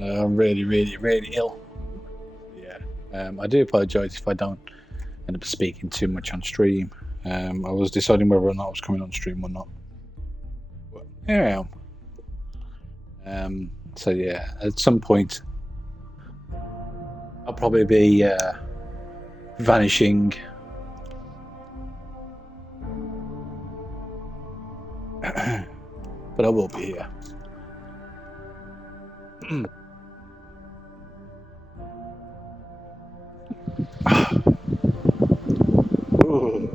I'm really, really, really ill. Yeah. I do apologise if I don't end up speaking too much on stream. I was deciding whether or not I was coming on stream or not. But here I am. So yeah, at some point I'll probably be vanishing. But I will be here. Ooh.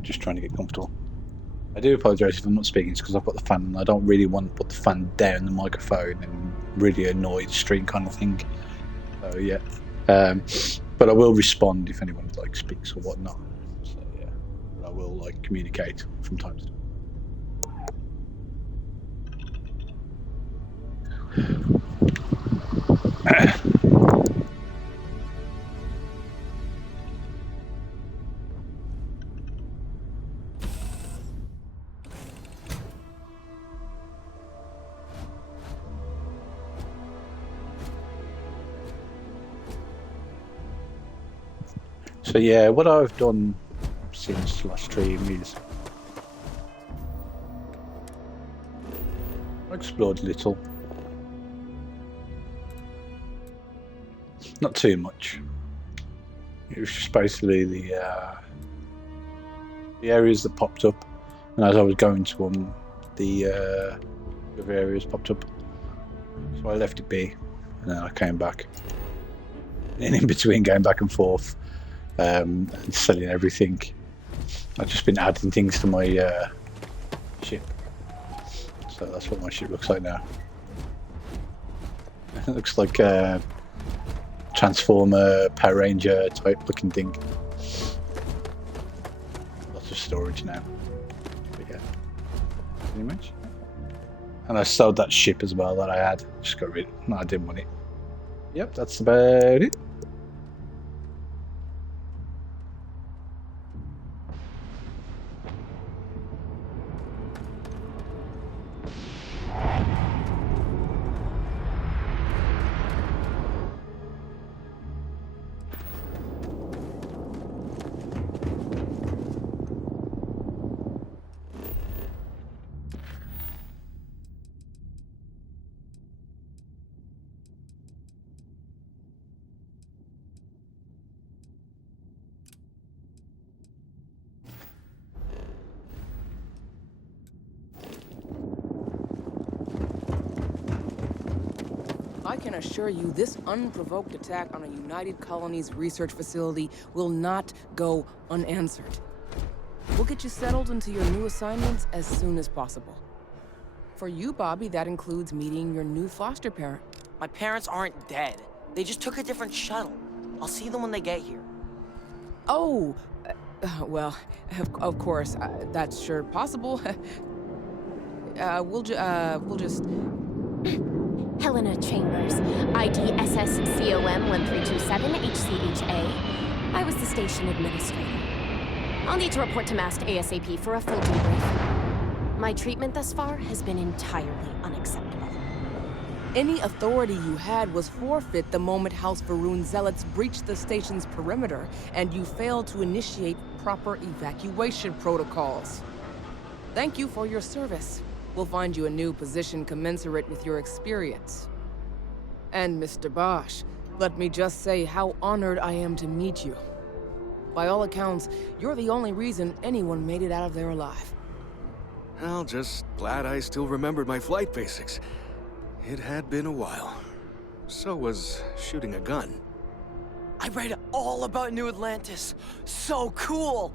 Just trying to get comfortable. I do apologise if I'm not speaking, it's because I've got the fan and I don't really want to put the fan down the microphone and really annoy the stream kind of thing. So yeah. But I will respond if anyone like speaks or whatnot. So yeah. I will like communicate from time to time. So yeah, what I've done since last stream is I explored a little. Not too much. It was just basically the areas that popped up, and as I was going to them, the other areas popped up. So I left it be, and then I came back. And in between going back and forth and selling everything, I've just been adding things to my ship. So that's what my ship looks like now. It looks like a Transformer, Power Ranger type looking thing. Lots of storage now. But yeah, pretty much. And I sold that ship as well that I had. Just got rid of it. No, I didn't want it. Yep, that's about it. I can assure you this unprovoked attack on a United Colonies research facility will not go unanswered. We'll get you settled into your new assignments as soon as possible. For you, Bobby, that includes meeting your new foster parent. My parents aren't dead. They just took a different shuttle. I'll see them when they get here. Oh, well, of course, that's sure possible. We'll just... Helena Chambers, ID SSCOM 1327 HCHA. I was the station administrator. I'll need to report to Mast ASAP for a full debrief. My treatment thus far has been entirely unacceptable. Any authority you had was forfeit the moment House Varun zealots breached the station's perimeter, and you failed to initiate proper evacuation protocols. Thank you for your service. We'll find you a new position commensurate with your experience. And Mr. Bosch, let me just say how honored I am to meet you. By all accounts, you're the only reason anyone made it out of there alive. Well, just glad I still remembered my flight basics. It had been a while. So was shooting a gun. I read all about New Atlantis. So cool!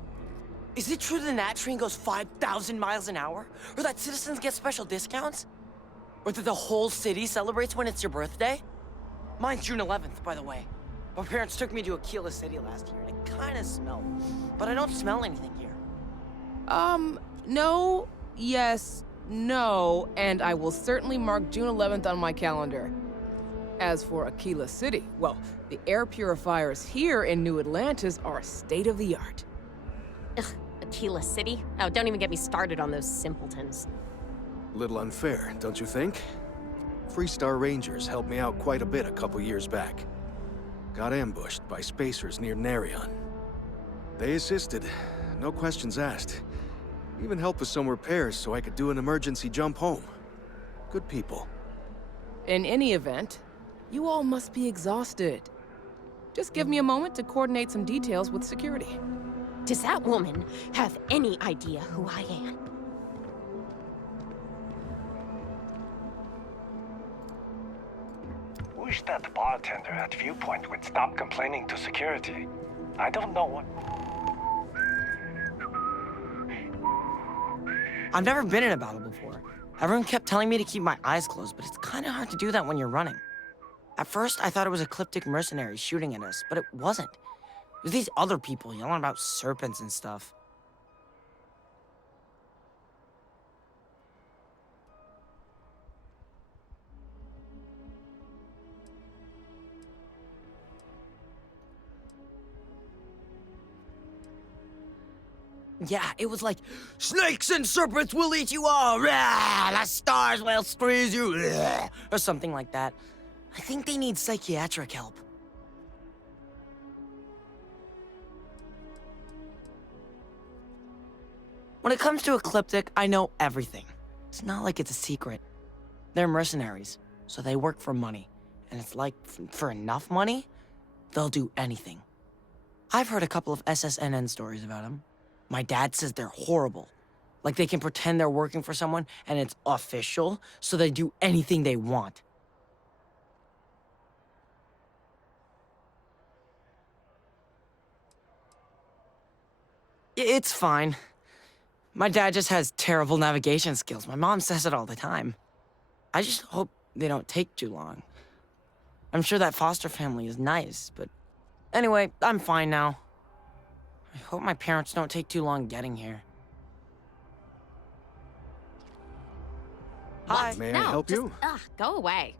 Is it true the Nat train goes 5,000 miles an hour? Or that citizens get special discounts? Or that the whole city celebrates when it's your birthday? Mine's June 11th, by the way. My parents took me to Aquila City last year, and it kinda smelled. But I don't smell anything here. No, yes, no, and I will certainly mark June 11th on my calendar. As for Aquila City, well, the air purifiers here in New Atlantis are state-of-the-art. Ugh, Aquila City? Oh, don't even get me started on those simpletons. Little unfair, don't you think? Freestar Rangers helped me out quite a bit a couple years back. Got ambushed by spacers near Narion. They assisted, no questions asked. Even helped with some repairs so I could do an emergency jump home. Good people. In any event, you all must be exhausted. Just give me a moment to coordinate some details with security. Does that woman have any idea who I am? Wish that bartender at Viewpoint would stop complaining to security. I don't know what... I've never been in a battle before. Everyone kept telling me to keep my eyes closed, but it's kind of hard to do that when you're running. At first, I thought it was ecliptic mercenaries shooting at us, but it wasn't. It was these other people yelling about serpents and stuff. Yeah, it was like, snakes and serpents will eat you all, rah, the stars will squeeze you, rah, or something like that. I think they need psychiatric help. When it comes to Ecliptic, I know everything. It's not like it's a secret. They're mercenaries, so they work for money. And it's like, for enough money, they'll do anything. I've heard a couple of SSNN stories about them. My dad says they're horrible. Like they can pretend they're working for someone and it's official, so they do anything they want. It's fine. My dad just has terrible navigation skills. My mom says it all the time. I just hope they don't take too long. I'm sure that foster family is nice, but anyway, I'm fine now. I hope my parents don't take too long getting here. Hi. May No, I help just, you? Go away.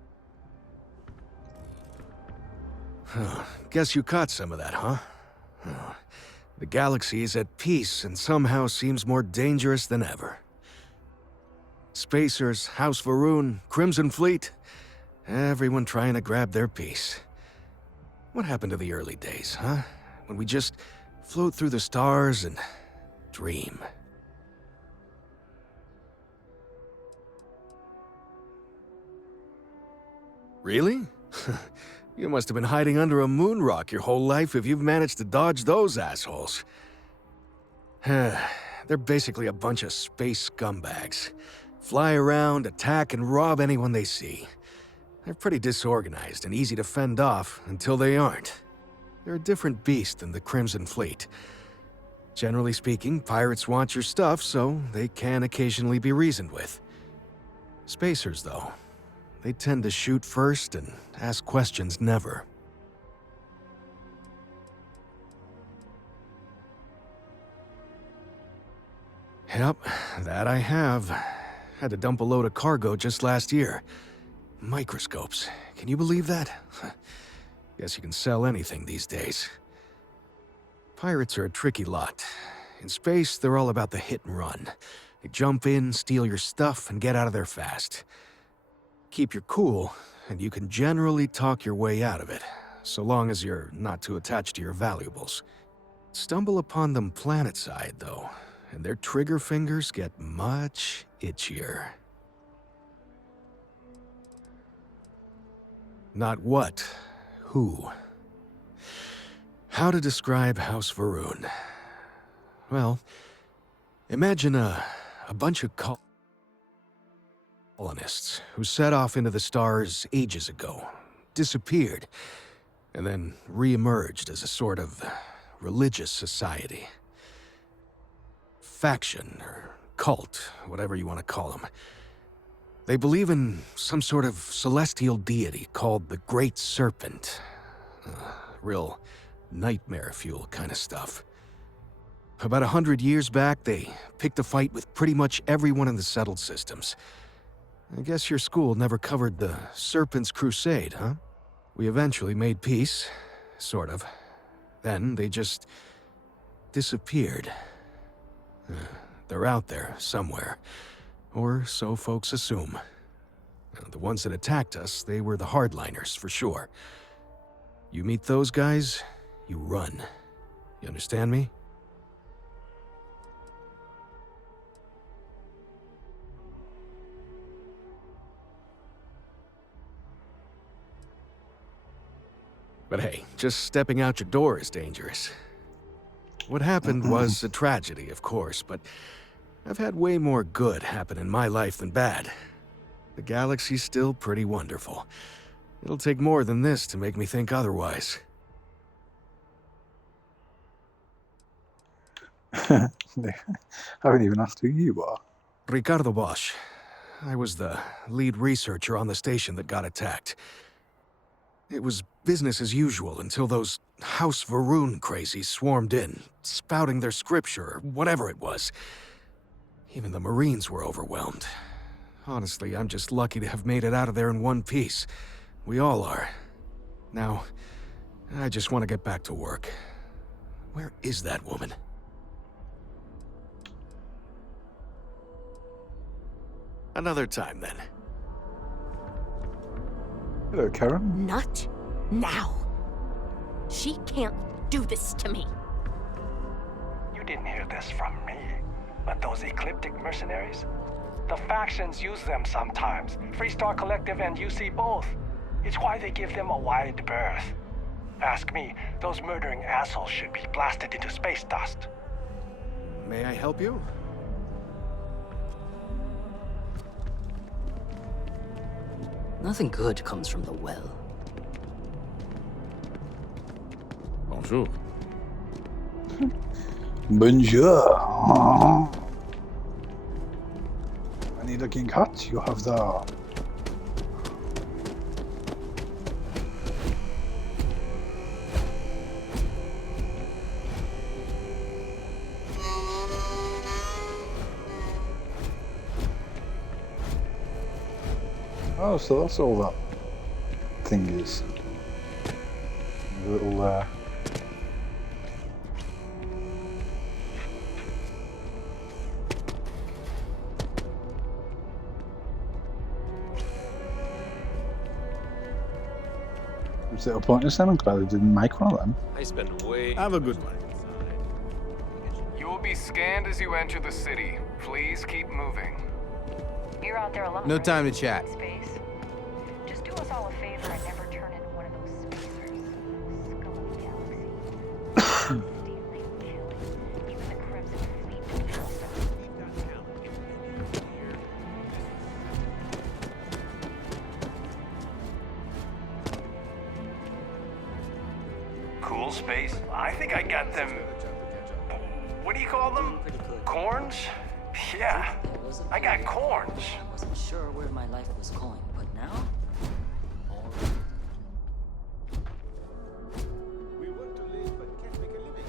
Guess you caught some of that, huh? The galaxy is at peace and somehow seems more dangerous than ever. Spacers, House Varun, Crimson Fleet, everyone trying to grab their piece. What happened to the early days, huh? When we just float through the stars and dream. Really? You must have been hiding under a moon rock your whole life if you've managed to dodge those assholes. They're basically a bunch of space scumbags. Fly around, attack, and rob anyone they see. They're pretty disorganized and easy to fend off until they aren't. They're a different beast than the Crimson Fleet. Generally speaking, pirates want your stuff, so they can occasionally be reasoned with. Spacers, though, they tend to shoot first and ask questions never. Yep, that I have. Had to dump a load of cargo just last year. Microscopes. Can you believe that? Guess you can sell anything these days. Pirates are a tricky lot. In space, they're all about the hit and run. They jump in, steal your stuff, and get out of there fast. Keep your cool, and you can generally talk your way out of it, so long as you're not too attached to your valuables. Stumble upon them planetside, though, and their trigger fingers get much itchier. Not what, who. How to describe House Varun? Well, imagine a bunch of colonists who set off into the stars ages ago, disappeared, and then re-emerged as a sort of religious society. Faction, or cult, whatever you want to call them. They believe in some sort of celestial deity called the Great Serpent. Real nightmare fuel kind of stuff. About 100 years back, they picked a fight with pretty much everyone in the settled systems. I guess your school never covered the Serpent's Crusade, huh? We eventually made peace, sort of. Then they just disappeared. They're out there somewhere, or so folks assume. The ones that attacked us, they were the hardliners, for sure. You meet those guys, you run. You understand me? But hey, just stepping out your door is dangerous. What happened was a tragedy, of course, but I've had way more good happen in my life than bad. The galaxy's still pretty wonderful. It'll take more than this to make me think otherwise. I haven't even asked who you are. Ricardo Bosch. I was the lead researcher on the station that got attacked. It was business as usual until those House Varun crazies swarmed in, spouting their scripture or whatever it was. Even the Marines were overwhelmed. Honestly, I'm just lucky to have made it out of there in one piece. We all are. Now, I just want to get back to work. Where is that woman? Another time, then. Hello, Karen. Not now. She can't do this to me. You didn't hear this from me, but those ecliptic mercenaries? The factions use them sometimes. Freestar Collective and UC both. It's why they give them a wide berth. Ask me, those murdering assholes should be blasted into space dust. May I help you? Nothing good comes from the well. Bonjour. Bonjour. Any looking cut you have there? Oh, so that's all that thing is. A little, Was it a pointless then? I'm glad I didn't make one of them. I spend way. Have a good one. You will be scanned as you enter the city. Please keep moving. You're out there alone. No right? time to chat. Space. Just do us all a favor and never turn into one of those spacers. Scum of the galaxy. Stealing, killing. Even the Crimson Fleet don't trust us. Cool space? I think I got them. What do you call them? Corns? Yeah, I got corns. I wasn't sure where my life was going, but now, all We want to live but can't make a living.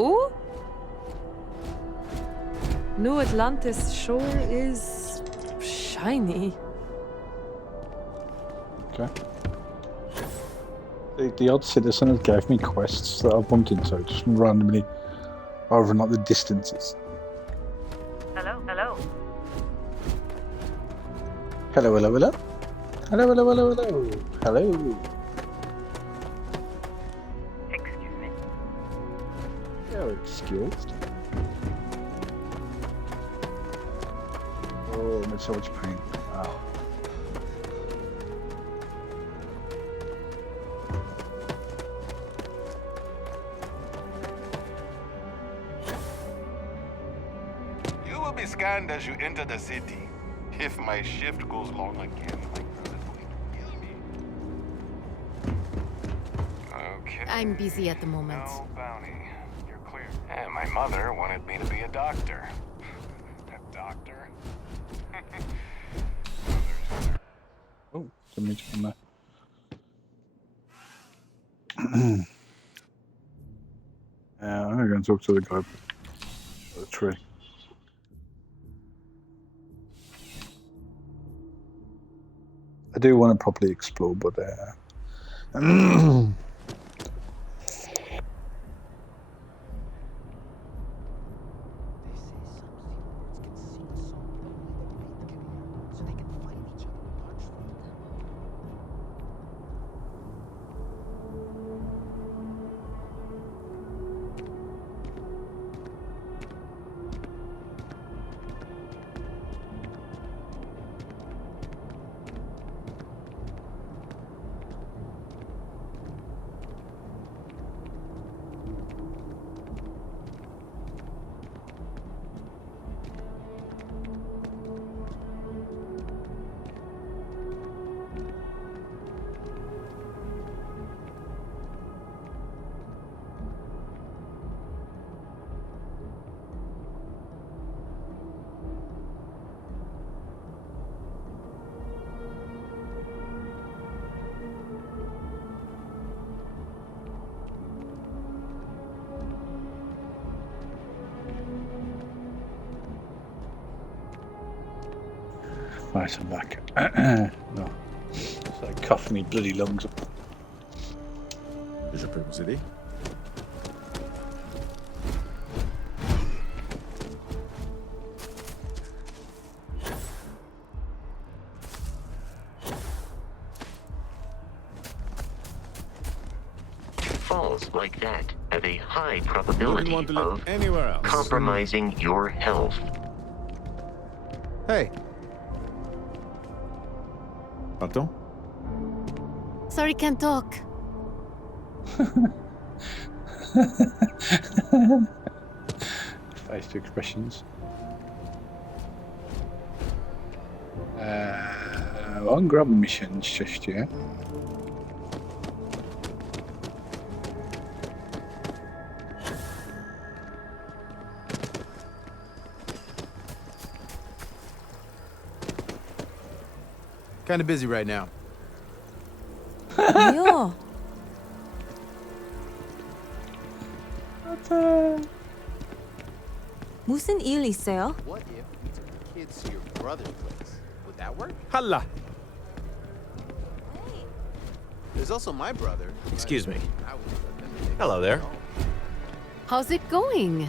Ooh? New Atlantis sure is shiny. Okay. The odd citizen has gave me quests that I've bumped into just randomly over like the distances. Hello? Hello? Hello, hello, hello. Hello, hello, hello, hello. Hello. Excuse me? You're excused. Oh, I'm in so much pain. Oh. You will be scanned as you enter the city. If my shift goes long again, my girl is going to kill me. Okay. I'm busy at the moment. No bounty. You're clear. And my mother wanted me to be a doctor. A doctor? Oh, somebody's on there. I'm gonna go and talk to the guy. tree. I do want to properly explore, but right, I'm back. No. So I cough me bloody lungs up. Je peux vous aider? Falls like that have a high Wouldn't probability want to look of anywhere else. compromising your health. Hey. Pardon? Sorry, can't talk. Face to expressions. On grab missions just yet. Kind of busy right now. Ja. 무슨 일 있어요? What if we took the kids to your brother's place? Would that work? Halla! There's also my brother. Excuse me. I would let them take Hello there. How's it going?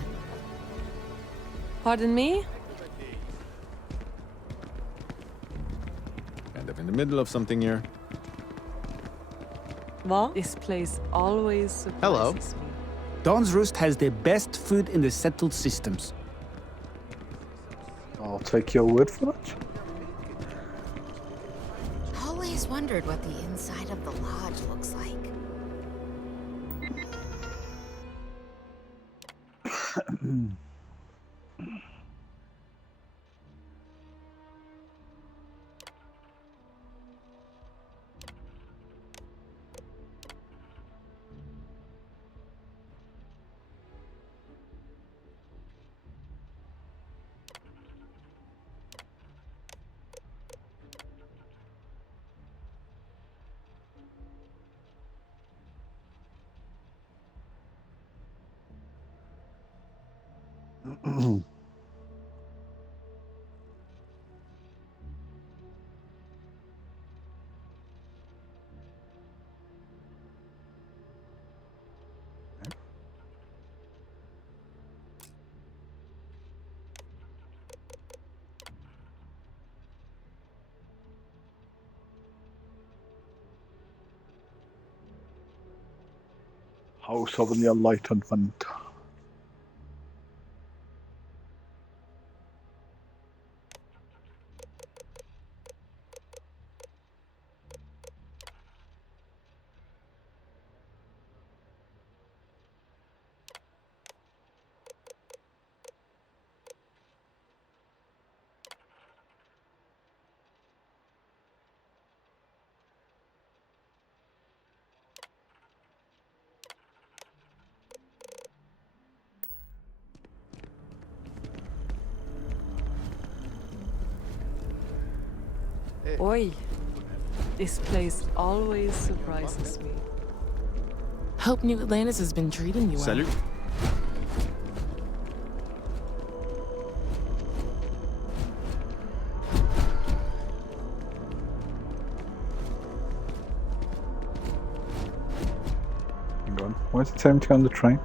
Pardon me? Kind of in the middle of something here. What? This place always surprises Hello. me. Dawn's Roost has the best food in the settled systems. I'll take your word for it. Always wondered what the inside of the lodge looks like. House of the Enlightenment. Oi. This place always surprises me. Hope New Atlantis has been treating you well. Salut. Why is it telling me to go on the train?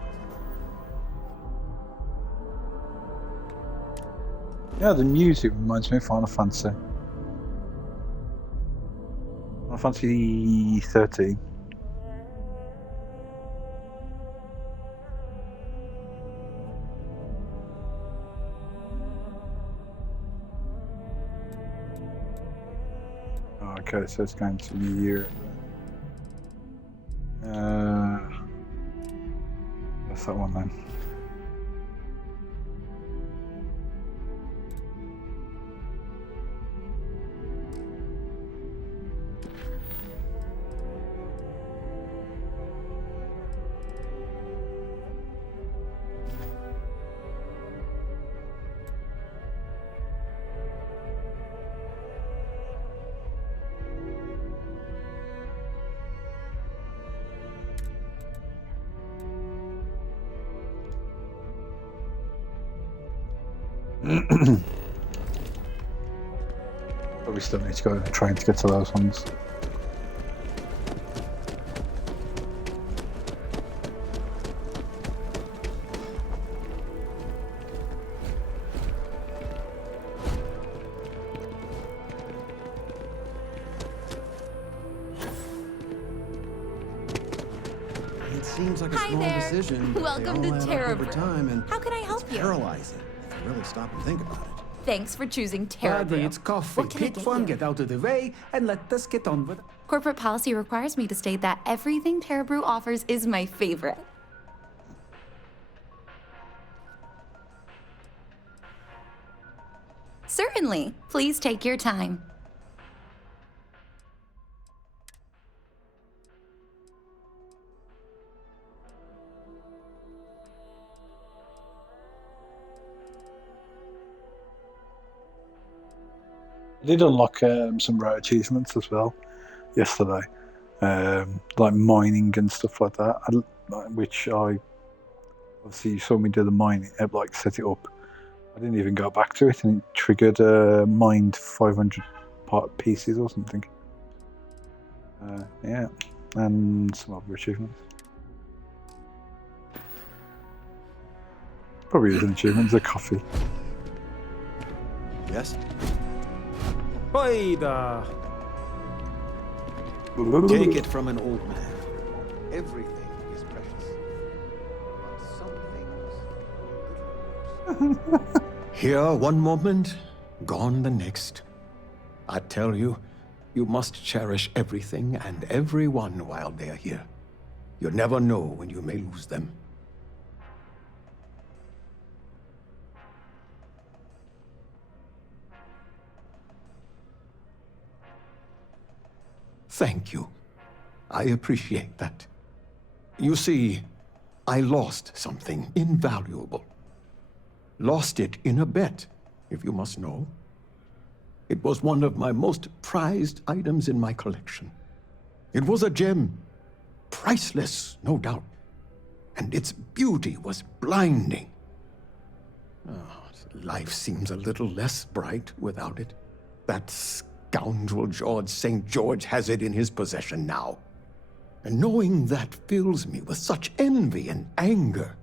Yeah, the music reminds me of Final Fantasy. Final Fantasy 13. Oh, okay, so it's going to be Europe. What's that one then? But we still need to go on the train to get to those ones. It seems like a Hi small there. decision, but Welcome they to all add up Terra over Brew. time, and How can I help it's you? paralyzing if you really stop and think about it. Thanks for choosing Terra Padre, Brew. it's coffee. What can I Pick get one, you? get out of the way, and let us get on with it. Corporate policy requires me to state that everything Terra Brew offers is my favorite. Certainly. Please take your time. I did unlock some rare achievements as well yesterday, like mining and stuff like that. Which I obviously you saw me do the mining, like set it up. I didn't even go back to it, and it triggered mined 500 pieces or something. Yeah, and some other achievements. Probably is an achievement. The coffee. Yes? Oida! Take it from an old man. Everything is precious. But some things... Here one moment, gone the next. I tell you, you must cherish everything and everyone while they're here. You never know when you may lose them. Thank you. I appreciate that. You see, I lost something invaluable. Lost it in a bet, if you must know. It was one of my most prized items in my collection. It was a gem, priceless, no doubt, and its beauty was blinding. Life seems a little less bright without it. That scoundrel George St. George has it in his possession now. And knowing that fills me with such envy and anger.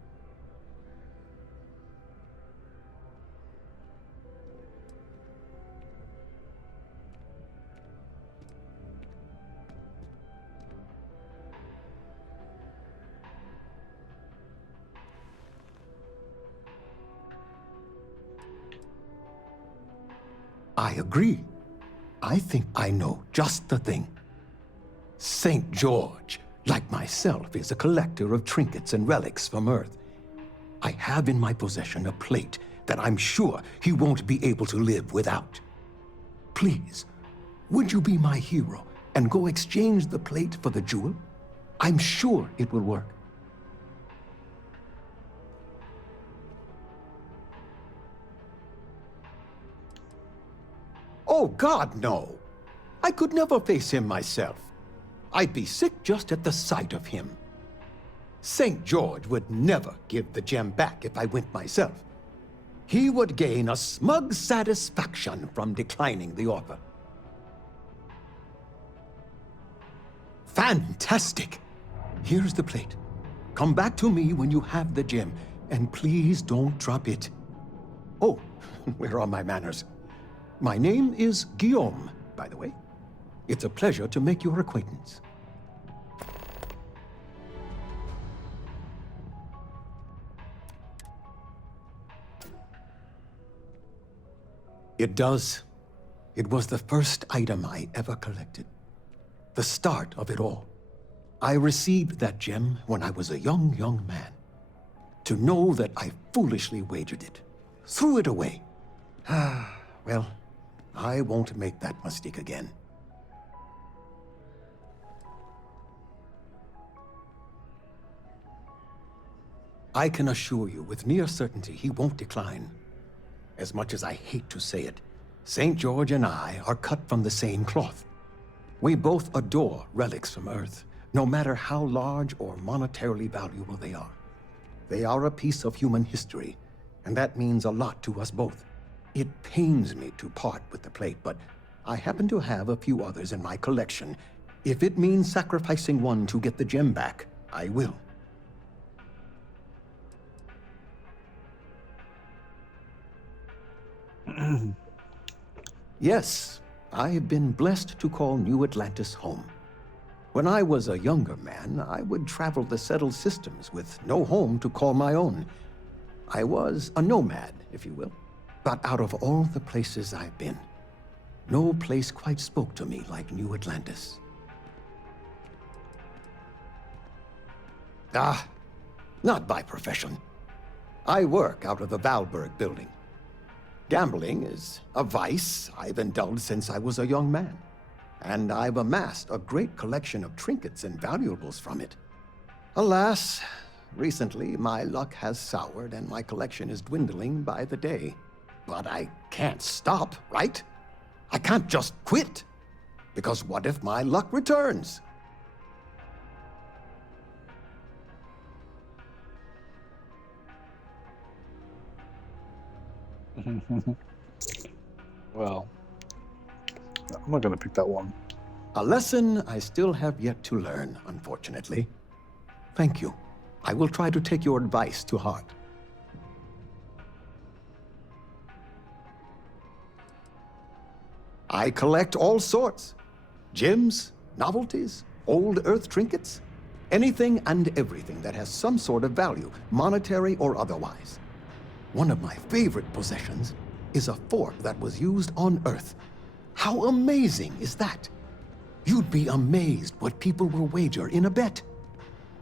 I agree. I think I know just the thing. St. George, like myself, is a collector of trinkets and relics from Earth. I have in my possession a plate that I'm sure he won't be able to live without. Please, would you be my hero and go exchange the plate for the jewel? I'm sure it will work. Oh, God, no. I could never face him myself. I'd be sick just at the sight of him. St. George would never give the gem back if I went myself. He would gain a smug satisfaction from declining the offer. Fantastic! Here's the plate. Come back to me when you have the gem, and please don't drop it. Oh, where are my manners? My name is Guillaume, by the way. It's a pleasure to make your acquaintance. It does. It was the first item I ever collected. The start of it all. I received that gem when I was a young man. To know that I foolishly wagered it, threw it away. Well, I won't make that mistake again. I can assure you with near certainty he won't decline. As much as I hate to say it, St. George and I are cut from the same cloth. We both adore relics from Earth, no matter how large or monetarily valuable they are. They are a piece of human history, and that means a lot to us both. It pains me to part with the plate, but I happen to have a few others in my collection. If it means sacrificing one to get the gem back, I will. Yes, I have been blessed to call New Atlantis home. When I was a younger man, I would travel the settled systems with no home to call my own. I was a nomad, if you will. But out of all the places I've been, no place quite spoke to me like New Atlantis. Not by profession. I work out of the Valberg building. Gambling is a vice I've indulged since I was a young man, and I've amassed a great collection of trinkets and valuables from it. Alas, recently my luck has soured and my collection is dwindling by the day. But I can't stop, right? I can't just quit, because what if my luck returns? Well, I'm not going to pick that one. A lesson I still have yet to learn, unfortunately. Thank you. I will try to take your advice to heart. I collect all sorts. Gems, novelties, old Earth trinkets. Anything and everything that has some sort of value, monetary or otherwise. One of my favorite possessions is a fork that was used on Earth. How amazing is that? You'd be amazed what people will wager in a bet.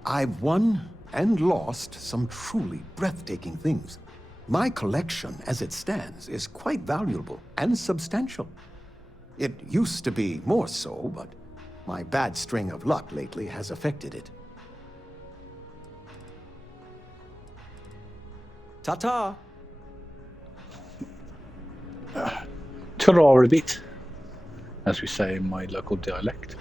I've won and lost some truly breathtaking things. My collection, as it stands, is quite valuable and substantial. It used to be more so, but my bad string of luck lately has affected it. Ta-ta! Ta-ra a bit, as we say in my local dialect.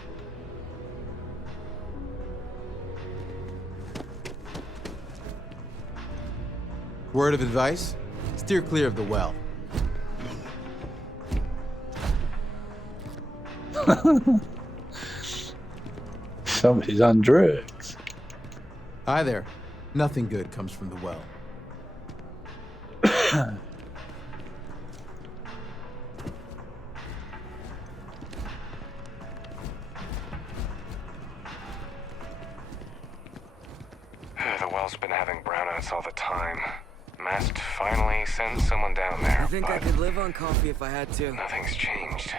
Word of advice? Steer clear of the well. Somebody's on drugs. Hi there. Nothing good comes from the well. The well's been having brownouts all the time. Mast finally sent someone down there. I think I could live on coffee if I had to. Nothing's changed.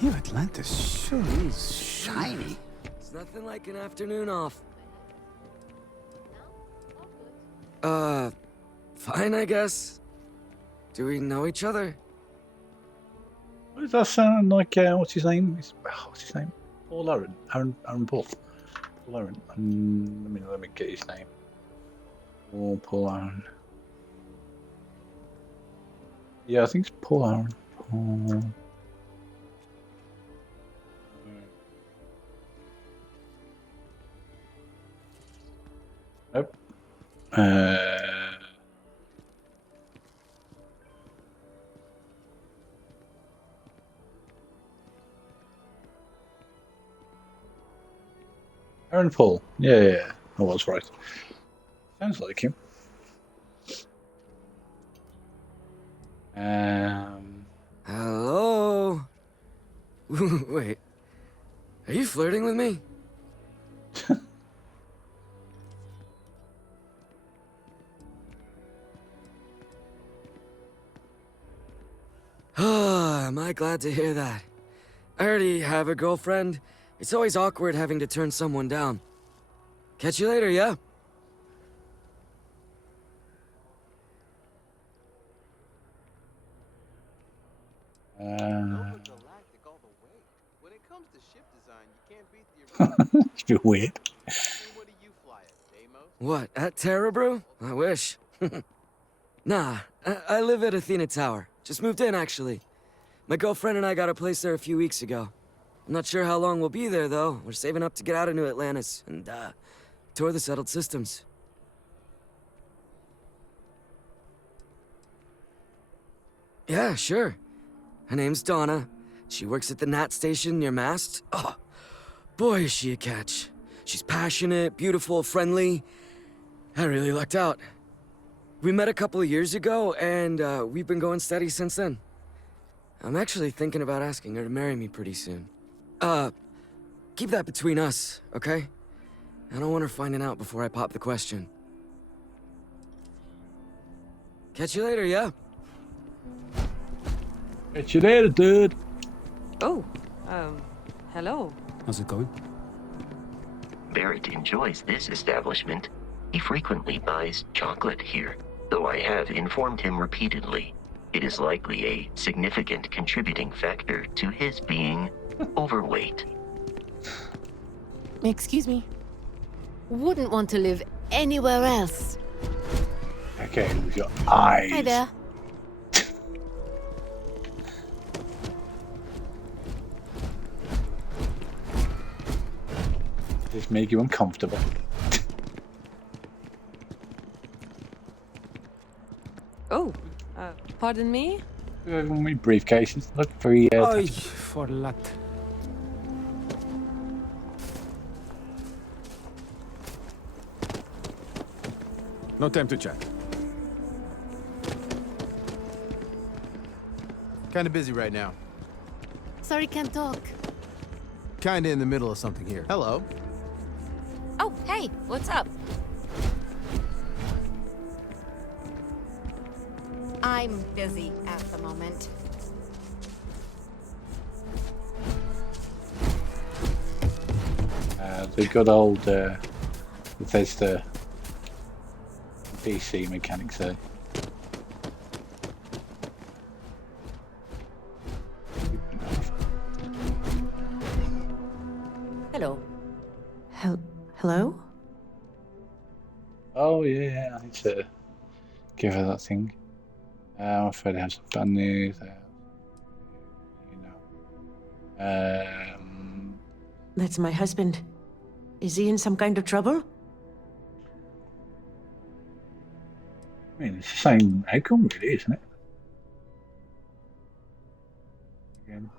New Atlantis sure is shiny. It's nothing like an afternoon off. Fine, I guess. Do we know each other? What does that sound like? What's his name? What's his name? Paul Aaron. Aaron Paul. Paul Aaron. Let me get his name. Paul Aaron. Yeah, I think it's Paul Aaron. Paul. Nope. Aaron Paul. Yeah. I was right. Sounds like him. Hello? Wait. Are you flirting with me? Am I glad to hear that. I already have a girlfriend. It's always awkward having to turn someone down. Catch you later, yeah? When it comes to ship design, you can't beat the It's a bit weird. What do you fly at, Deimos? What, at Terra Brew? I wish. Nah, I live at Athena Tower. Just moved in, actually. My girlfriend and I got a place there a few weeks ago. I'm not sure how long we'll be there, though. We're saving up to get out of New Atlantis and, tour the settled systems. Yeah, sure. Her name's Dora. She works at the Nat station near Mast. Oh, boy, is she a catch. She's passionate, beautiful, friendly. I really lucked out. We met a couple of years ago, and we've been going steady since then. I'm actually thinking about asking her to marry me pretty soon. Keep that between us, okay? I don't want her finding out before I pop the question. Catch you later, yeah? Catch you later, dude. Oh, hello. How's it going? Barrett enjoys this establishment. He frequently buys chocolate here, though I have informed him repeatedly. It is likely a significant contributing factor to his being overweight. Excuse me. Wouldn't want to live anywhere else. Okay, with your eyes. Hi there. Just make you uncomfortable. Oh, pardon me? My briefcases look very. Ay, for lat. No time to chat. Kinda busy right now. Sorry, can't talk. Kinda in the middle of something here. Hello. Oh, hey, what's up? I'm busy at the moment. The good old Bethesda PC mechanics there. Hello. Hello? Oh yeah, I need to give her that thing. I'm afraid I have some bad news. That's my husband. Is he in some kind of trouble? I mean, it's the same outcome, really, isn't it? Again.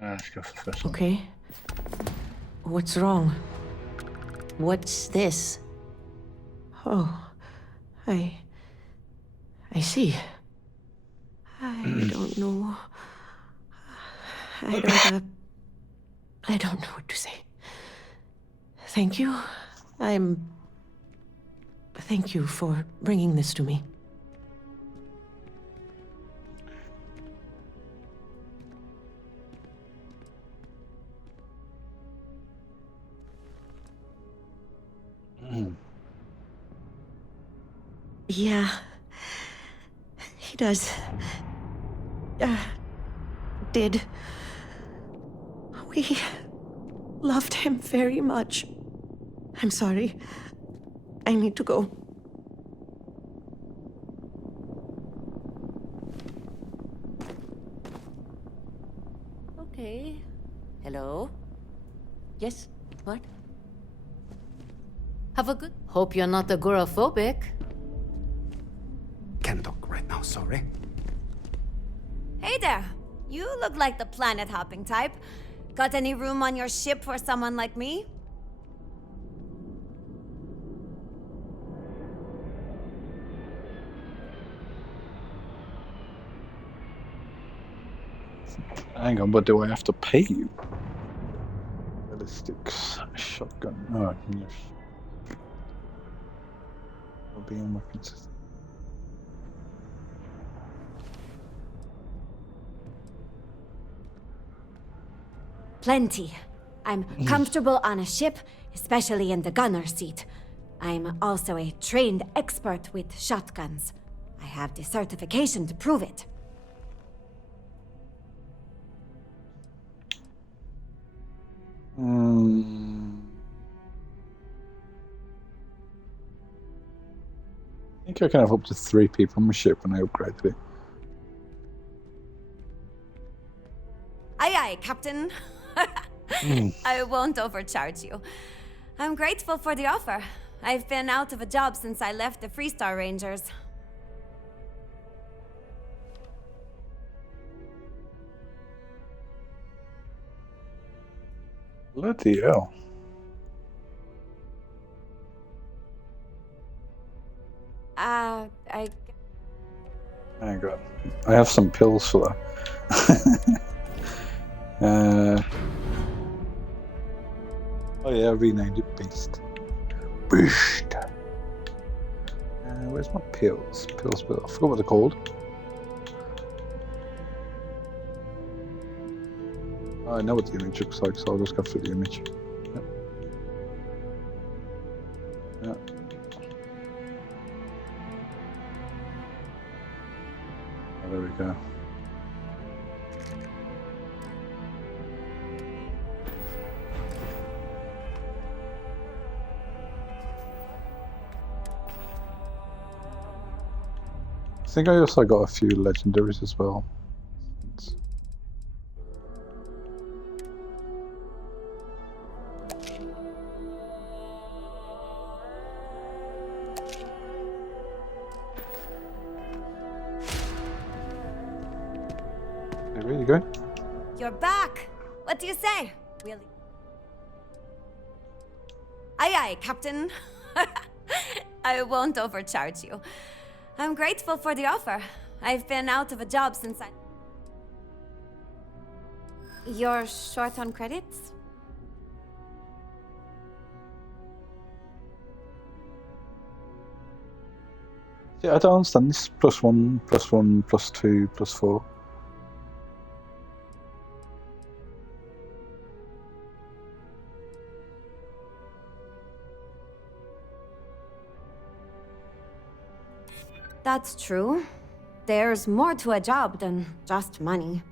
Let's go for the first one. Okay. What's wrong? What's this? Oh, I see. I don't know. I don't know what to say. Thank you. Thank you for bringing this to me. Yeah, he does. Did. We loved him very much. I'm sorry. I need to go. Okay. Hello? Yes? What? Have a good... Hope you're not agoraphobic. Can't talk right now, sorry. Hey there! You look like the planet-hopping type. Got any room on your ship for someone like me? Hang on, but do I have to pay you? Ballistics, shotgun. Oh, yes. Will be on weapons. Plenty. I'm comfortable on a ship, especially in the gunner seat. I'm also a trained expert with shotguns. I have the certification to prove it. I think I can have up to 3 people on my ship when I upgrade it. Aye aye, Captain. I won't overcharge you. I'm grateful for the offer. I've been out of a job since I left the Freestar Rangers. Bloody hell. I... Hang on. I have some pills for that. Oh yeah, I renamed it Beast. Beast. Where's my pills? Pills. I forgot what they're called. I know what the image looks like, so I'll just go for the image. Yep. Yeah. Oh, there we go. I think I also got a few legendaries as well. Really good. You're back! What do you say? Really? Aye aye, Captain. I won't overcharge you. I'm grateful for the offer. I've been out of a job since I... You're short on credits? Yeah, I don't understand this. +1, +1, +2, +4. That's true. There's more to a job than just money.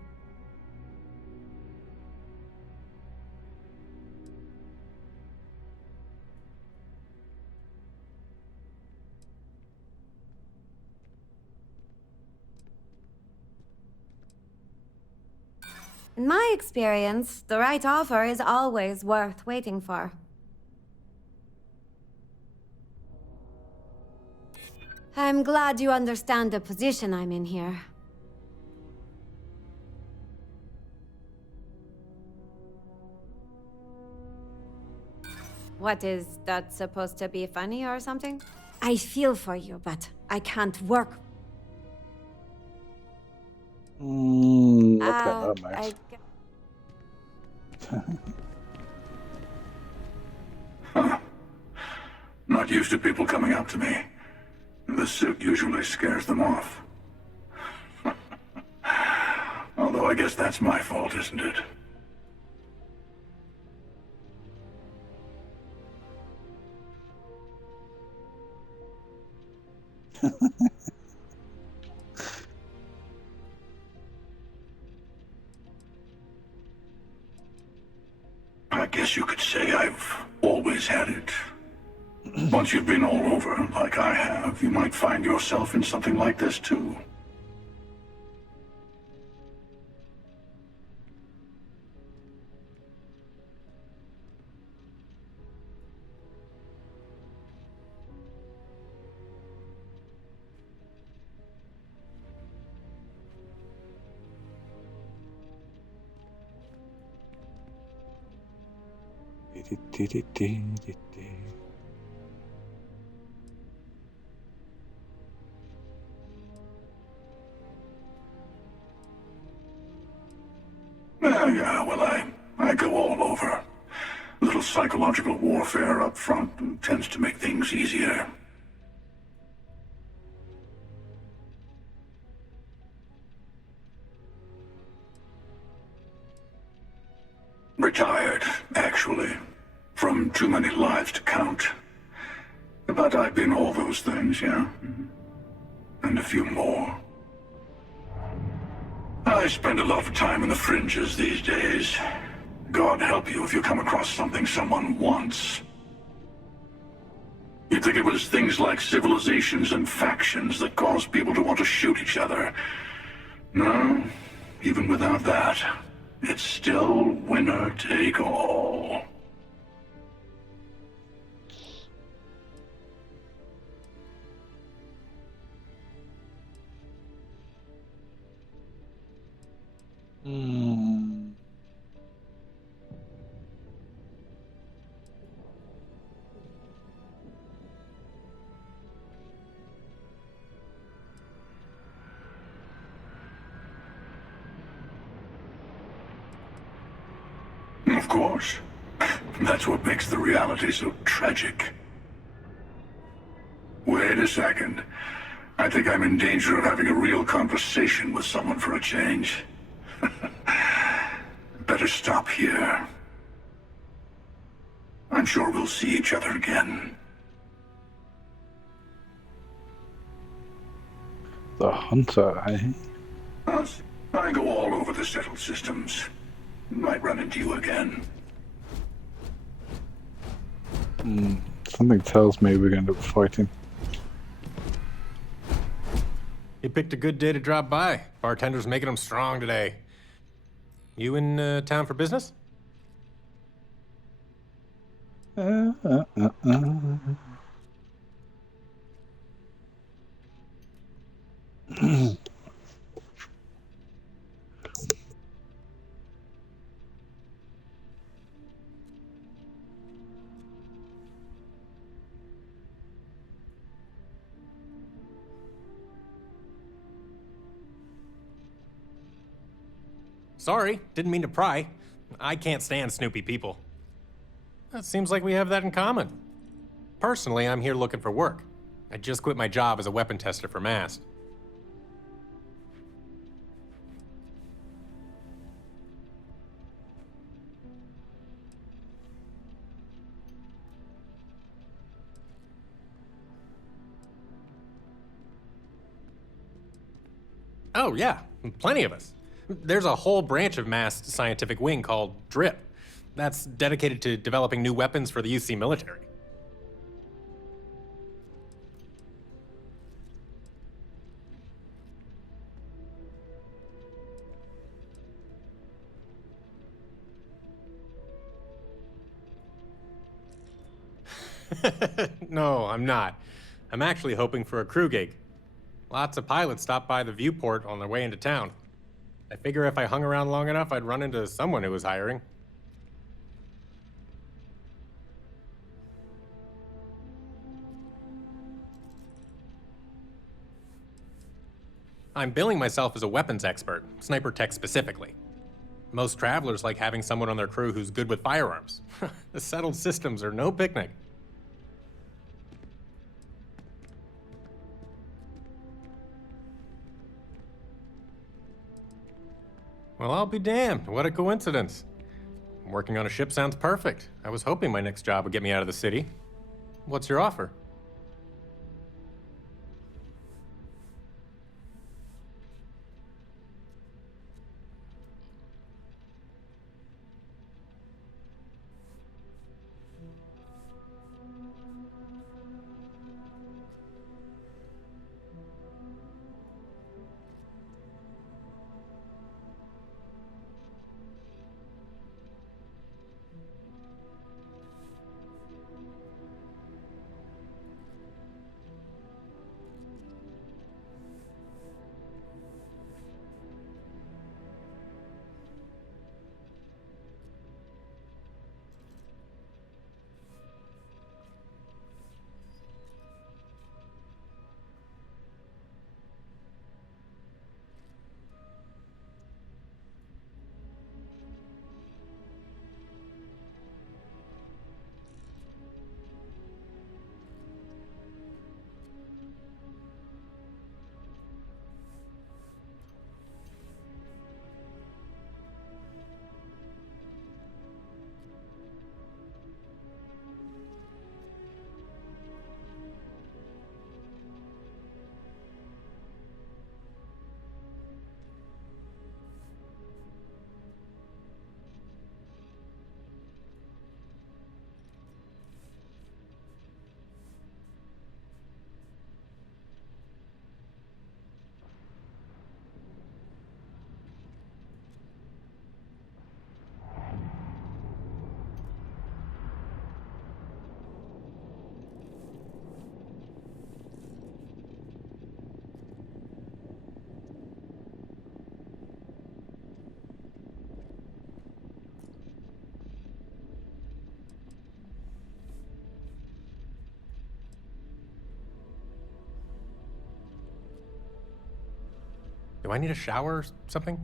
In my experience, the right offer is always worth waiting for. I'm glad you understand the position I'm in here. What, is that supposed to be funny or something? I feel for you, but I can't work. Not nice. Not used to people coming up to me. The suit usually scares them off. Although I guess that's my fault, isn't it? I guess you could say I've always had it. Once you've been all over, like I have, you might find yourself in something like this too. Yeah, well, I go all over. A little psychological warfare up front tends to make things easier. Retired, actually. From too many lives to count. But I've been all those things, yeah. And a few more. I spend a lot of time in the fringes these days. God help you if you come across something someone wants. You'd think it was things like civilizations and factions that cause people to want to shoot each other. No, even without that, it's still winner take all. Of course. That's what makes the reality so tragic. Wait a second. I think I'm in danger of having a real conversation with someone for a change. Better stop here. I'm sure we'll see each other again. The hunter, eh? I go all over the settled systems. Might run into you again. Something tells me we're going to end up fighting. You picked a good day to drop by. Bartender's making them strong today. You in town for business? Sorry, didn't mean to pry. I can't stand snoopy people. It seems like we have that in common. Personally, I'm here looking for work. I just quit my job as a weapon tester for Mast. Oh yeah, plenty of us. There's a whole branch of Mast's scientific wing called DRIP. That's dedicated to developing new weapons for the UC military. No, I'm not. I'm actually hoping for a crew gig. Lots of pilots stop by the viewport on their way into town. I figure if I hung around long enough, I'd run into someone who was hiring. I'm billing myself as a weapons expert, sniper tech specifically. Most travelers like having someone on their crew who's good with firearms. The settled systems are no picnic. Well, I'll be damned. What a coincidence. Working on a ship sounds perfect. I was hoping my next job would get me out of the city. What's your offer? Do I need a shower or something?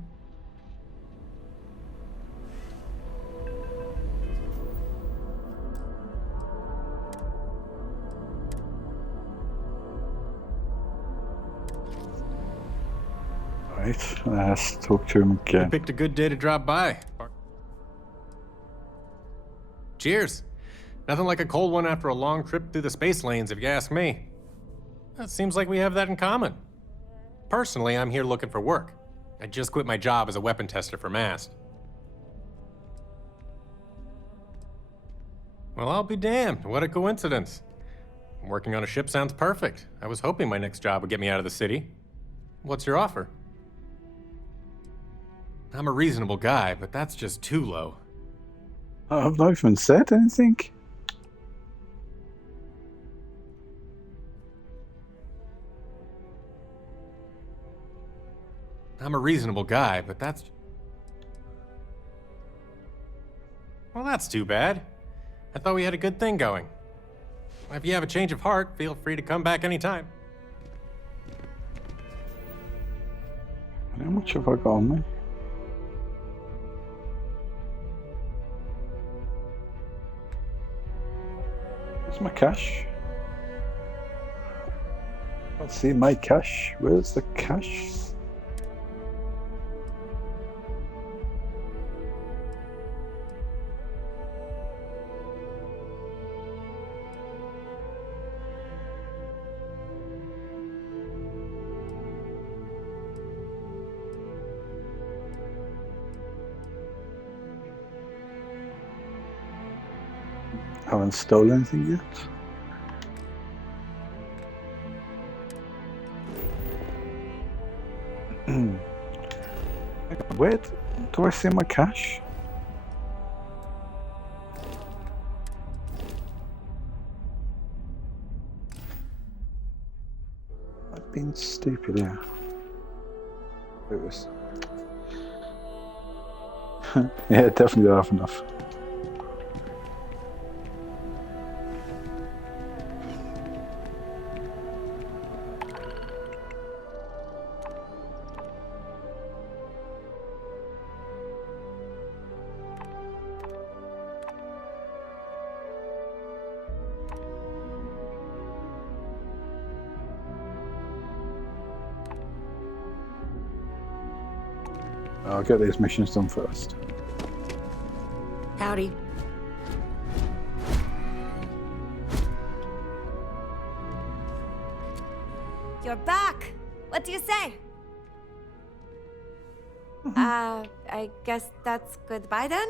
Right, let's talk to him You again. picked a good day to drop by. Cheers. Nothing like a cold one after a long trip through the space lanes, if you ask me. It seems like we have that in common. Personally, I'm here looking for work. I just quit my job as a weapon tester for MAST. Well, I'll be damned. What a coincidence. Working on a ship sounds perfect. I was hoping my next job would get me out of the city. What's your offer? I'm a reasonable guy, but that's just too low. I've not even said anything. I'm a reasonable guy, but that's... Well, that's too bad. I thought we had a good thing going. If you have a change of heart, feel free to come back anytime. How much have I got on me? Where's my cash? Let's see my cash. Where's the cash? Haven't stolen anything yet. Where do I see my cash? I've been stupid here. It was. Yeah, definitely don't have enough. I'll get these missions done first. Howdy. You're back! What do you say? I guess that's goodbye then?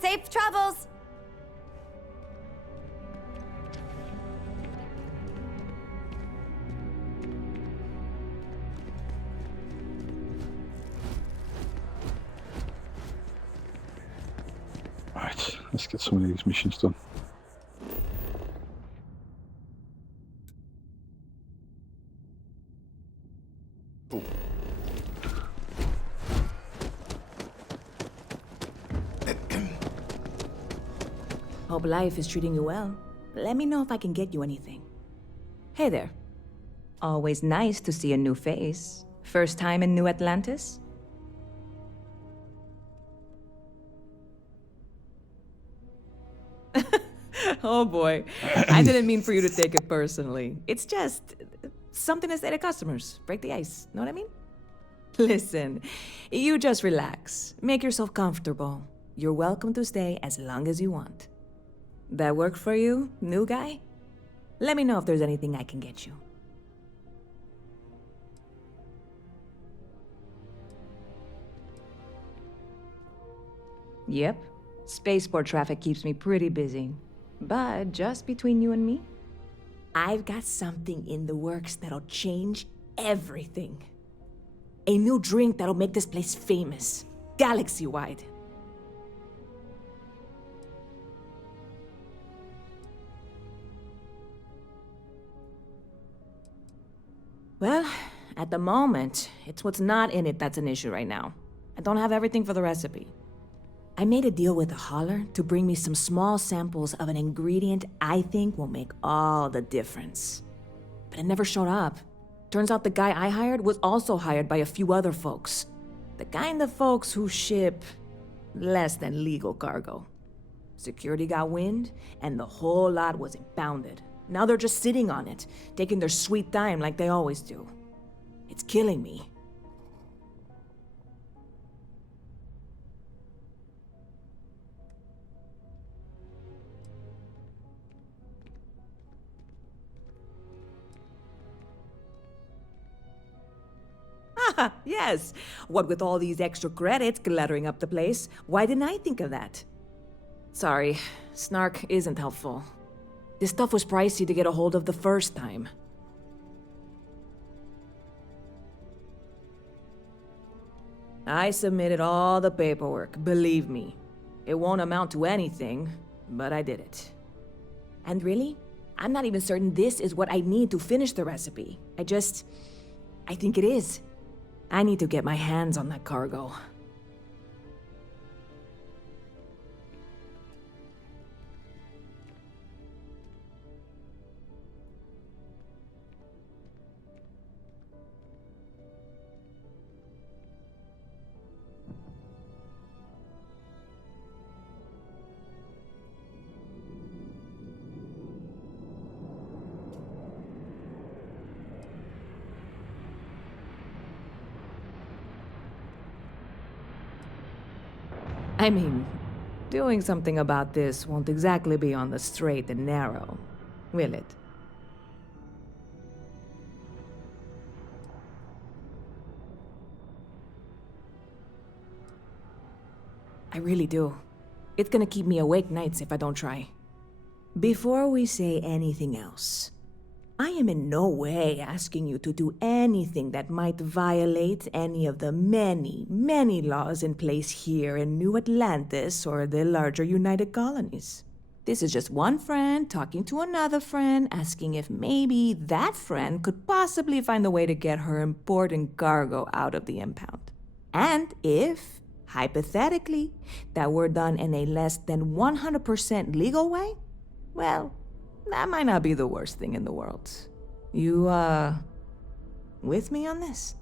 Safe travels! Right, let's get some of these missions done. Hope life is treating you well. Let me know if I can get you anything. Hey there. Always nice to see a new face. First time in New Atlantis? Oh boy. I didn't mean for you to take it personally. It's just something to say to customers. Break the ice. Know what I mean? Listen, you just relax. Make yourself comfortable. You're welcome to stay as long as you want. That work for you, new guy? Let me know if there's anything I can get you. Yep. Spaceport traffic keeps me pretty busy. But just between you and me, I've got something in the works that'll change everything. A new drink that'll make this place famous, galaxy-wide. Well, at the moment, it's what's not in it that's an issue right now. I don't have everything for the recipe. I made a deal with a hauler to bring me some small samples of an ingredient I think will make all the difference. But it never showed up. Turns out the guy I hired was also hired by a few other folks. The kind of folks who ship less than legal cargo. Security got wind, and the whole lot was impounded. Now they're just sitting on it, taking their sweet time like they always do. It's killing me. Ah, yes. What with all these extra credits cluttering up the place, why didn't I think of that? Sorry, snark isn't helpful. This stuff was pricey to get a hold of the first time. I submitted all the paperwork, believe me. It won't amount to anything, but I did it. And really, I'm not even certain this is what I need to finish the recipe. I think it is. I need to get my hands on that cargo. I mean, doing something about this won't exactly be on the straight and narrow, will it? I really do. It's gonna keep me awake nights if I don't try. Before we say anything else, I am in no way asking you to do anything that might violate any of the many, many laws in place here in New Atlantis or the larger United Colonies. This is just one friend talking to another friend, asking if maybe that friend could possibly find a way to get her important cargo out of the impound. And if, hypothetically, that were done in a less than 100% legal way, well, that might not be the worst thing in the world. You, with me on this?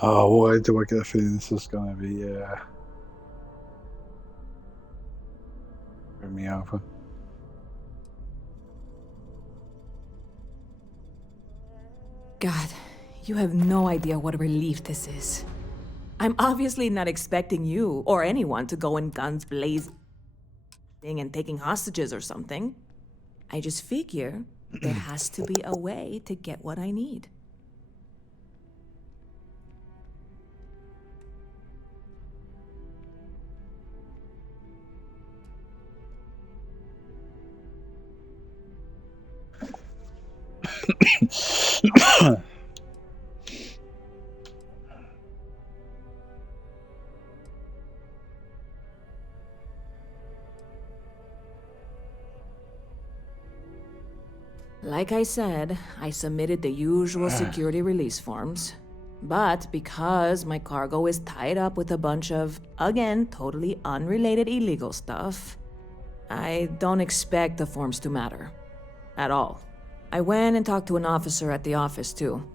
Oh, why do I get a feeling this is going to be, bring me over? God, you have no idea what a relief this is. I'm obviously not expecting you or anyone to go in guns blazing and taking hostages or something. I just figure there has to be a way to get what I need. Like I said, I submitted the usual security release forms. But because my cargo is tied up with a bunch of, again, totally unrelated illegal stuff, I don't expect the forms to matter. At all. I went and talked to an officer at the office, too.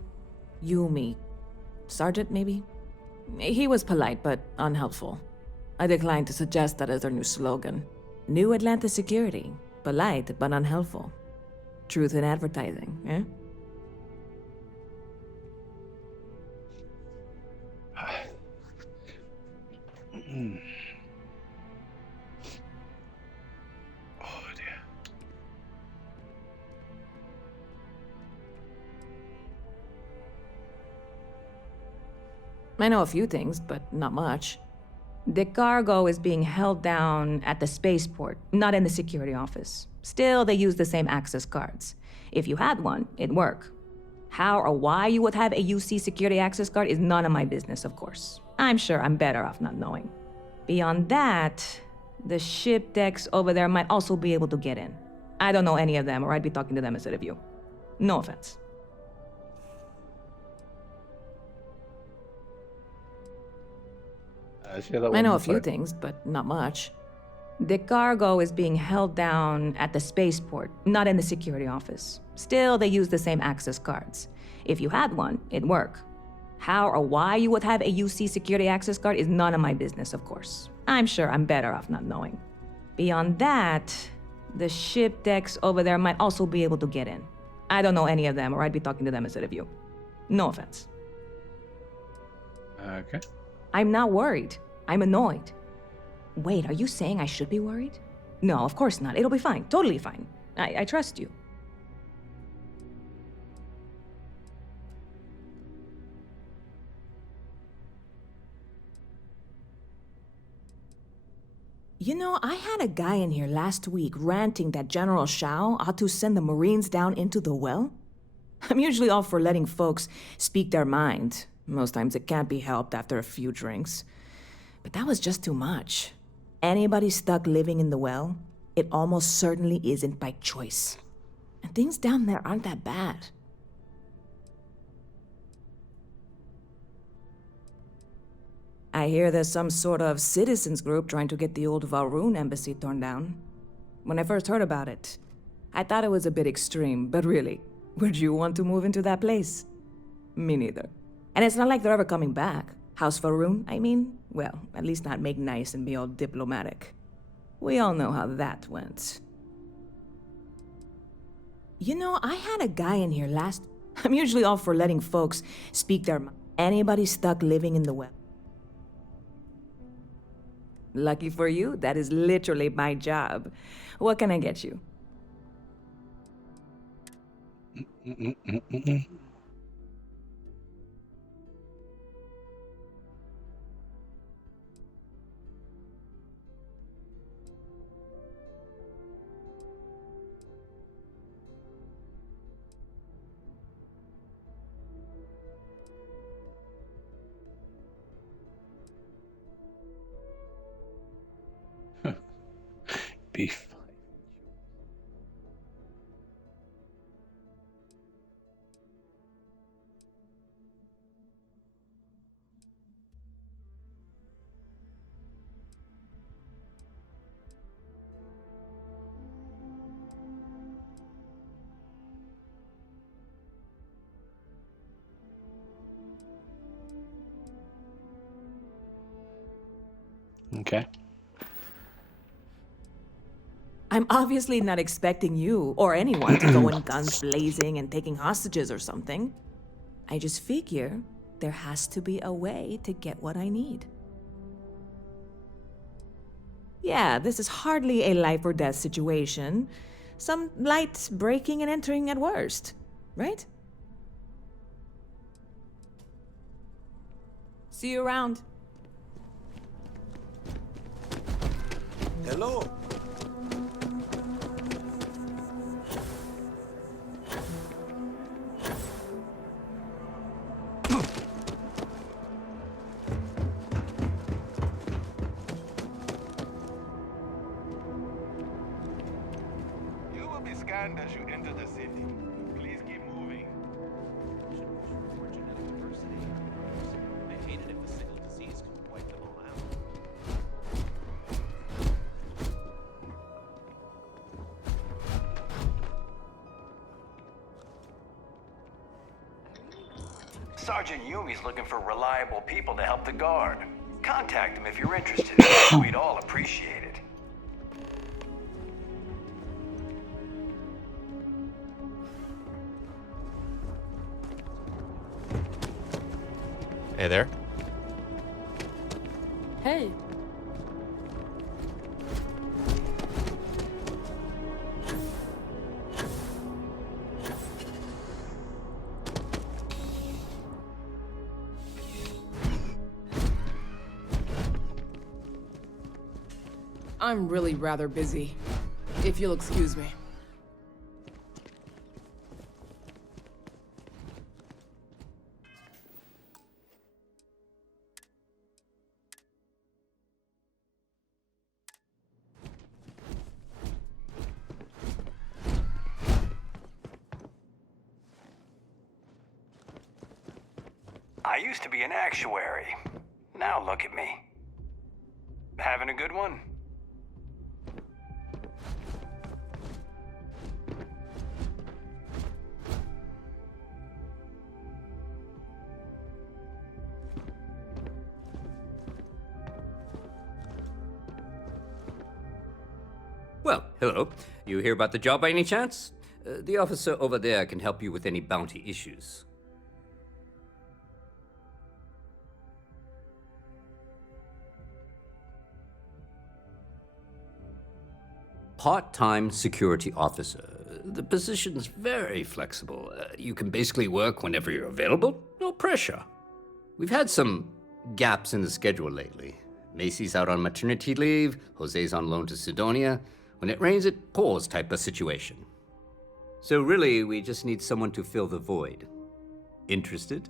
Yumi. Sergeant, maybe? He was polite, but unhelpful. I declined to suggest that as their new slogan. New Atlantis Security. Polite, but unhelpful. Truth in advertising, eh? Oh, dear. I know a few things, but not much. The cargo is being held down at the spaceport, not in the security office. Still, they use the same access cards. If you had one, it'd work. How or why you would have a UC security access card is none of my business, of course. I'm sure I'm better off not knowing. Beyond that, the ship decks over there might also be able to get in. I don't know any of them, or I'd be talking to them instead of you. No offense. See how that I know a one few played. things, but not much. The cargo is being held down at the spaceport, not in the security office. Still, they use the same access cards. If you had one, it'd work. How or why you would have a UC security access card is none of my business, of course. I'm sure I'm better off not knowing. Beyond that, the ship decks over there might also be able to get in. I don't know any of them, or I'd be talking to them instead of you. No offense. Okay. I'm not worried. I'm annoyed. Wait, are you saying I should be worried? No, of course not. It'll be fine. Totally fine. I trust you. You know, I had a guy in here last week ranting that General Shao ought to send the Marines down into the well. I'm usually all for letting folks speak their mind. Most times it can't be helped after a few drinks. But that was just too much. Anybody stuck living in the well, it almost certainly isn't by choice. And things down there aren't that bad. I hear there's some sort of citizens group trying to get the old Valroon embassy torn down. When I first heard about it, I thought it was a bit extreme, but really, would you want to move into that place? Me neither. And it's not like they're ever coming back. House Valroon, I mean? Well, at least not make nice and be all diplomatic. We all know how that went. You know, I had a guy in here last... I'm usually all for letting folks speak their mind. Anybody stuck living in the well. Lucky for you, that is literally my job. What can I get you? Beef. Okay. I'm obviously not expecting you or anyone to go in guns blazing and taking hostages or something. I just figure there has to be a way to get what I need. Yeah, this is hardly a life or death situation. Some light breaking and entering at worst, right? See you around. Hello. You will be scanned as you enter the city. Please keep moving. I hate it if the sickle disease can wipe them all out. Sergeant Yumi's looking for reliable people to help the guard. Contact him if you're interested. We'd all appreciate it. Hey there. Hey. I'm really rather busy. If you'll excuse me. I used to be an actuary. Now look at me. Having a good one? Well, hello. You hear about the job by any chance? The officer over there can help you with any bounty issues. Part-time security officer. The position's very flexible. You can basically work whenever you're available. No pressure. We've had some gaps in the schedule lately. Macy's out on maternity leave, Jose's on loan to Sidonia. When it rains, it pours type of situation. So really, we just need someone to fill the void. Interested?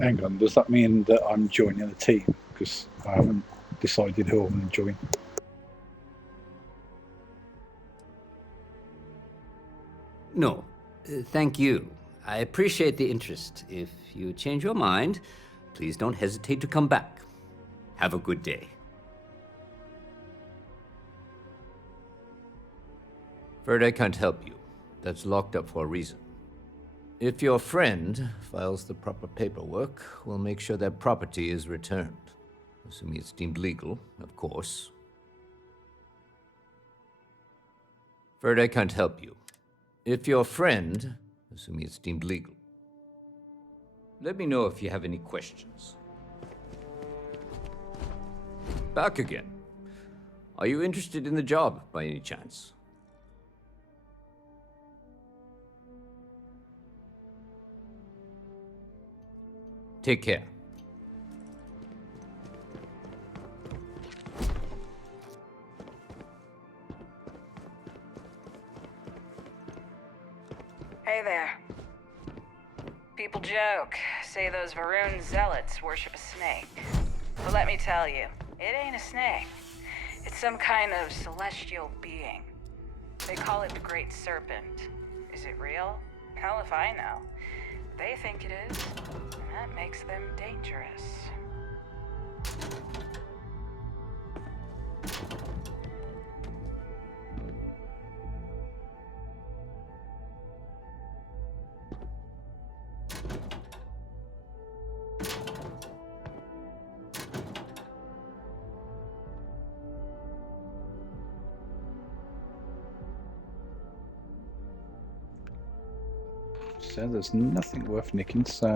Hang on, does that mean that I'm joining the team? Because I haven't decided who I'm going to join. No. Thank you. I appreciate the interest. If you change your mind, please don't hesitate to come back. Have a good day. Afraid I can't help you. That's locked up for a reason. If your friend files the proper paperwork, we'll make sure that property is returned. Assuming it's deemed legal, of course. Afraid I can't help you. If your friend, assuming it's deemed legal. Let me know if you have any questions. Back again. Are you interested in the job by any chance? Take care. Hey there. People joke, say those Varun zealots worship a snake. But let me tell you, it ain't a snake. It's some kind of celestial being. They call it the Great Serpent. Is it real? Hell if I know. They think it is, and that makes them dangerous. So there's nothing worth nicking, so.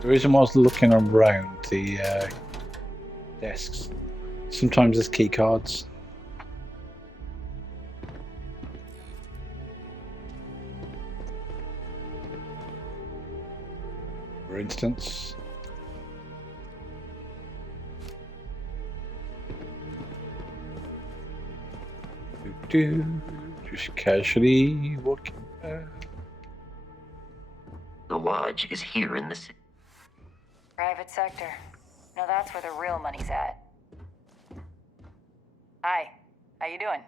The reason why I was looking around the desks, sometimes there's key cards. For instance. Just casually walking back. The lodge is here in the city. Private sector. No, that's where the real money's at. Hi. How you doing?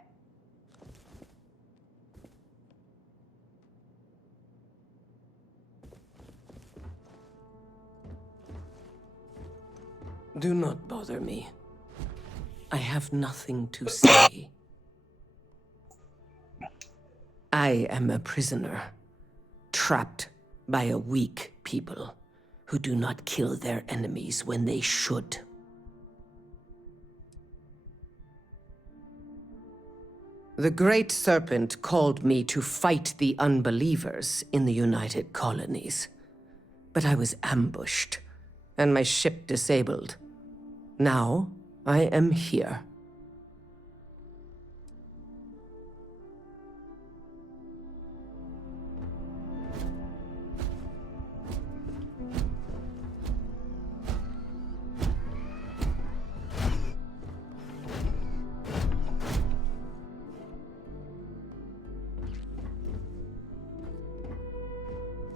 Do not bother me. I have nothing to say. I am a prisoner, trapped by a weak people who do not kill their enemies when they should. The Great Serpent called me to fight the unbelievers in the United Colonies, but I was ambushed and my ship disabled. Now I am here.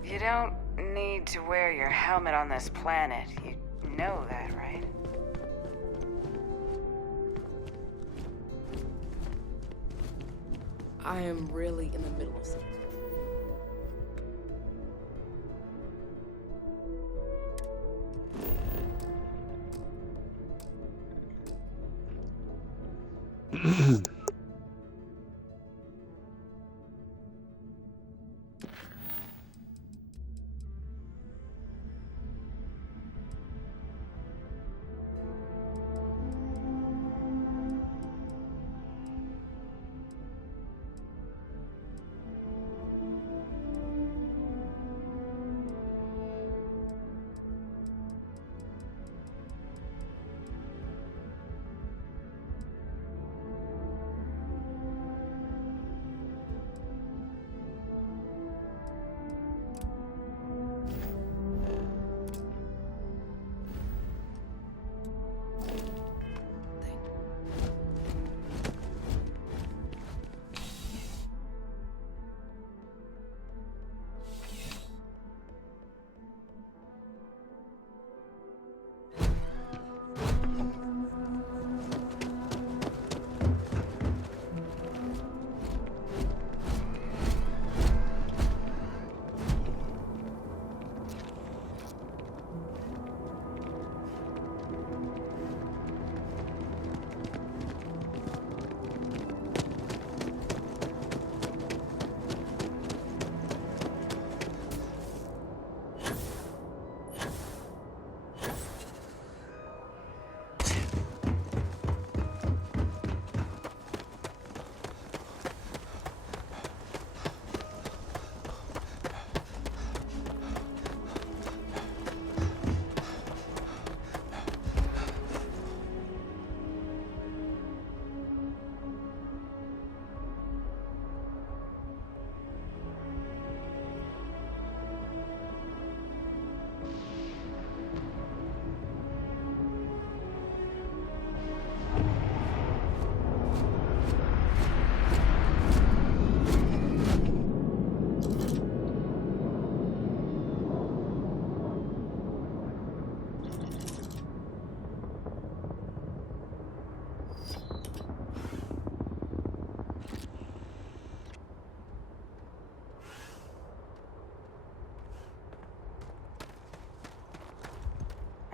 You don't need to wear your helmet on this planet. You know that, right? I am really in the middle of something.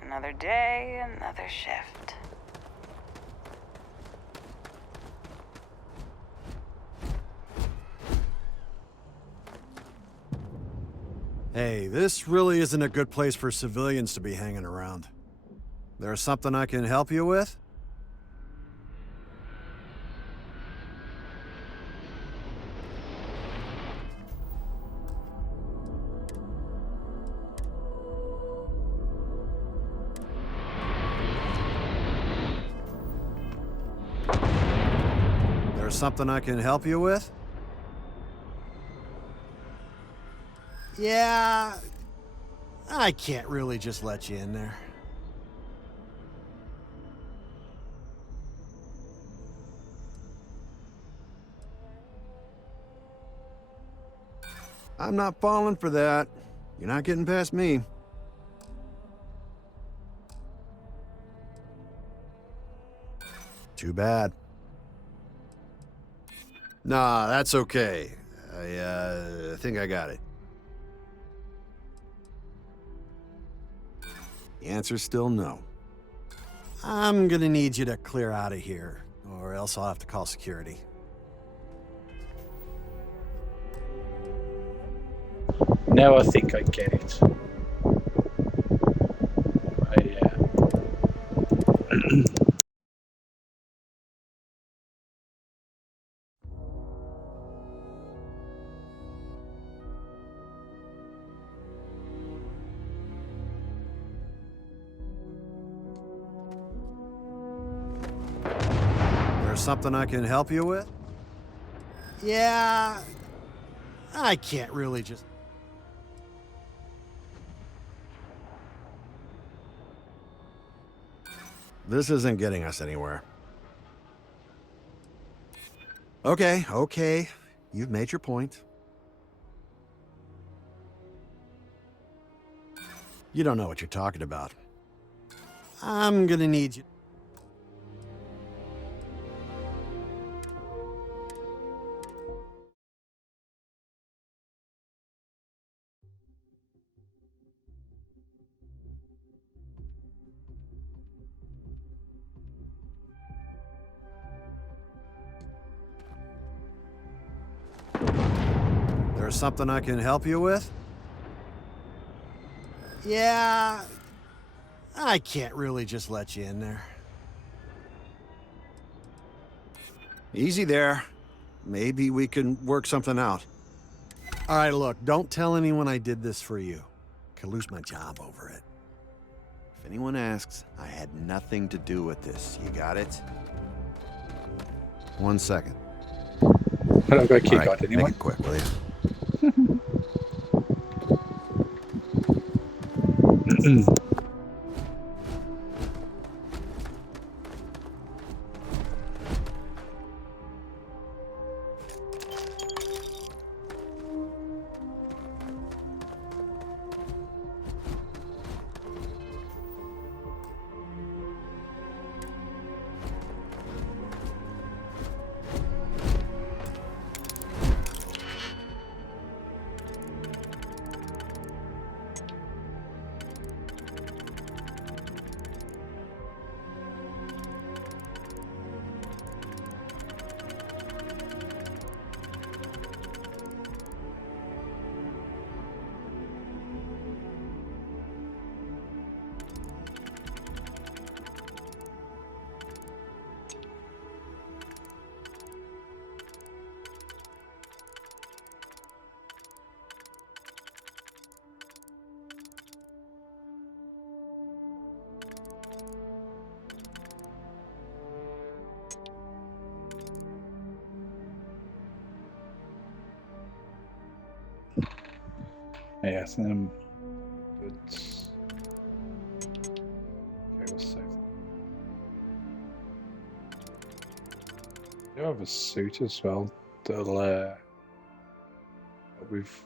Another day, another shift. Hey, this really isn't a good place for civilians to be hanging around. There's something I can help you with? There's something I can help you with? Yeah, I can't really just let you in there. I'm not falling for that. You're not getting past me. Too bad. Nah, that's okay. I think I got it. The answer's still no. I'm gonna need you to clear out of here, or else I'll have to call security. Now I think I get it. There's something I can help you with? Yeah, I can't really just... This isn't getting us anywhere. Okay. You've made your point. You don't know what you're talking about. I'm gonna need you... something I can help you with? Yeah, I can't really just let you in there. Easy there. Maybe we can work something out. All right, look, don't tell anyone I did this for you. Could lose my job over it. If anyone asks, I had nothing to do with this. You got it? 1 second. I don't go key All card right, anyway. make it quick, will you? Yes, goods. Okay, we'll save them. I do have a suit as well that'll that we've.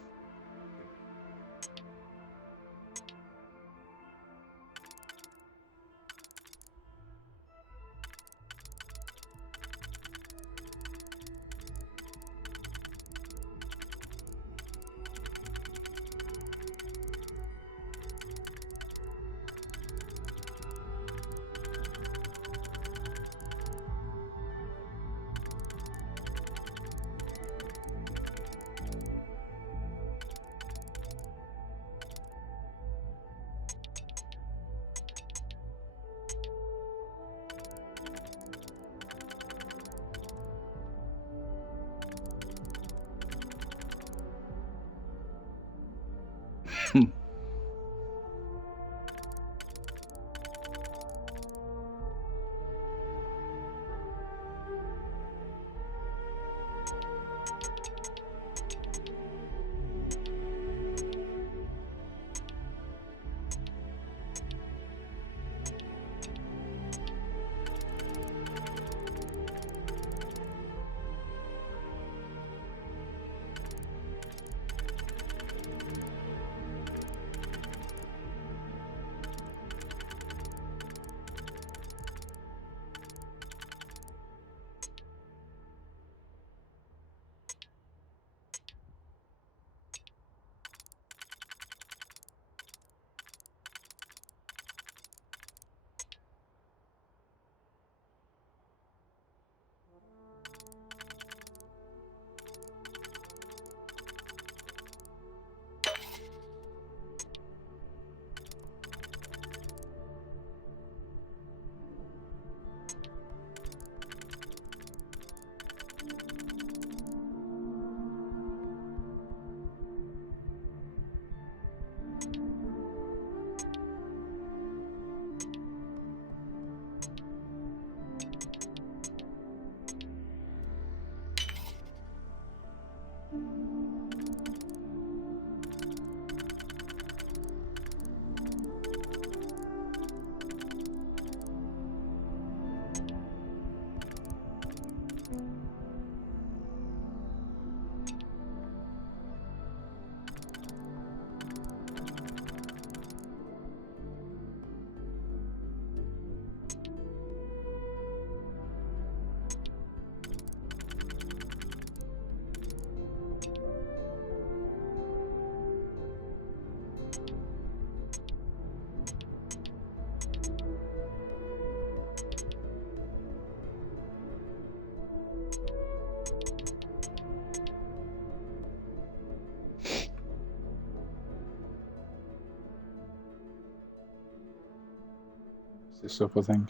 This up, I think.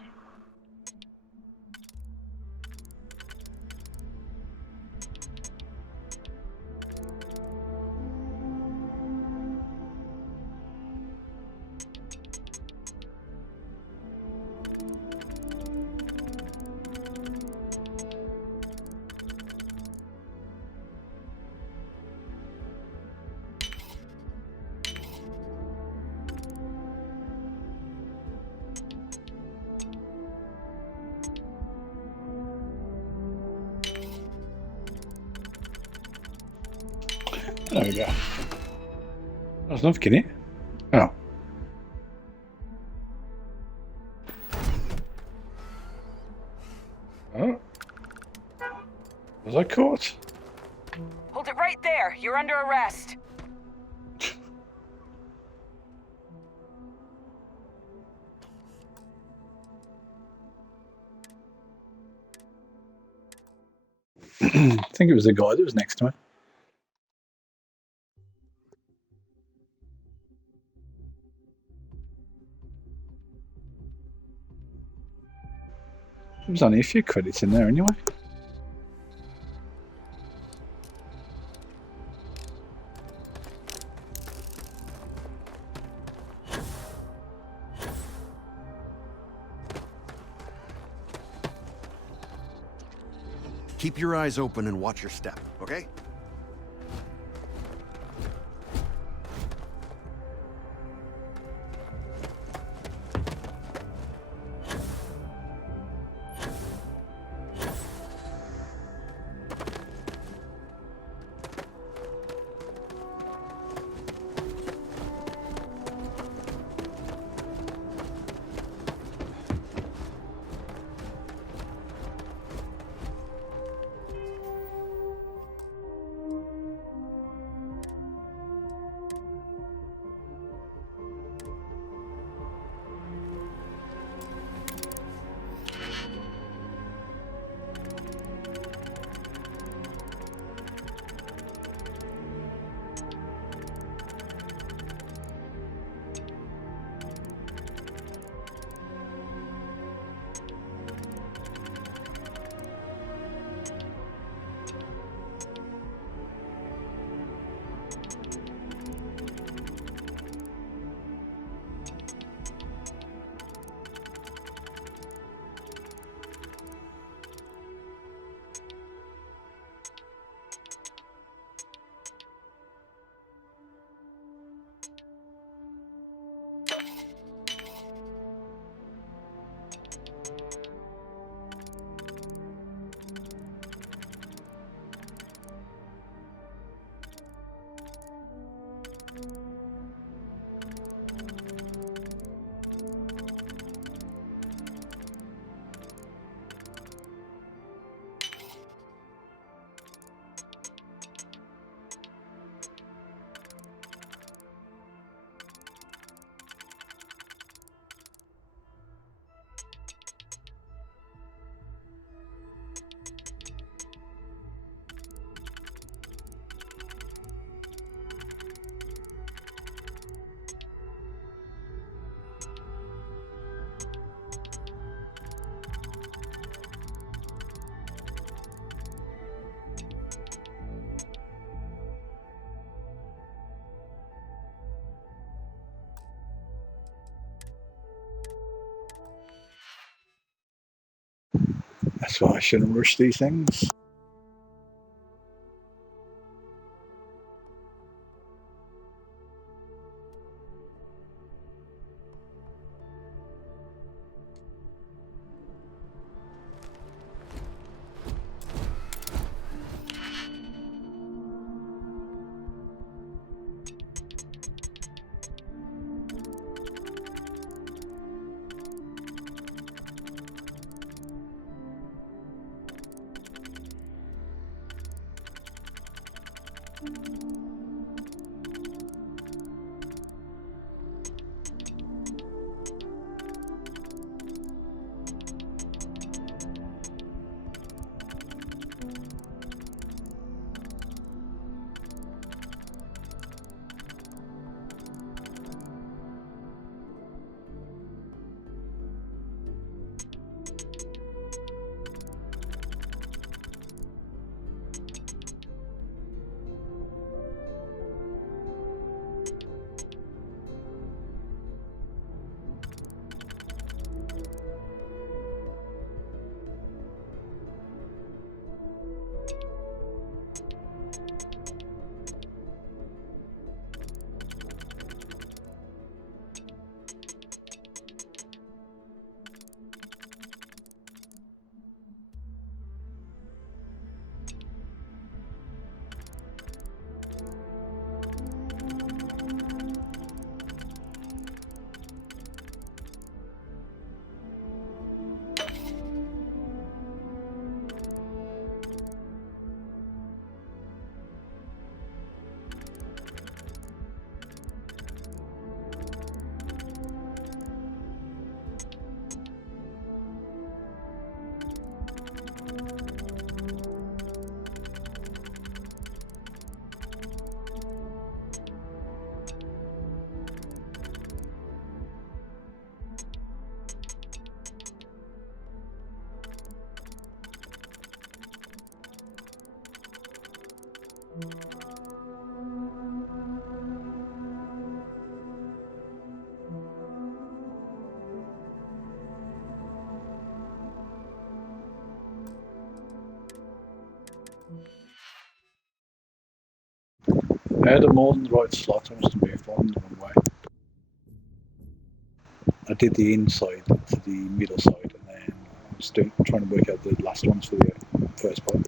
There we go. There's enough, can it? Oh. Oh. Was I caught? Hold it right there. You're under arrest. I think it was the guy that was next to me. There was only a few credits in there anyway. Keep your eyes open and watch your step, okay? That's why I shouldn't rush these things. I had them all in the right slot. I must have moved one the wrong way. I did the inside to the middle side, and then I was trying to work out the last ones for the first part.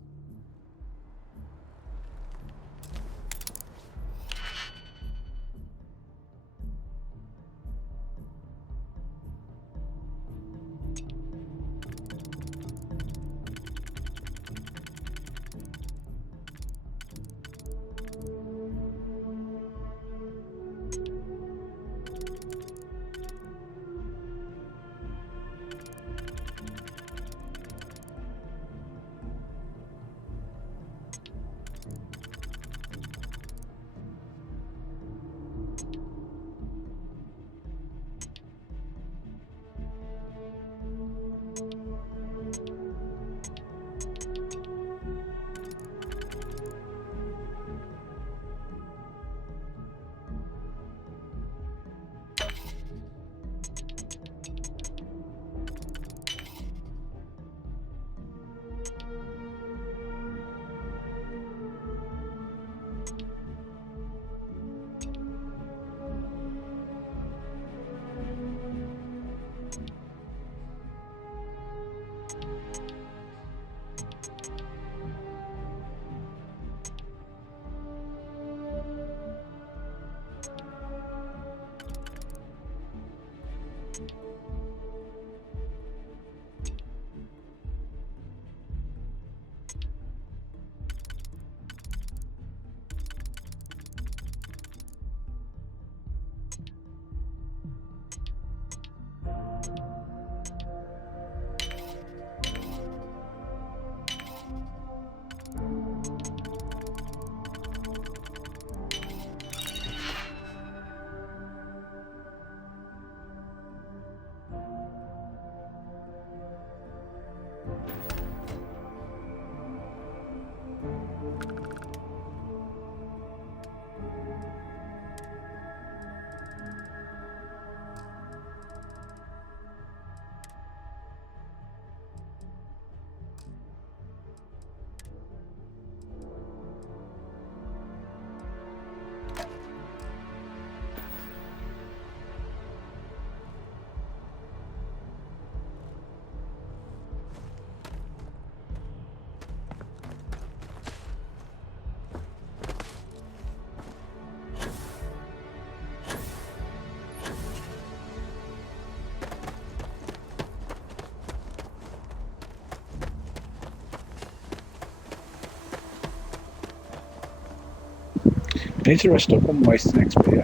I need to rest up on wasting XP.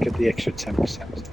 Get the extra 10%.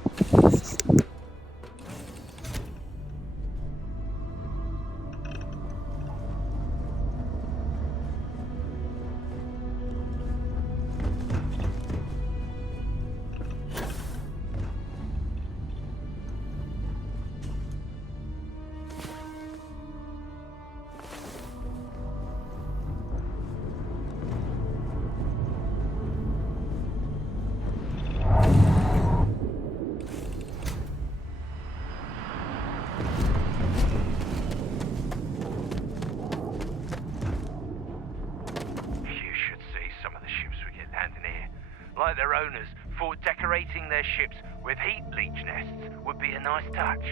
Like their owners thought decorating their ships with heat leech nests would be a nice touch.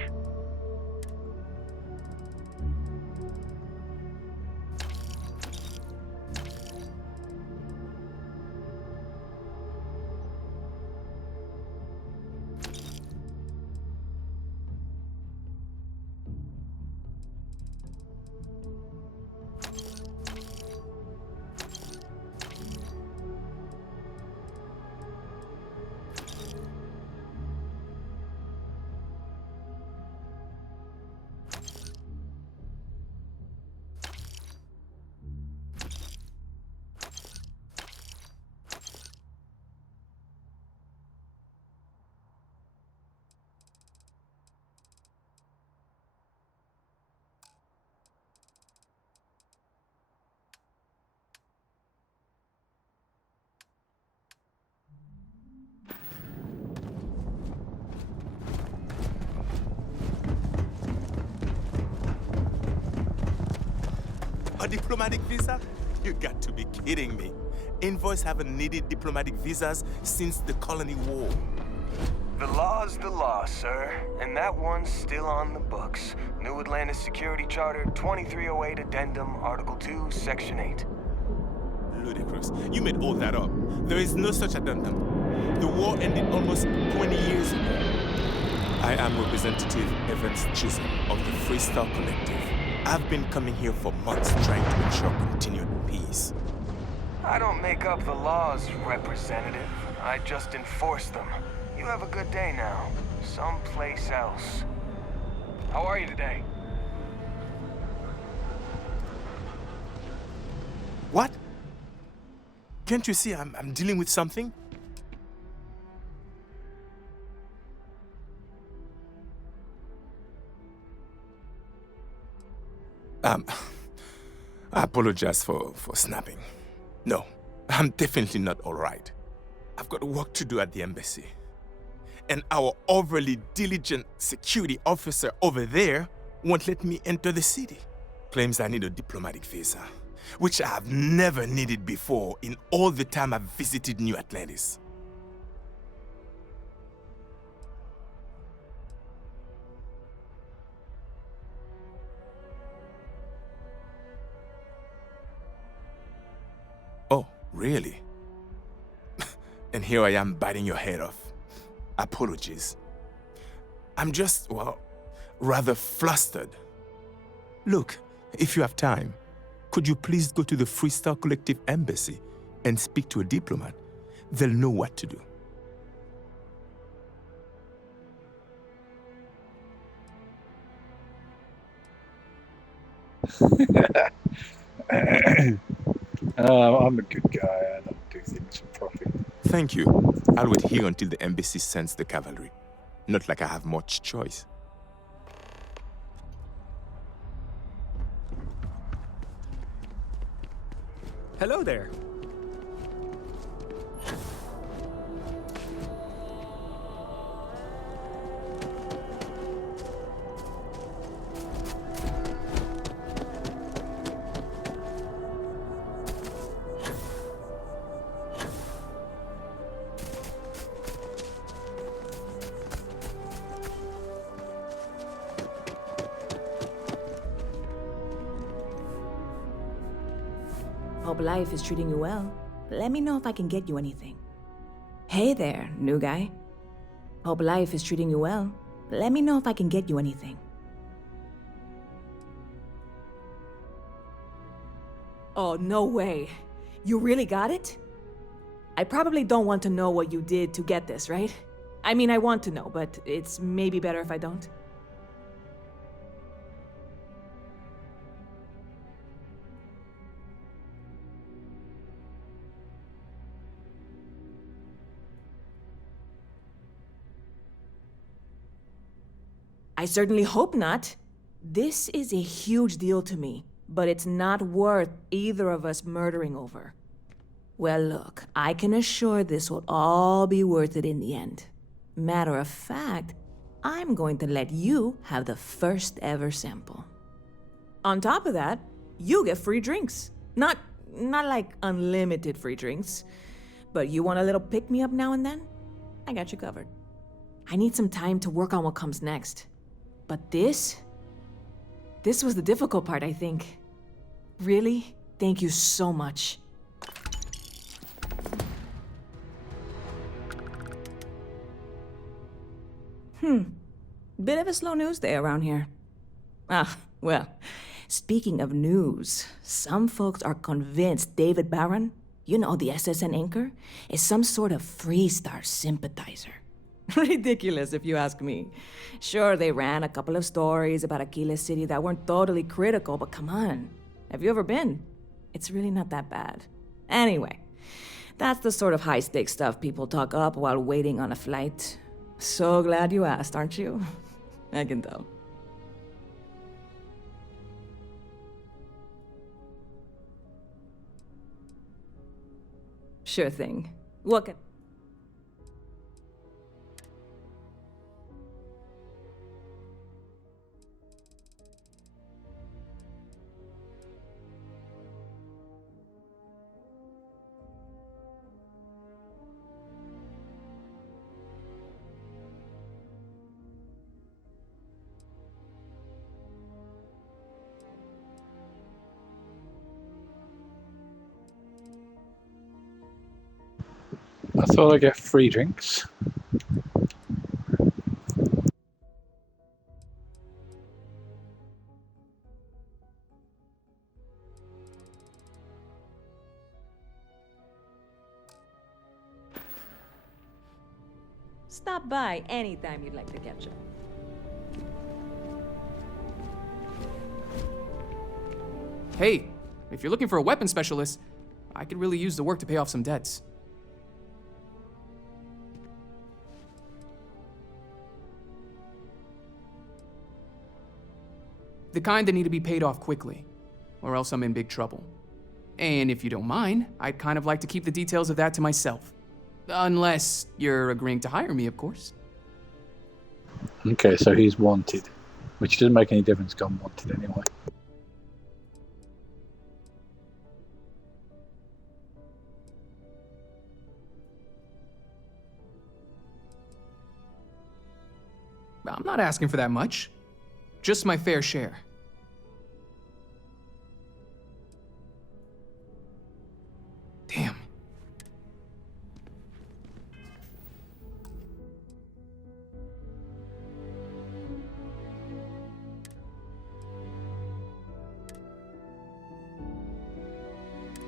A diplomatic visa? You got to be kidding me. Envoys haven't needed diplomatic visas since the colony war. The law's the law, sir, and that one's still on the books. New Atlantis Security Charter 2308 Addendum, Article 2, Section 8. Ludicrous. You made all that up. There is no such addendum. The war ended almost 20 years ago. I am Representative Evans Chisholm of the Freestyle Collective. I've been coming here for months trying to ensure continued peace. I don't make up the laws, Representative. I just enforce them. You have a good day now. Someplace else. How are you today? What? Can't you see I'm dealing with something? I apologize for snapping. No, I'm definitely not all right. I've got work to do at the embassy. And our overly diligent security officer over there won't let me enter the city. Claims I need a diplomatic visa, which I have never needed before in all the time I've visited New Atlantis. Oh, really? And here I am biting your head off. Apologies. I'm just, well, rather flustered. Look, if you have time, could you please go to the Freestyle Collective embassy and speak to a diplomat? They'll know what to do. I'm a good guy. I don't do things for profit. Thank you. I'll wait here until the embassy sends the cavalry. Not like I have much choice. Hello there. Hope life is treating you well. Let me know if I can get you anything. Hey there, new guy. Hope life is treating you well. Let me know if I can get you anything. Oh, no way. You really got it? I probably don't want to know what you did to get this, right? I mean, I want to know, but it's maybe better if I don't. I certainly hope not. This is a huge deal to me, but it's not worth either of us murdering over. Well, look, I can assure this will all be worth it in the end. Matter of fact, I'm going to let you have the first ever sample. On top of that, you get free drinks. Not like unlimited free drinks, but you want a little pick-me-up now and then? I got you covered. I need some time to work on what comes next. But this was the difficult part, I think. Really, thank you so much. Bit of a slow news day around here. Well, speaking of news, some folks are convinced David Barron, you know, the SSN anchor, is some sort of Freestar sympathizer. Ridiculous, if you ask me. Sure, they ran a couple of stories about Aquila City that weren't totally critical, but come on. Have you ever been? It's really not that bad. Anyway, that's the sort of high-stakes stuff people talk up while waiting on a flight. So glad you asked, aren't you? I can tell. Sure thing. What can... thought I'd get free drinks. Stop by anytime you'd like to catch up. Hey, if you're looking for a weapon specialist, I could really use the work to pay off some debts. The kind that need to be paid off quickly, or else I'm in big trouble. And if you don't mind, I'd kind of like to keep the details of that to myself. Unless you're agreeing to hire me, of course. Okay, so he's wanted, which doesn't make any difference. Gone wanted anyway. I'm not asking for that much. Just my fair share. Damn.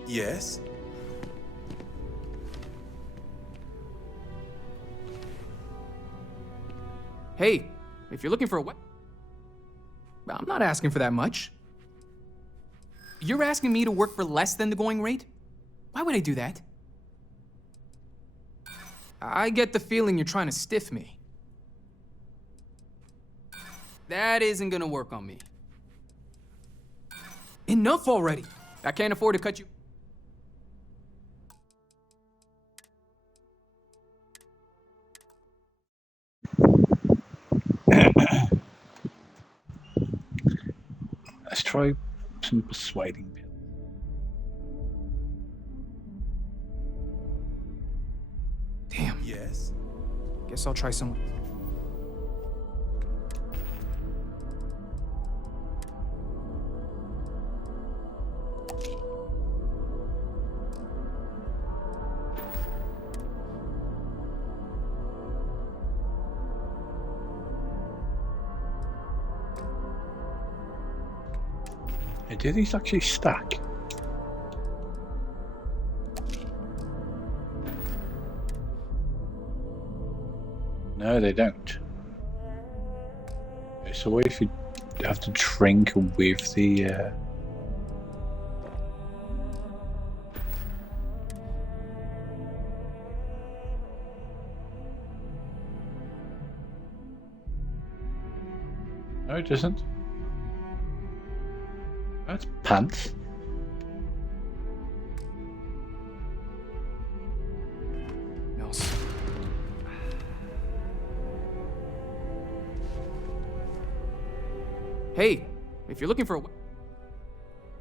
Yes? Hey, if you're looking for a weapon, I'm not asking for that much. You're asking me to work for less than the going rate? Why would I do that? I get the feeling you're trying to stiff me. That isn't gonna work on me. Enough already! I can't afford to cut you. Let's try some persuading. Damn. Yes? Guess I'll try someone. Do these actually stack? No, they don't. So what if you have to drink with the... No, it doesn't. That's pants. No. Hey, if you're looking for a...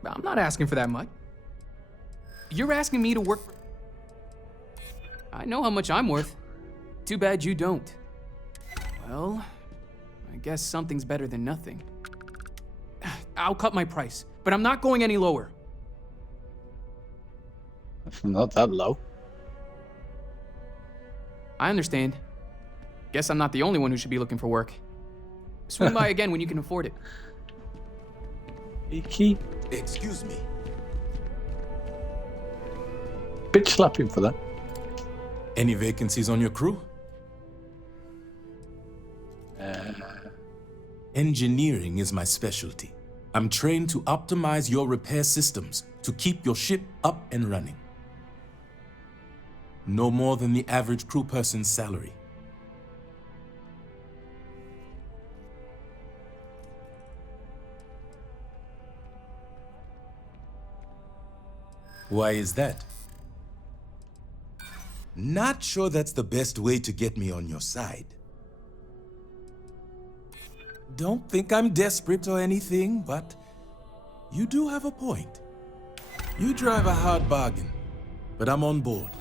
I'm not asking for that much. You're asking me to work for... I know how much I'm worth. Too bad you don't. Well, I guess something's better than nothing. I'll cut my price, but I'm not going any lower. That's not that low. I understand. Guess I'm not the only one who should be looking for work. Swing by again when you can afford it. Icky. Excuse me. Bitch slap him for that. Any vacancies on your crew? Engineering is my specialty. I'm trained to optimize your repair systems to keep your ship up and running. No more than the average crew person's salary. Why is that? Not sure that's the best way to get me on your side. Don't think I'm desperate or anything, but you do have a point. You drive a hard bargain, but I'm on board.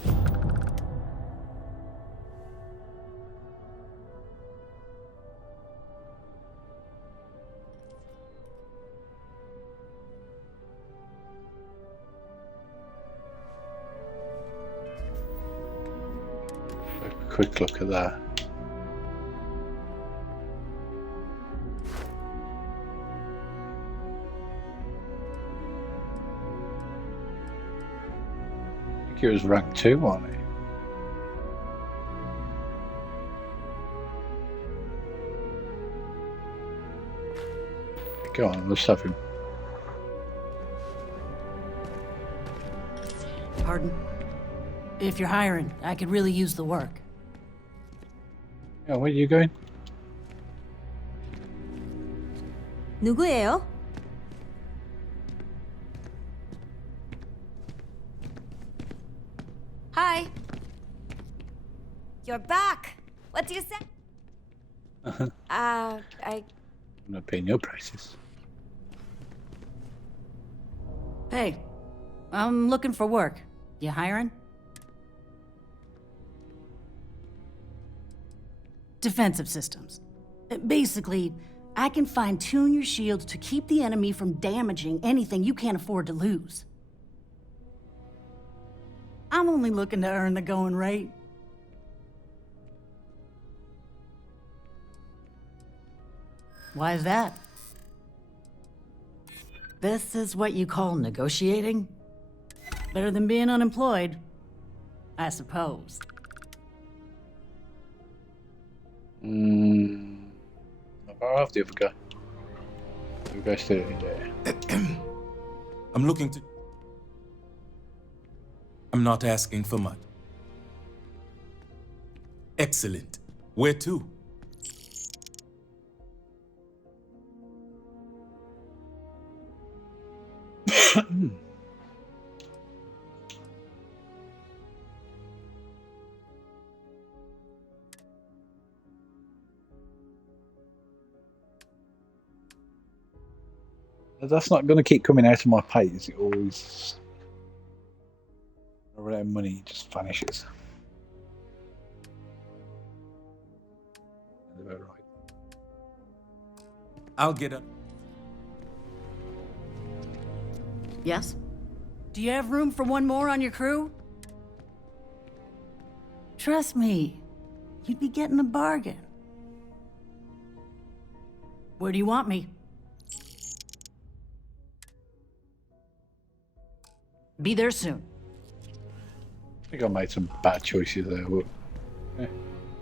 quick look at that. I think he was rank 2, wasn't he? Go on, let's have him. Pardon? If you're hiring, I could really use the work. Yeah, where are you going? 누구예요? Hi. You're back. What do you say? I... I'm not paying your prices. Hey, I'm looking for work. You hiring? Defensive systems. Basically, I can fine-tune your shields to keep the enemy from damaging anything you can't afford to lose. I'm only looking to earn the going rate. Why is that? This is what you call negotiating? Better than being unemployed, I suppose. Not far off the other guy. The other guy's still in there. I'm looking to... I'm not asking for much. Excellent. Where to? That's not going to keep coming out of my pay, is it? Always. I run out of money, it just vanishes. About right. I'll get up. Yes? Do you have room for one more on your crew? Trust me, you'd be getting a bargain. Where do you want me? Be there soon. I think I made some bad choices there, but... Yeah.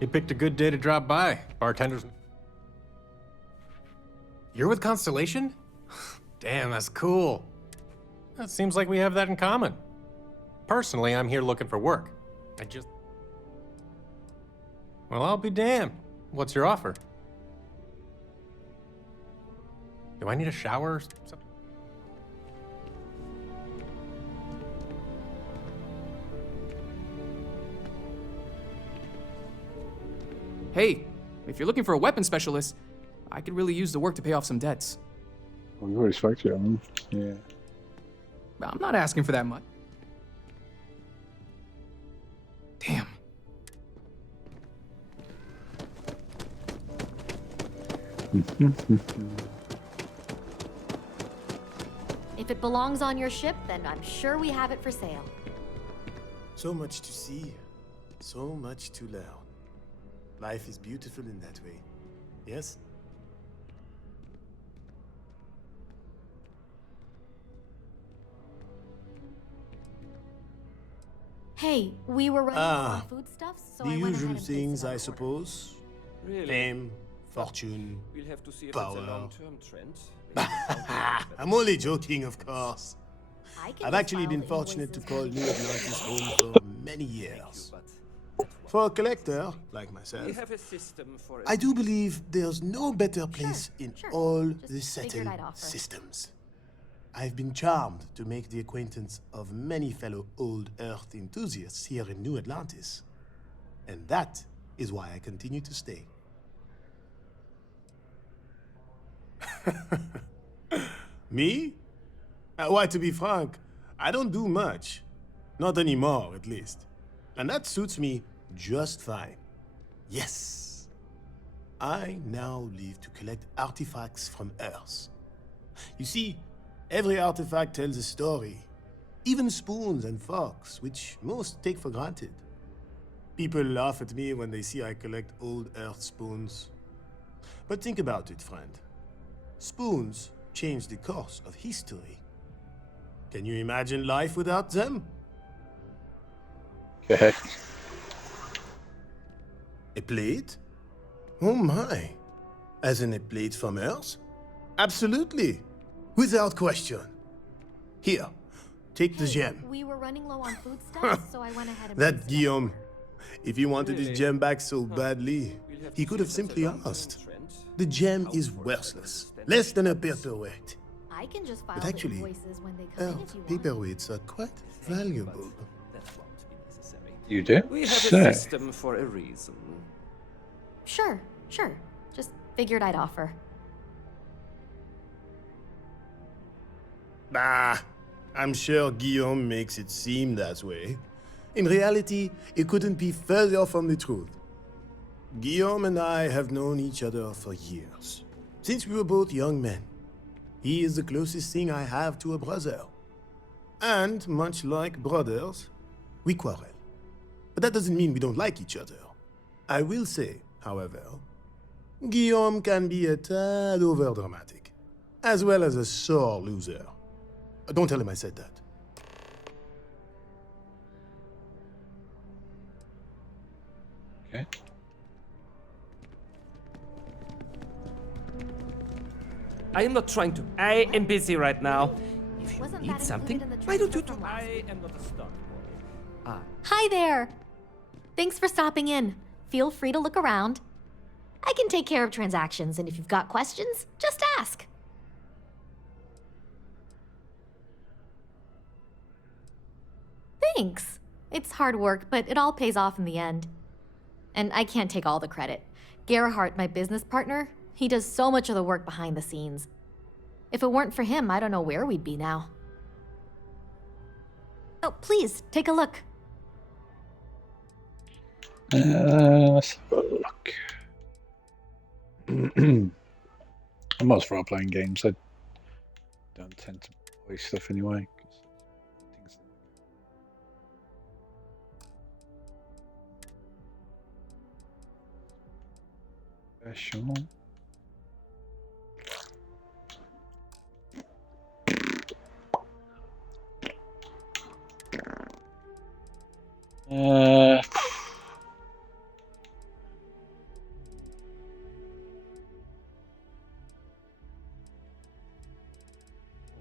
You picked a good day to drop by, bartenders. You're with Constellation? Damn, that's cool. It seems like we have that in common. Personally, I'm here looking for work. Well, I'll be damned. What's your offer? Do I need a shower or something? Hey, if you're looking for a weapons specialist, I could really use the work to pay off some debts. Well, we've already spoke to him. Yeah. I'm not asking for that much. Damn. If it belongs on your ship, then I'm sure we have it for sale. So much to see, so much to learn. Life is beautiful in that way, yes? Hey, we were running out of foodstuffs, so the I went usual ahead and things, placed I another suppose. Really? Fame, fortune, We'll have to see if power. it's a long-term trend. I'm only joking, of course. I can I've just actually file been the fortunate to invoices call when New you- Atlantis home for many years. For a collector like We myself, have a system for I do believe there's no better place in all the figured settled I'd offer. systems. I've been charmed to make the acquaintance of many fellow old Earth enthusiasts here in New Atlantis. And that is why I continue to stay. Me? Why, to be frank, I don't do much. Not anymore, at least. And that suits me just fine. Yes. I now live to collect artifacts from Earth. You see, every artifact tells a story. Even spoons and forks, which most take for granted. People laugh at me when they see I collect old earth spoons. But think about it, friend. Spoons change the course of history. Can you imagine life without them? Okay. A plate? Oh my. As in a plate from Earth? Absolutely. Without question. Here, take the gem. We were running low on food stuff, so I went ahead and... That Guillaume. If he wanted his gem back so badly, he could have simply asked. The gem is worthless. Less than a paperweight. I can just file But the actually, invoices when they come in if earth you want. paperweights are quite valuable. You do? We have So. a system for a reason. Sure. Just figured I'd offer. Bah, I'm sure Guillaume makes it seem that way. In reality, it couldn't be further from the truth. Guillaume and I have known each other for years, since we were both young men. He is the closest thing I have to a brother. And much like brothers, we quarrel. But that doesn't mean we don't like each other. I will say, however, Guillaume can be a tad overdramatic, as well as a sore loser. Don't tell him I said that. Okay. I am not trying to. I am busy right now. If you Wasn't need that something, included in the why don't you transfer talk? from last I week? am not a star boy. Hi there! Thanks for stopping in. Feel free to look around. I can take care of transactions, and if you've got questions, just ask. Thanks. It's hard work, but it all pays off in the end. And I can't take all the credit. Gerhardt, my business partner, he does so much of the work behind the scenes. If it weren't for him, I don't know where we'd be now. Oh, please, take a look. Let's have a look. I'm not for playing games. I don't tend to play stuff anyway. Special.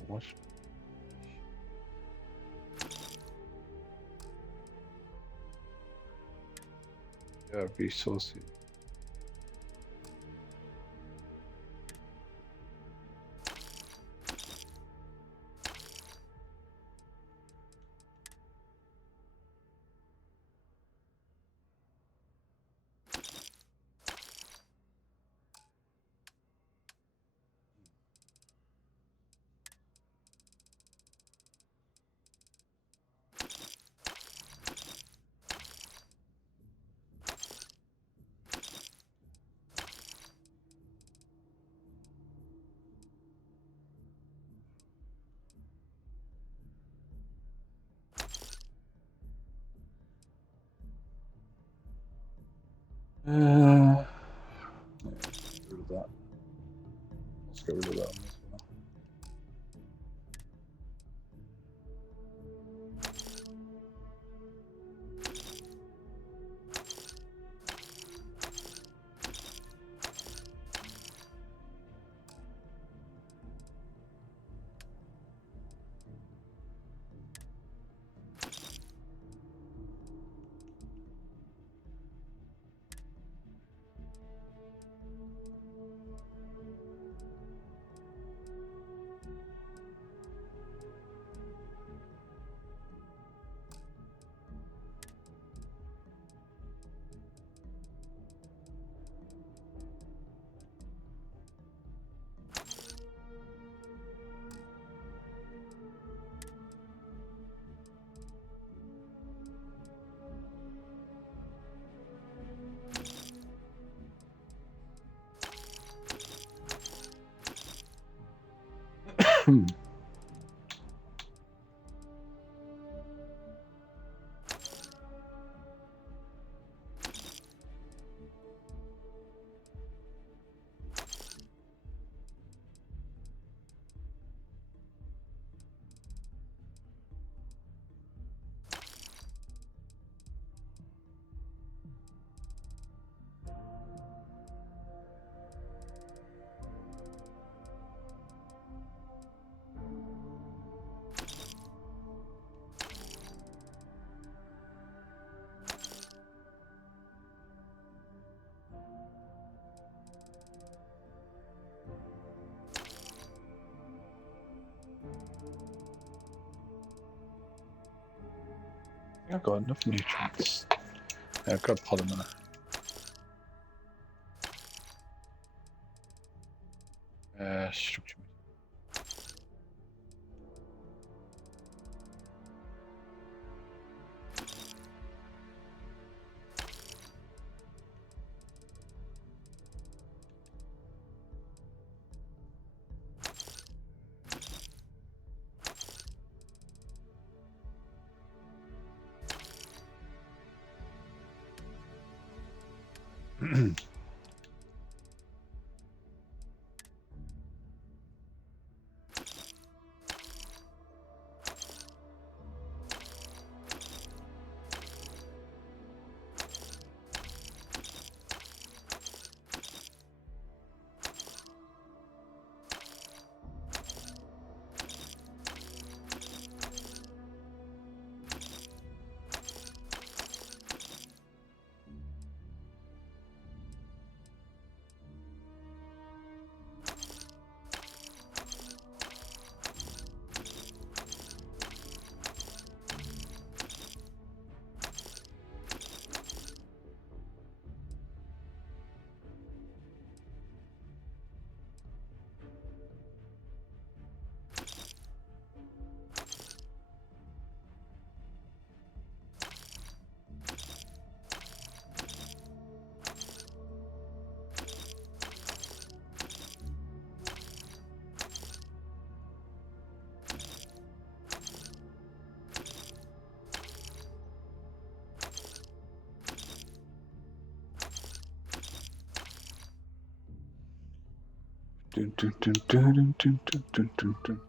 What? Yeah, resources. Let's get rid of that. Let's get rid of that one as well. I've got enough nutrients. Yeah, I've got polymer. Structure. Dun, dun, dun, dun, dun, dun, dun, dun, dun.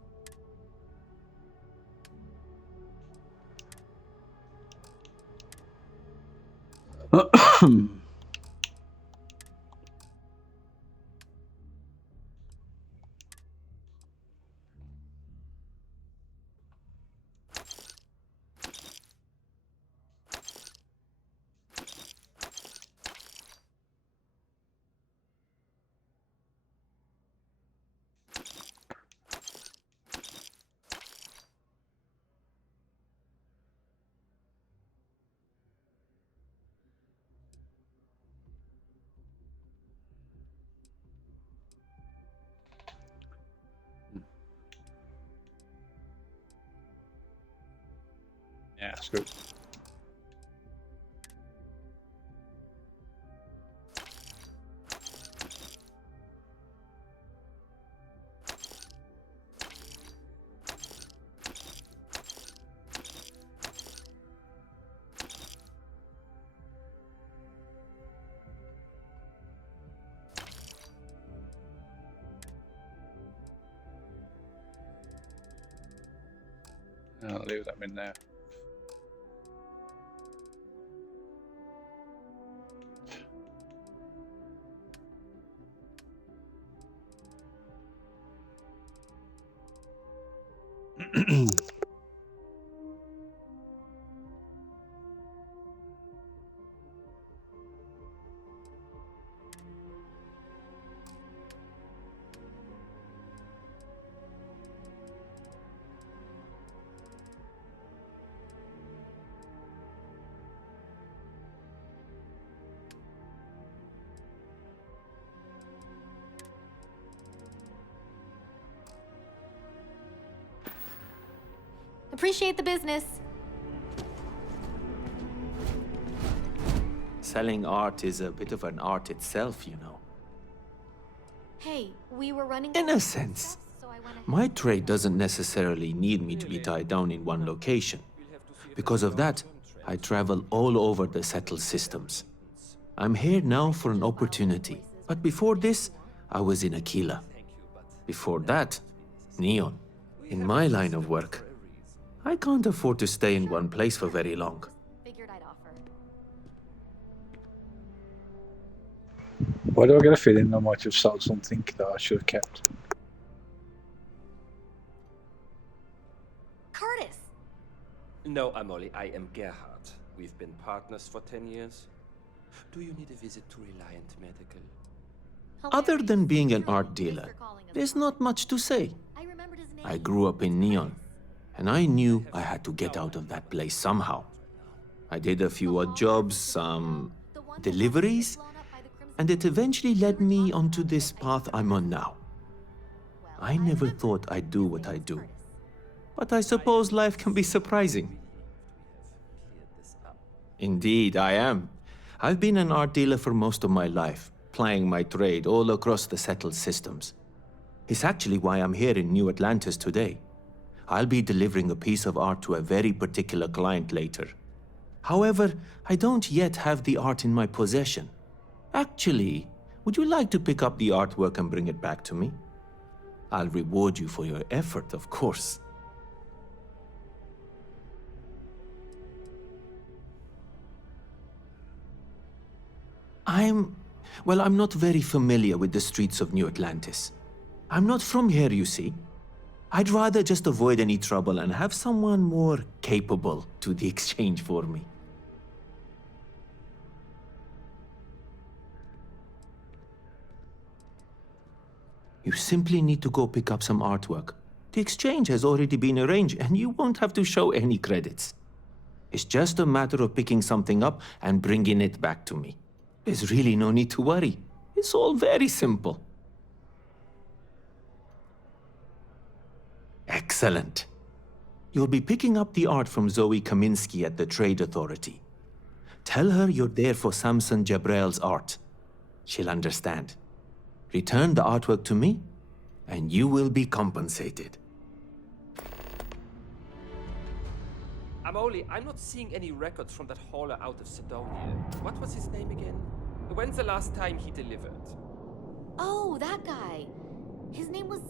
Yeah, that's good. I'll leave them in there. Appreciate the business. Selling art is a bit of an art itself, you know. Hey, we were running... In a sense. My trade doesn't necessarily need me to be tied down in one location. Because of that, I travel all over the settled systems. I'm here now for an opportunity. But before this, I was in Aquila. Before that, Neon. In my line of work, I can't afford to stay in one place for very long. Figured I'd offer. Why do I get a feeling I might have sold something that I should have kept? Curtis! No, Amoli, I am Gerhard. We've been partners for 10 years. Do you need a visit to Reliant Medical? Other than being an art dealer, there's not much to say. I grew up in Neon, and I knew I had to get out of that place somehow. I did a few odd jobs, some deliveries, and it eventually led me onto this path I'm on now. I never thought I'd do what I do, but I suppose life can be surprising. Indeed, I am. I've been an art dealer for most of my life, plying my trade all across the settled systems. It's actually why I'm here in New Atlantis today. I'll be delivering a piece of art to a very particular client later. However, I don't yet have the art in my possession. Actually, would you like to pick up the artwork and bring it back to me? I'll reward you for your effort, of course. I'm not very familiar with the streets of New Atlantis. I'm not from here, you see. I'd rather just avoid any trouble and have someone more capable do the exchange for me. You simply need to go pick up some artwork. The exchange has already been arranged and you won't have to show any credits. It's just a matter of picking something up and bringing it back to me. There's really no need to worry. It's all very simple. Excellent. You'll be picking up the art from Zoe Kaminsky at the Trade Authority. Tell her you're there for Samson Jabrel's art. She'll understand. Return the artwork to me, and you will be compensated. Amoli, I'm not seeing any records from that hauler out of Sidonia. What was his name again? When's the last time he delivered? Oh, that guy. His name was,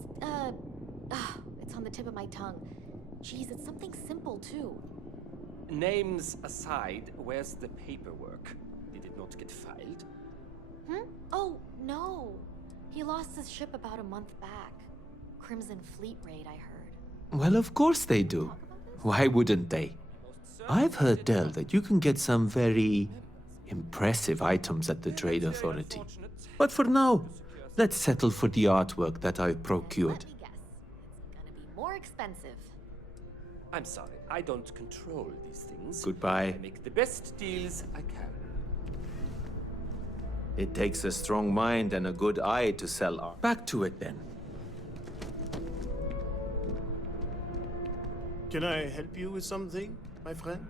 it's on the tip of my tongue. Jeez, it's something simple, too. Names aside, where's the paperwork? Did it not get filed? Oh, no. He lost his ship about a month back. Crimson Fleet raid, I heard. Well, of course they do. Why wouldn't they? I've heard tell that you can get some very impressive items at the Trade Authority. But for now, let's settle for the artwork that I've procured. Let me guess. It's gonna be more expensive. I'm sorry, I don't control these things. Goodbye. I make the best deals I can. It takes a strong mind and a good eye to sell art. Back to it then. Can I help you with something, my friend?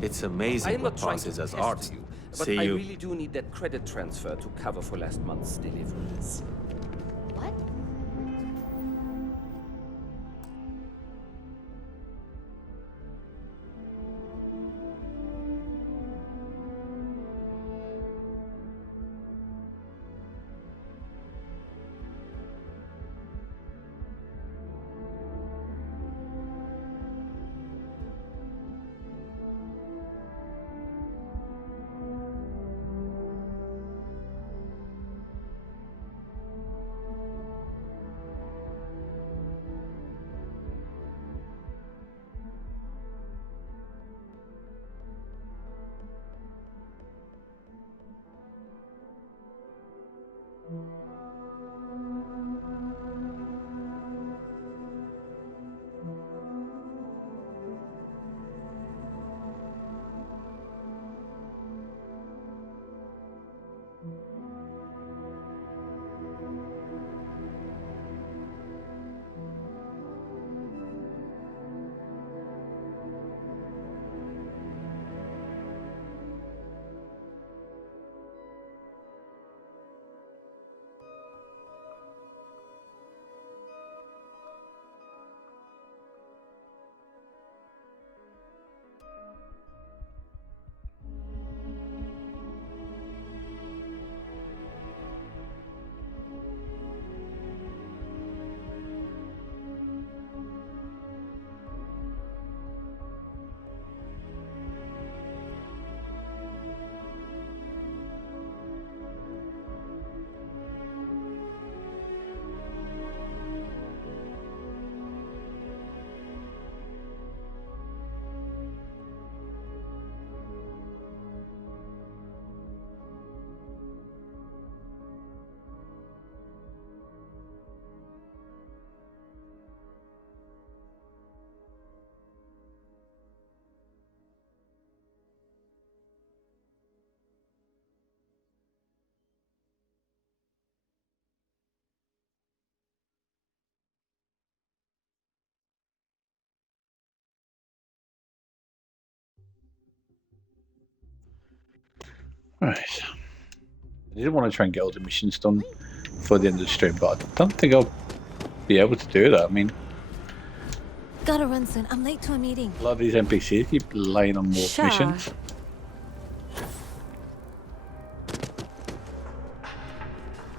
It's I amazing am what not trying passes to as pester art. you, but See I you. really do need that credit transfer to cover for last month's deliveries. What? Right. I didn't want to try and get all the missions done before the end of the stream, but I don't think I'll be able to do that. I mean, Gotta run soon. I'm late to a meeting. a lot of these NPCs keep laying on more missions.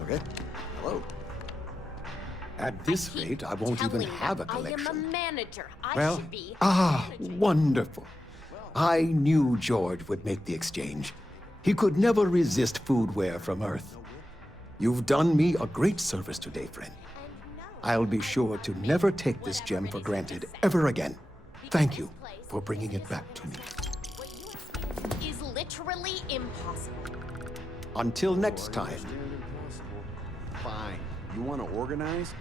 Okay. Hello. At this rate, I won't even have a collection. I am a manager. I Well, should be. wonderful. I knew George would make the exchange. He could never resist foodware from Earth. You've done me a great service today, friend. I'll be sure to never take this gem for granted ever again. Thank you for bringing it back to me. Is literally impossible. Until next time. Fine. You want to organize?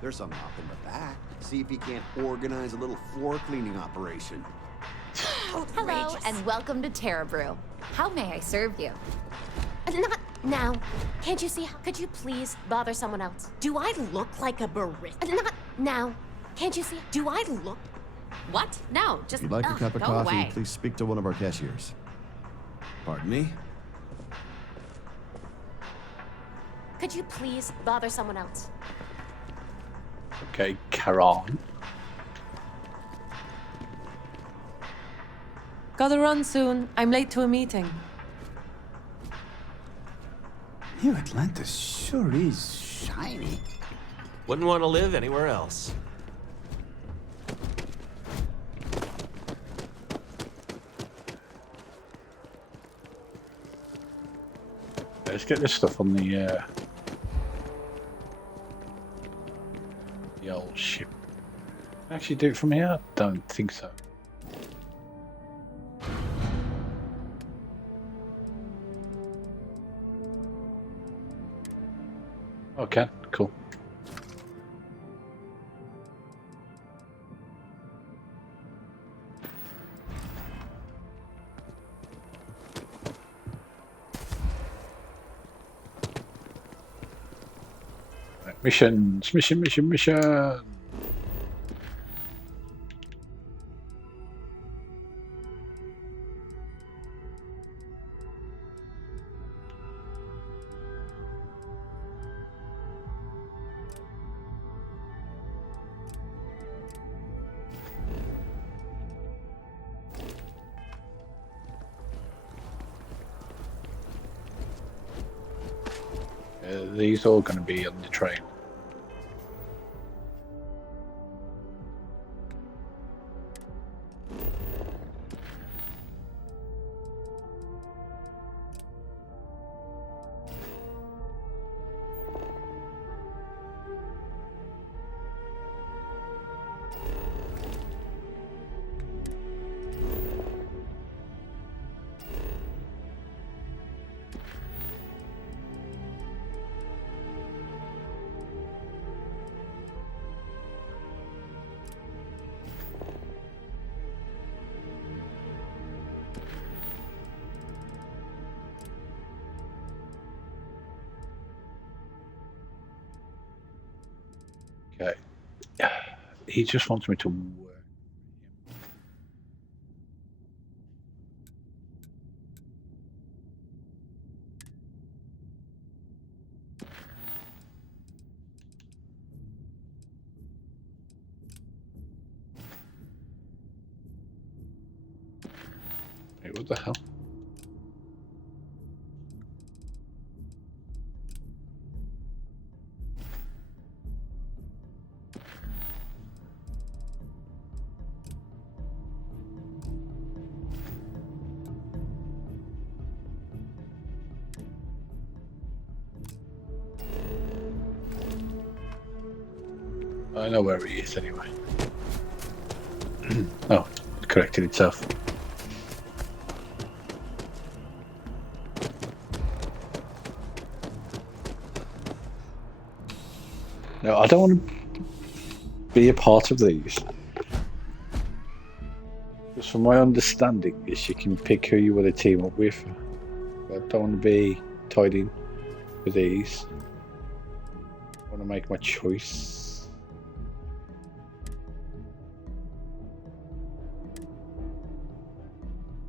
There's something up in the back. See if you can't organize a little floor cleaning operation. Hello, and welcome to Terra Brew. How may I serve you? Not now. Can't you see? Could you please bother someone else? Do I look like a barista? Not now. Can't you see? Do I look? What? No, just If you'd like a cup of go coffee, away. please speak to one of our cashiers. Pardon me? Could you please bother someone else? Okay, Karan. Gotta run soon. I'm late to a meeting. New Atlantis sure is shiny. Wouldn't want to live anywhere else. Let's get this stuff on the old ship. Can I actually do it from here? I don't think so. Okay, cool. Right, missions, mission. These all going to be on the train. Okay. He just wants me to work. Wait, what the hell? I know where he is anyway. Oh, it corrected itself. No, I don't want to be a part of these. Because from my understanding is you can pick who you want to team up with. I don't want to be tied in with these. I want to make my choice.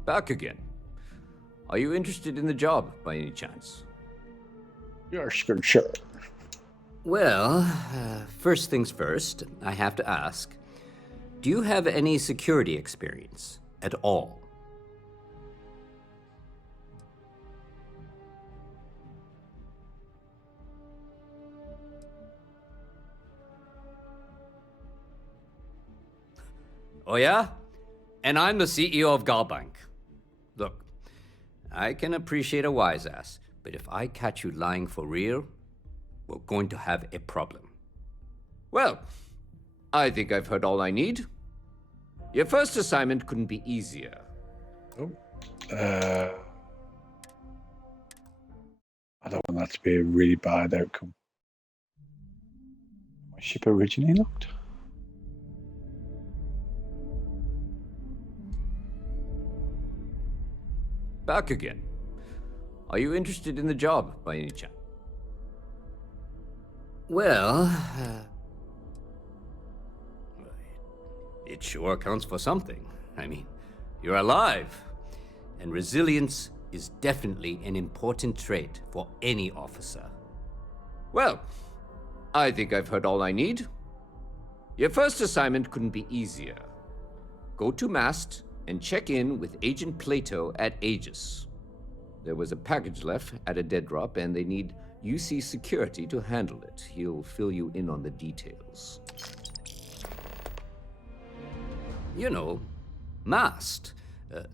Back again. Are you interested in the job, by any chance? Yes, good sir. Well, first things first, I have to ask, do you have any security experience at all? Oh yeah? And I'm the CEO of Galbank. Look, I can appreciate a wise ass, but if I catch you lying for real, we're going to have a problem. Well, I think I've heard all I need. Your first assignment couldn't be easier. Oh. I don't want that to be a really bad outcome. My ship originally locked? Back again. Are you interested in the job, by any chance? Well, it sure counts for something. I mean, you're alive. And resilience is definitely an important trait for any officer. Well, I think I've heard all I need. Your first assignment couldn't be easier. Go to mast and check in with Agent Plato at Aegis. There was a package left at a dead drop, and they need UC security to handle it. He'll fill you in on the details. You know, MAST,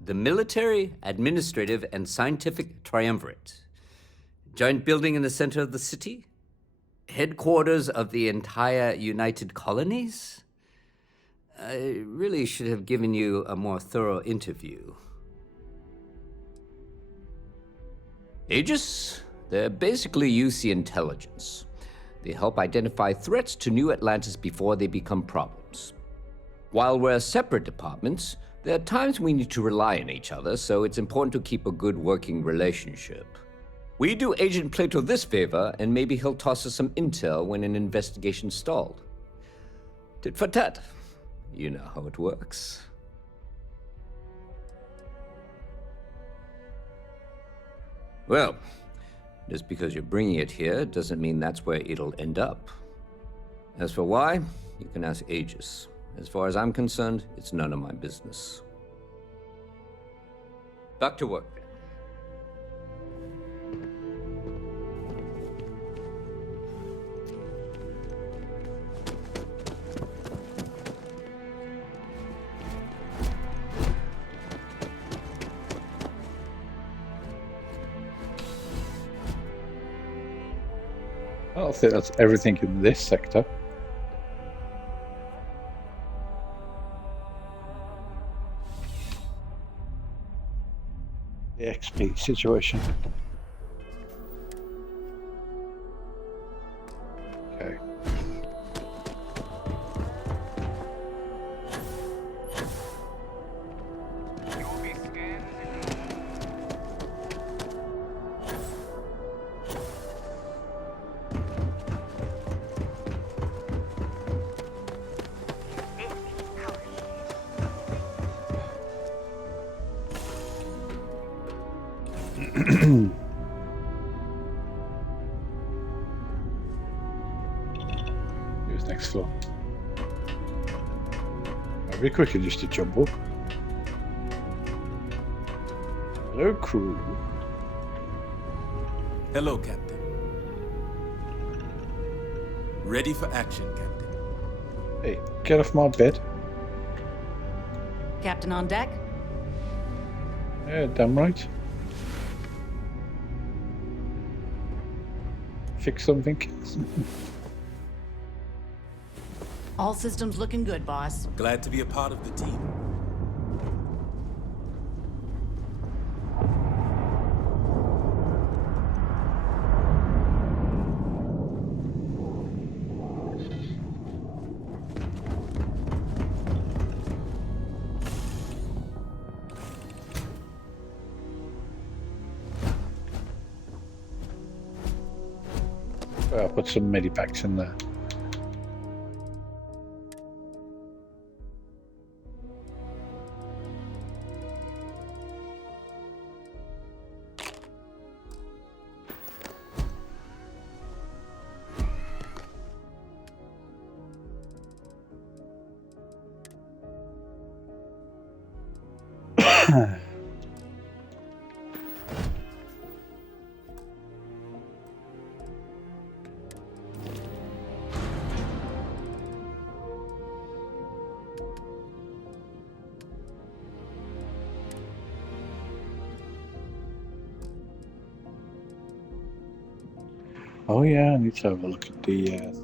the Military, Administrative, and Scientific Triumvirate. Giant building in the center of the city? Headquarters of the entire United Colonies? I really should have given you a more thorough interview. Aegis? They're basically UC intelligence. They help identify threats to New Atlantis before they become problems. While we're separate departments, there are times we need to rely on each other, so it's important to keep a good working relationship. We do Agent Plato this favor, and maybe he'll toss us some intel when an investigation stalled. Tit for tat. You know how it works. Well, just because you're bringing it here doesn't mean that's where it'll end up. As for why, you can ask Aegis. As far as I'm concerned, it's none of my business. Back to work, then. I don't think that's everything in this sector. The XP situation. Okay. Here's next floor. Might be quicker just to jump up. Hello, crew. Hello, Captain. Ready for action, Captain. Hey, get off my bed. Captain on deck? Yeah, damn right. Fix something. All systems looking good, boss. Glad to be a part of the team. I'll put some medipacks in there. Oh yeah, I need to have a look at the thing.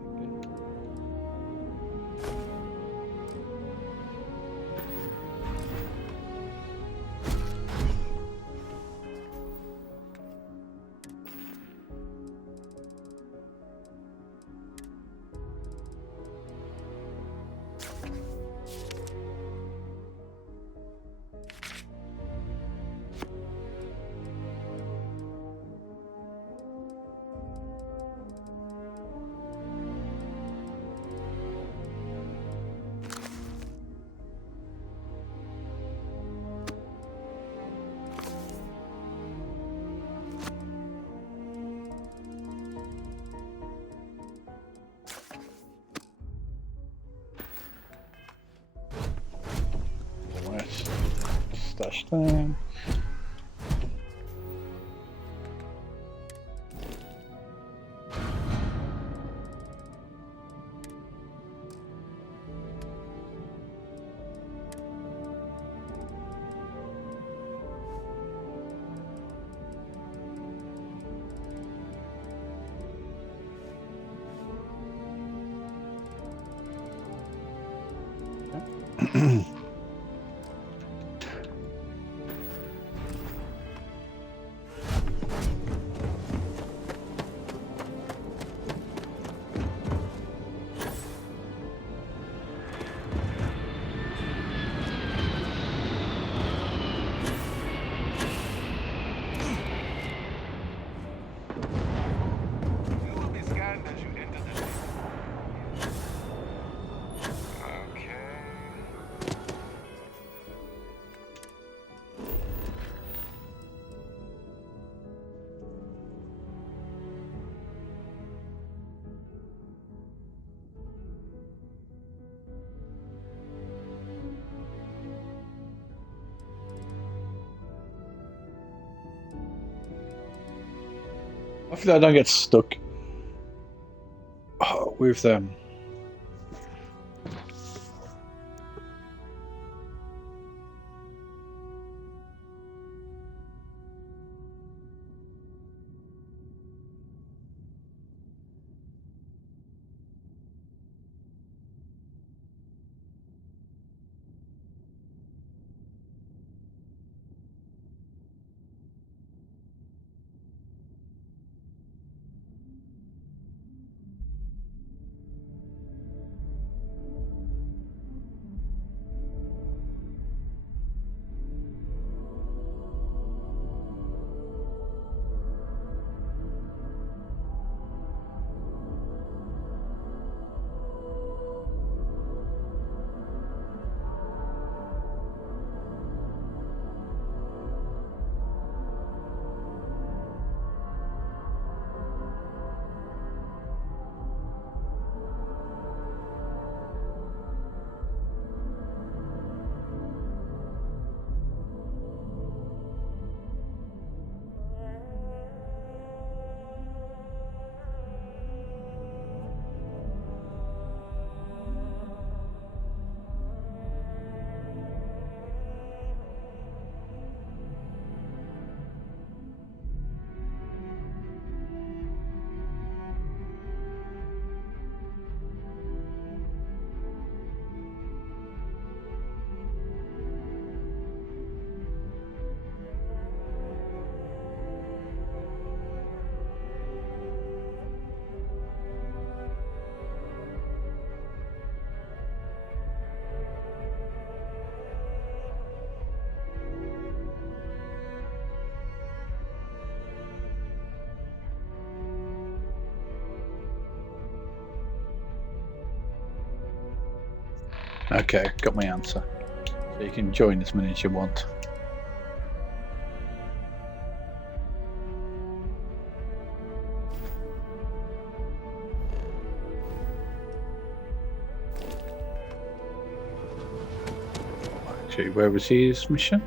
Stash them. Hopefully I don't get stuck with them. Okay, got my answer. So you can join as many as you want. Actually, where was his mission?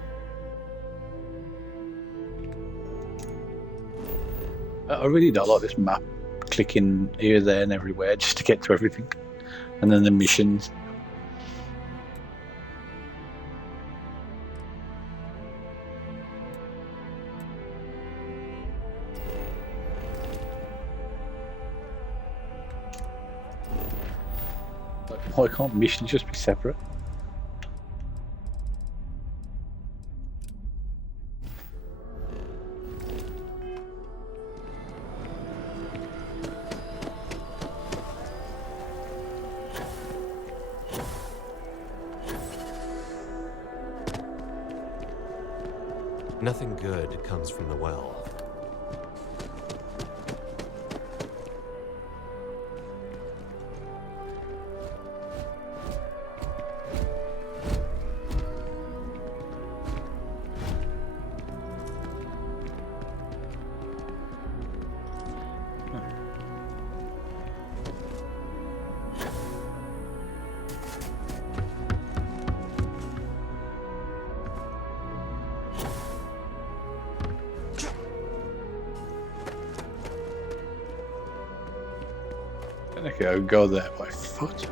I really don't like this map, clicking here, there, and everywhere just to get to everything, and then the missions. Like, why can't missions just be separate? Nothing good comes from the well. Okay, I'll go there by foot.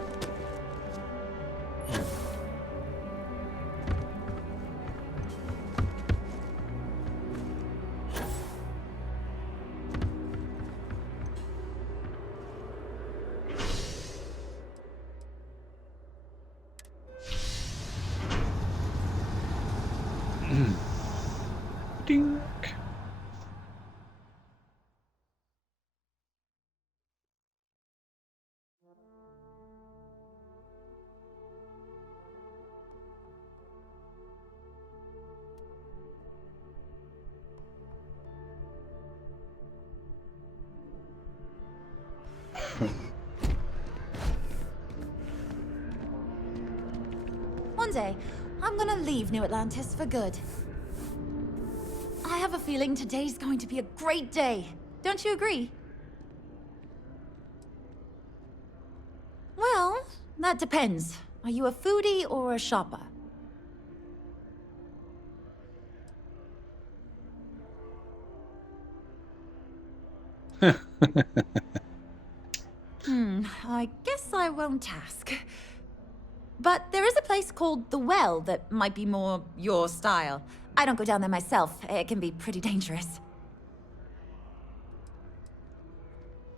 Ding. One day, I'm gonna leave New Atlantis for good. I have a feeling today's going to be a great day. Don't you agree? Well, that depends. Are you a foodie or a shopper? I guess I won't ask. But there is a place called The Well that might be more your style. I don't go down there myself. It can be pretty dangerous.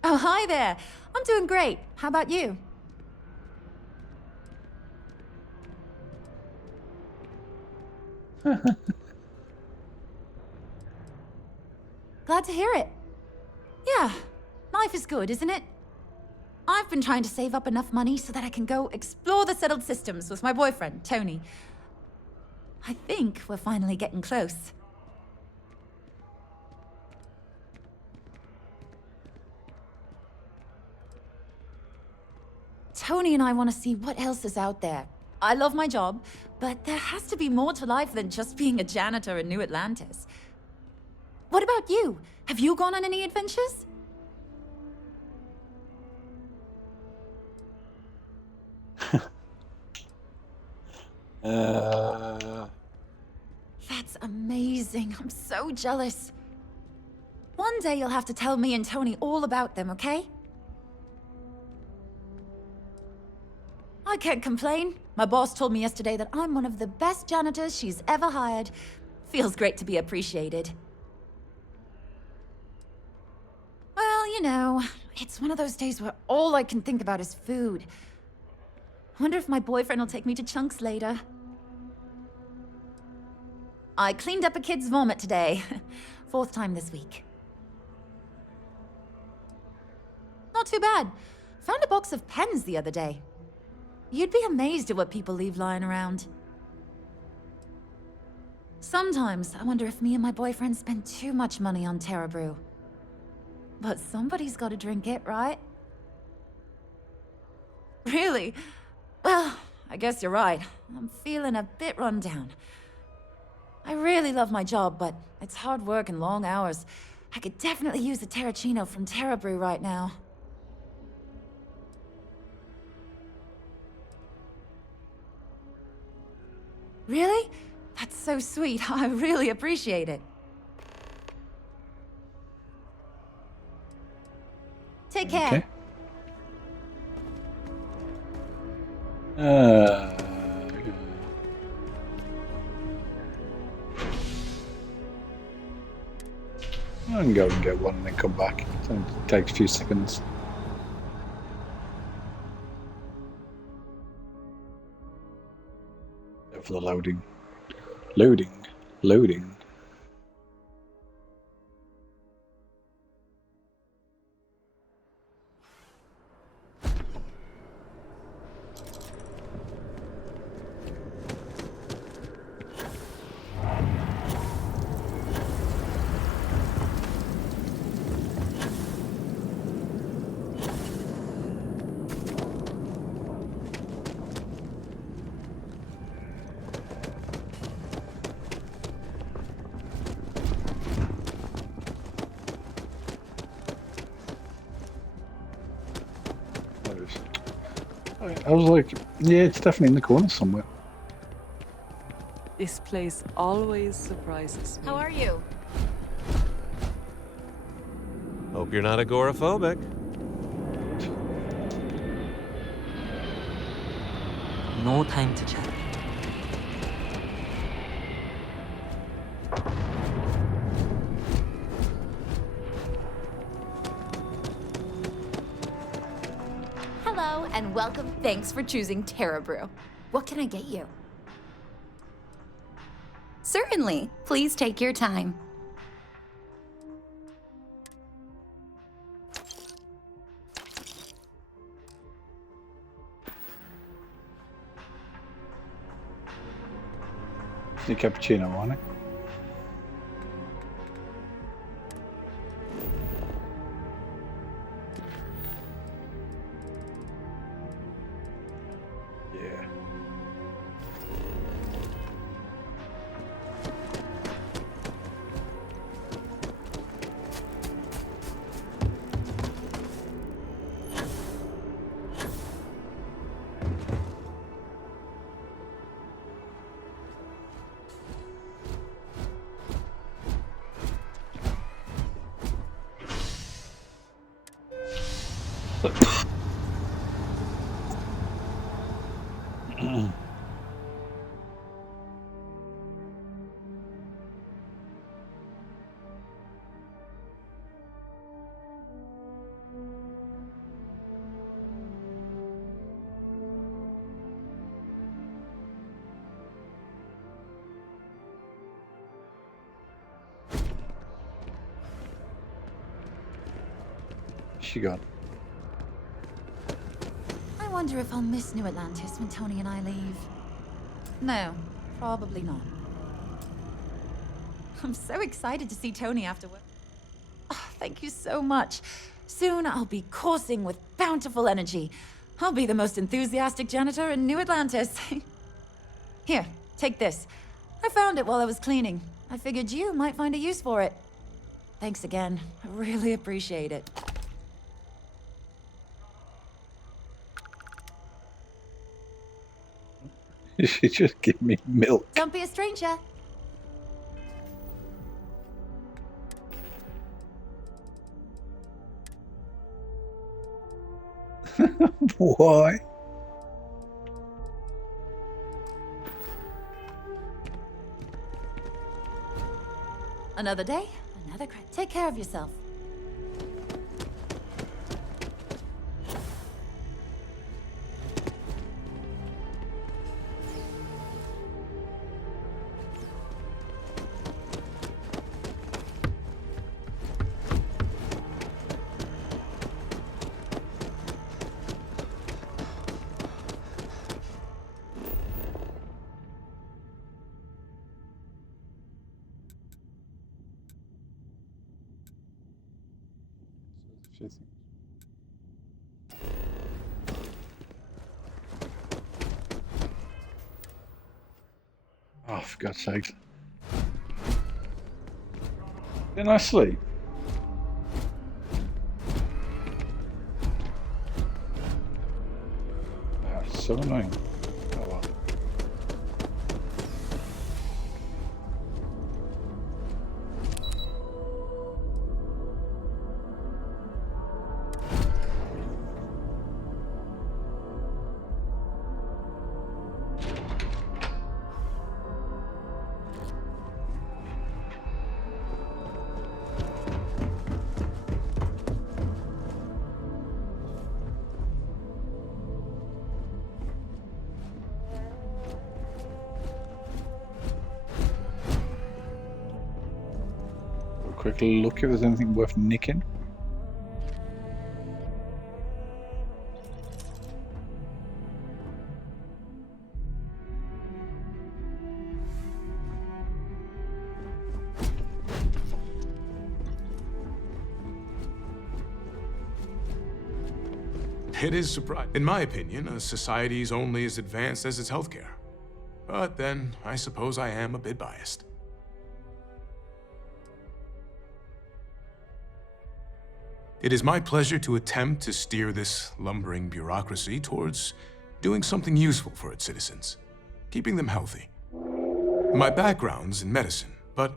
Oh, hi there. I'm doing great. How about you? Glad to hear it. Yeah, life is good, isn't it? I've been trying to save up enough money so that I can go explore the settled systems with my boyfriend, Tony. I think we're finally getting close. Tony and I want to see what else is out there. I love my job, but there has to be more to life than just being a janitor in New Atlantis. What about you? Have you gone on any adventures? That's amazing. I'm so jealous. One day you'll have to tell me and Tony all about them, okay? I can't complain. My boss told me yesterday that I'm one of the best janitors she's ever hired. Feels great to be appreciated. Well, you know, it's one of those days where all I can think about is food. I wonder if my boyfriend will take me to Chunks later. I cleaned up a kid's vomit today. 4th time this week. Not too bad. Found a box of pens the other day. You'd be amazed at what people leave lying around. Sometimes I wonder if me and my boyfriend spend too much money on Terra Brew. But somebody's got to drink it, right? Really? Well, I guess you're right. I'm feeling a bit run down. I really love my job, but it's hard work and long hours. I could definitely use a Terracino from Terra Brew right now. Really? That's so sweet. I really appreciate it. Take care. Okay. I can go and get one and then come back. It takes a few seconds. For the loading. Loading. I was like, yeah, it's definitely in the corner somewhere. This place always surprises me. How are you? Hope you're not agoraphobic. No time to chat. Hello, and welcome. Thanks for choosing Terra Brew. What can I get you? Certainly. Please take your time. The cappuccino on it. Yeah. She gone. I wonder if I'll miss New Atlantis when Tony and I leave. No, probably not. I'm so excited to see Tony afterward. Oh, thank you so much. Soon I'll be coursing with bountiful energy. I'll be the most enthusiastic janitor in New Atlantis. Here, take this. I found it while I was cleaning. I figured you might find a use for it. Thanks again. I really appreciate it. She just give me milk. Don't be a stranger. Why? Another day, another Take care of yourself. Oh, for God's sake. Didn't I sleep? Oh, it's so annoying. Oh well. Quick look if there's anything worth nicking. It is surprising. In my opinion, a society is only as advanced as its healthcare. But then, I suppose I am a bit biased. It is my pleasure to attempt to steer this lumbering bureaucracy towards doing something useful for its citizens, keeping them healthy. My background's in medicine, but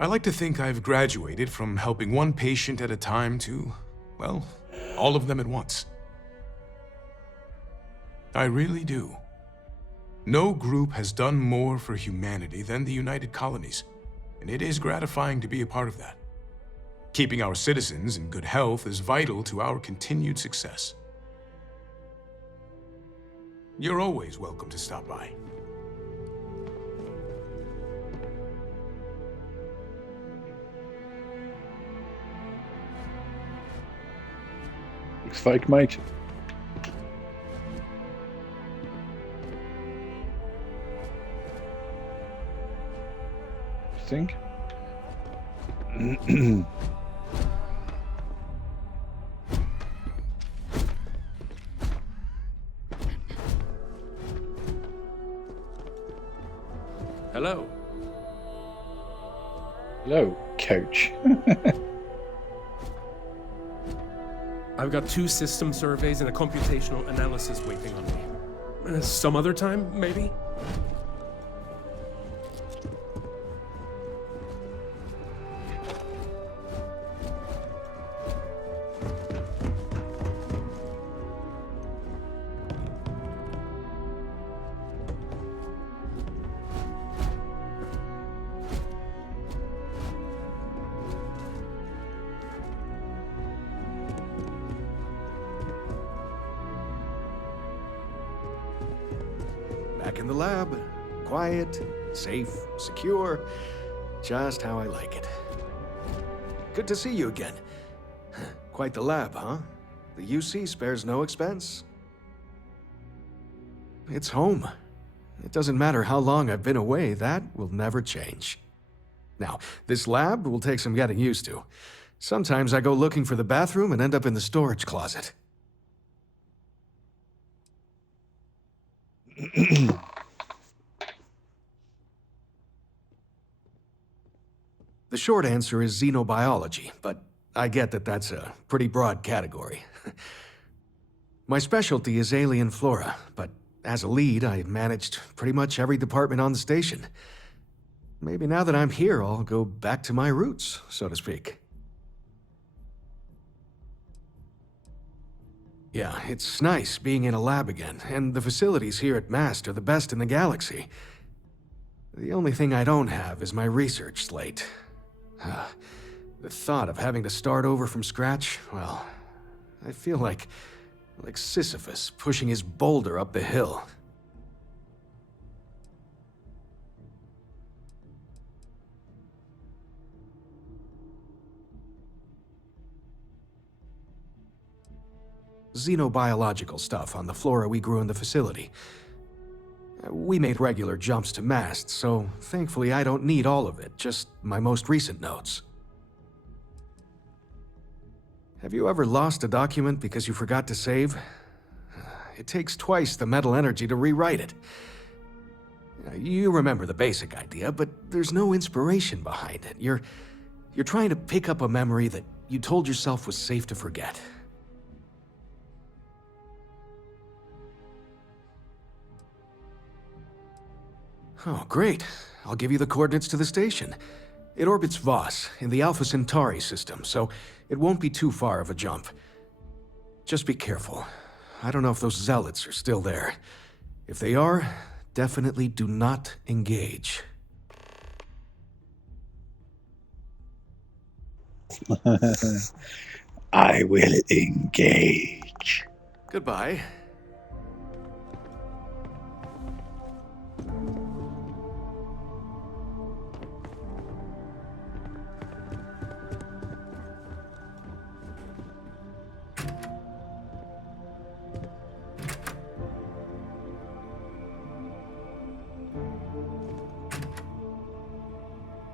I like to think I've graduated from helping one patient at a time to, well, all of them at once. I really do. No group has done more for humanity than the United Colonies, and it is gratifying to be a part of that. Keeping our citizens in good health is vital to our continued success. You're always welcome to stop by. Looks fake, mate. Think. Hello. Hello, coach. I've got 2 system surveys and a computational analysis waiting on me. Some other time, maybe? Back in the lab. Quiet, safe, secure. Just how I like it. Good to see you again. Quite the lab, huh? The UC spares no expense. It's home. It doesn't matter how long I've been away, that will never change. Now, this lab will take some getting used to. Sometimes I go looking for the bathroom and end up in the storage closet. The short answer is xenobiology, but I get that that's a pretty broad category. My specialty is alien flora, but as a lead, I managed pretty much every department on the station. Maybe now that I'm here, I'll go back to my roots, so to speak. Yeah, it's nice being in a lab again, and the facilities here at MAST are the best in the galaxy. The only thing I don't have is my research slate. The thought of having to start over from scratch, well, I feel like Sisyphus pushing his boulder up the hill. Xenobiological stuff on the flora we grew in the facility. We made regular jumps to MAST, so thankfully I don't need all of it, just my most recent notes. Have you ever lost a document because you forgot to save? It takes twice the mental energy to rewrite it. You remember the basic idea, but there's no inspiration behind it. You're trying to pick up a memory that you told yourself was safe to forget. Oh, great. I'll give you the coordinates to the station. It orbits Voss in the Alpha Centauri system, so it won't be too far of a jump. Just be careful. I don't know if those zealots are still there. If they are, definitely do not engage. I will engage. Goodbye.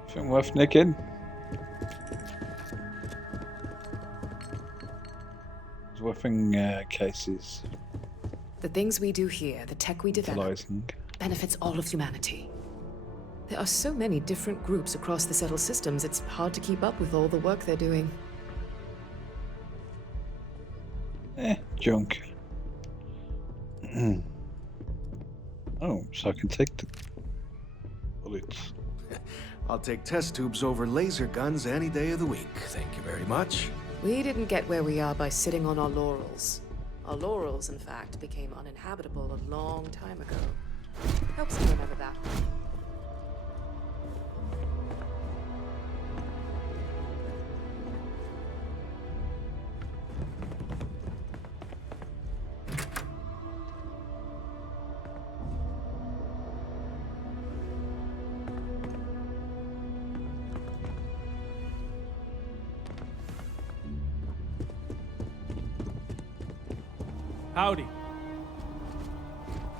Anything worth nicking? Worthing cases. The things we do here, the tech we develop, Utilizing. benefits all of humanity. There are so many different groups across the settled systems, it's hard to keep up with all the work they're doing. Junk. Oh, so I can take the bullets. I'll take test tubes over laser guns any day of the week. Thank you very much. We didn't get where we are by sitting on our laurels. Our laurels, in fact, became uninhabitable a long time ago. Helps me remember that. Howdy.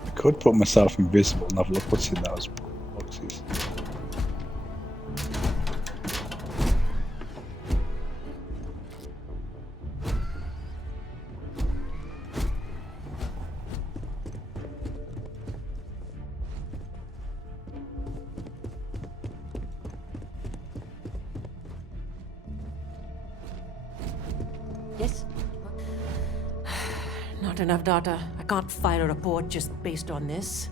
I could put myself invisible and have a look what's in those boxes. Yes? Not enough data. I can't file a report just based on this.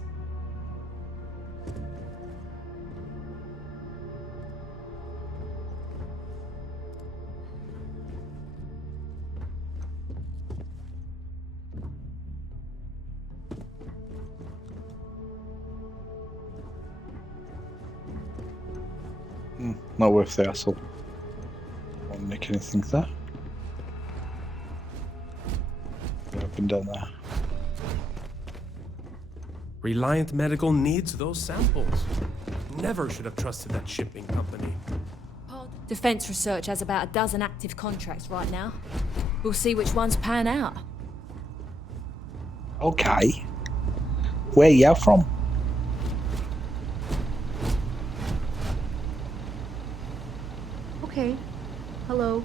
Not worth the hassle. Won't nick anything there. Up and down there. Reliant Medical needs those samples. Never should have trusted that shipping company. Defense Research has about a dozen active contracts right now. We'll see which ones pan out. Okay. Where you from? Okay. Hello.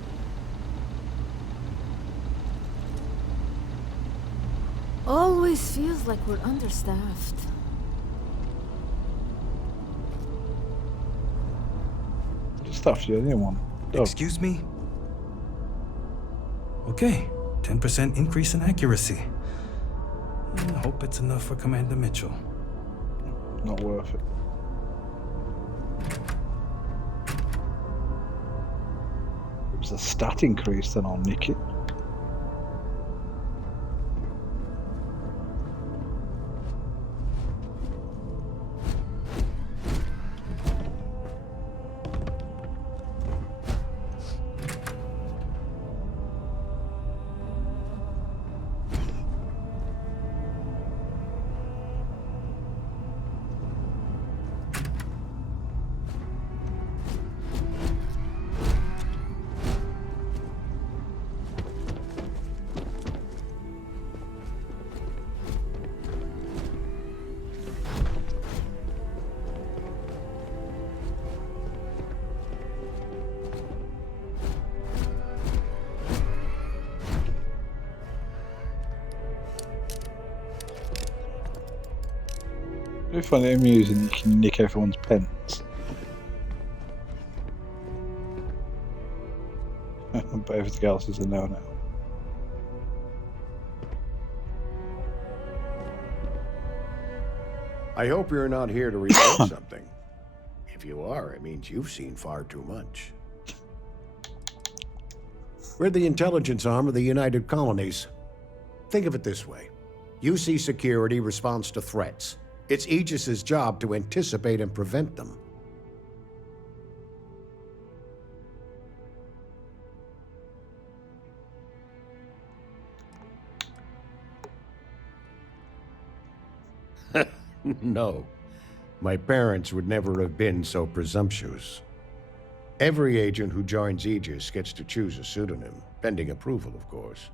Always feels like we're understaffed. Stuff you didn't want. Oh. Excuse me? Okay, 10% increase in accuracy. Hope it's enough for Commander Mitchell. Not worth it. It was a stat increase, then I'll nick it. I find it amusing you can nick everyone's pens. But everything else is a no-no. I hope you're not here to report something. If you are, it means you've seen far too much. We're the intelligence arm of the United Colonies. Think of it this way. UC Security responds to threats. It's Aegis's job to anticipate and prevent them. No. My parents would never have been so presumptuous. Every agent who joins Aegis gets to choose a pseudonym, pending approval, of course.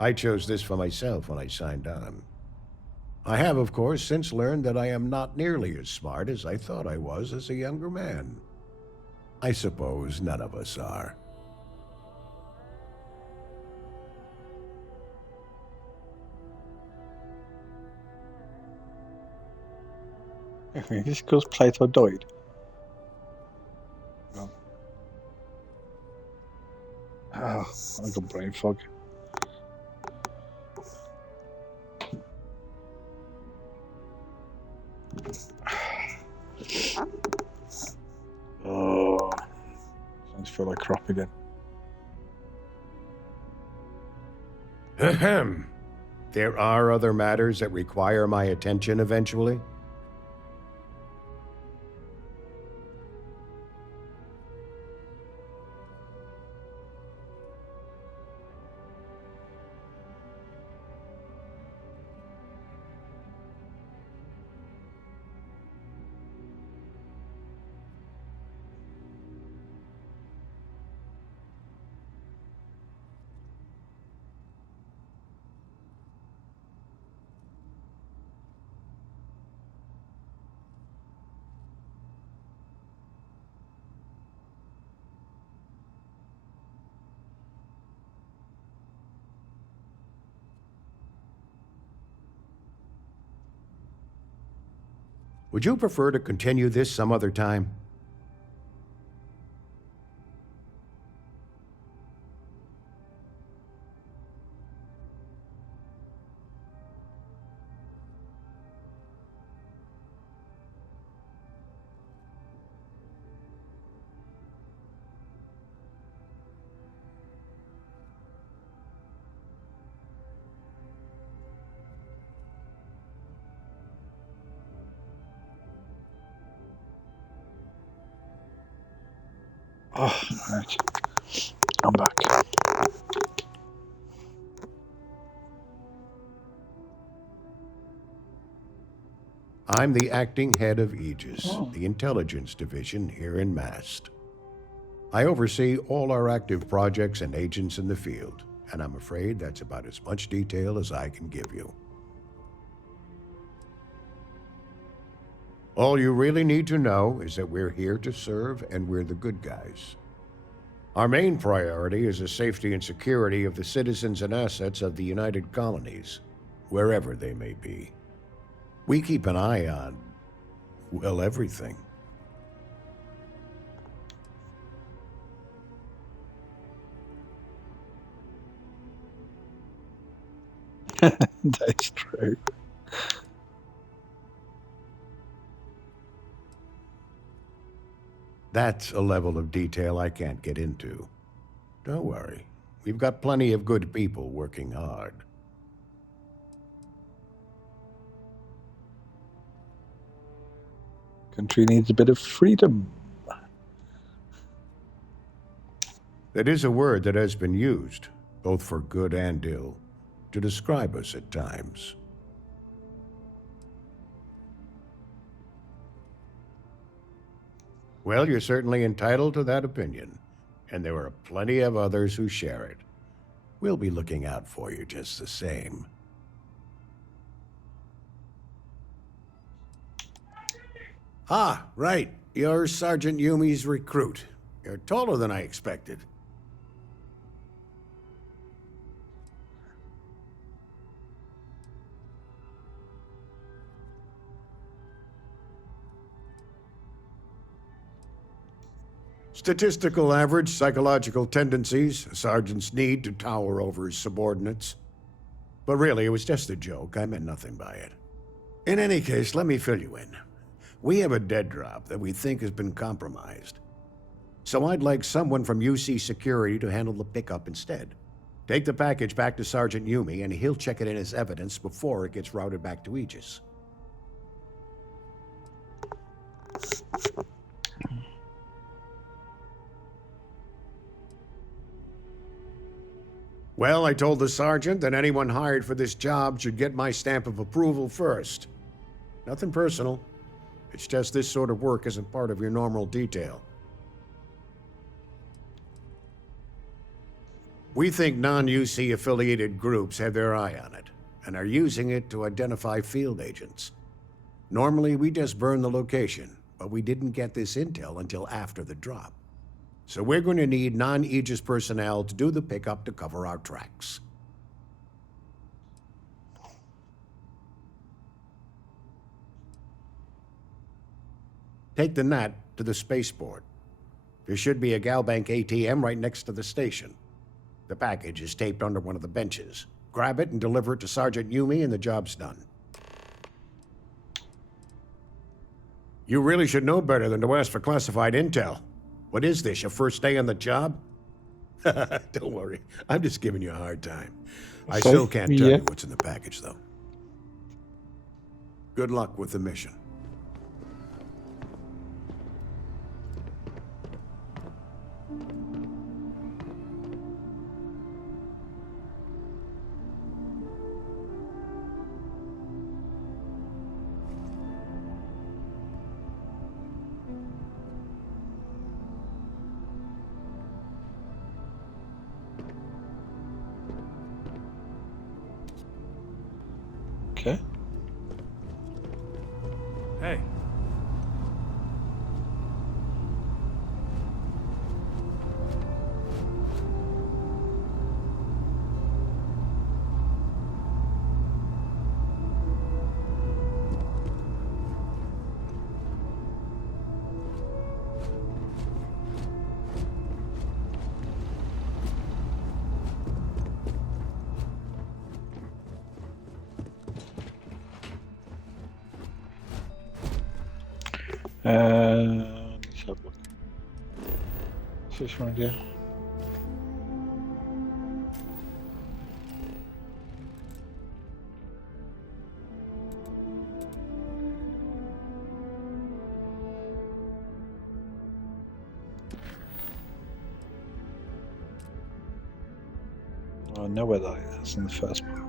I chose this for myself when I signed on. I have, of course, since learned that I am not nearly as smart as I thought I was as a younger man. I suppose none of us are. Okay, this because Plato died. Oh, I got brain fog. Oh, I just feel like crap again. Ahem. There are other matters that require my attention eventually. Would you prefer to continue this some other time? Oh, right. I'm back. I'm the acting head of Aegis, the intelligence division here in Mast. I oversee all our active projects and agents in the field, and I'm afraid that's about as much detail as I can give you. All you really need to know is that we're here to serve and we're the good guys. Our main priority is the safety and security of the citizens and assets of the United Colonies, wherever they may be. We keep an eye on, well, everything. That's true. That's a level of detail I can't get into. Don't worry, we've got plenty of good people working hard. Country needs a bit of freedom. That is a word that has been used, both for good and ill, to describe us at times. Well, you're certainly entitled to that opinion, and there are plenty of others who share it. We'll be looking out for you just the same. Ah, right. You're Sergeant Yumi's recruit. You're taller than I expected. Statistical average psychological tendencies, a sergeant's need to tower over his subordinates. But really, it was just a joke. I meant nothing by it. In any case, let me fill you in. We have a dead drop that we think has been compromised. So I'd like someone from UC Security to handle the pickup instead. Take the package back to Sergeant Yumi, and he'll check it in as evidence before it gets routed back to Aegis. Well, I told the sergeant that anyone hired for this job should get my stamp of approval first. Nothing personal. It's just this sort of work isn't part of your normal detail. We think non-UC affiliated groups have their eye on it, and are using it to identify field agents. Normally, we just burn the location, but we didn't get this intel until after the drop. So we're going to need non-Aegis personnel to do the pickup to cover our tracks. Take the Nat to the spaceport. There should be a Galbank ATM right next to the station. The package is taped under one of the benches. Grab it and deliver it to Sergeant Yumi and the job's done. You really should know better than to ask for classified intel. What is this, your first day on the job? Don't worry, I'm just giving you a hard time. I still can't tell you what's in the package, though. Good luck with the mission. Okay. Hey. Let's have a look. What's this one again? I know where that is. That's in the first part.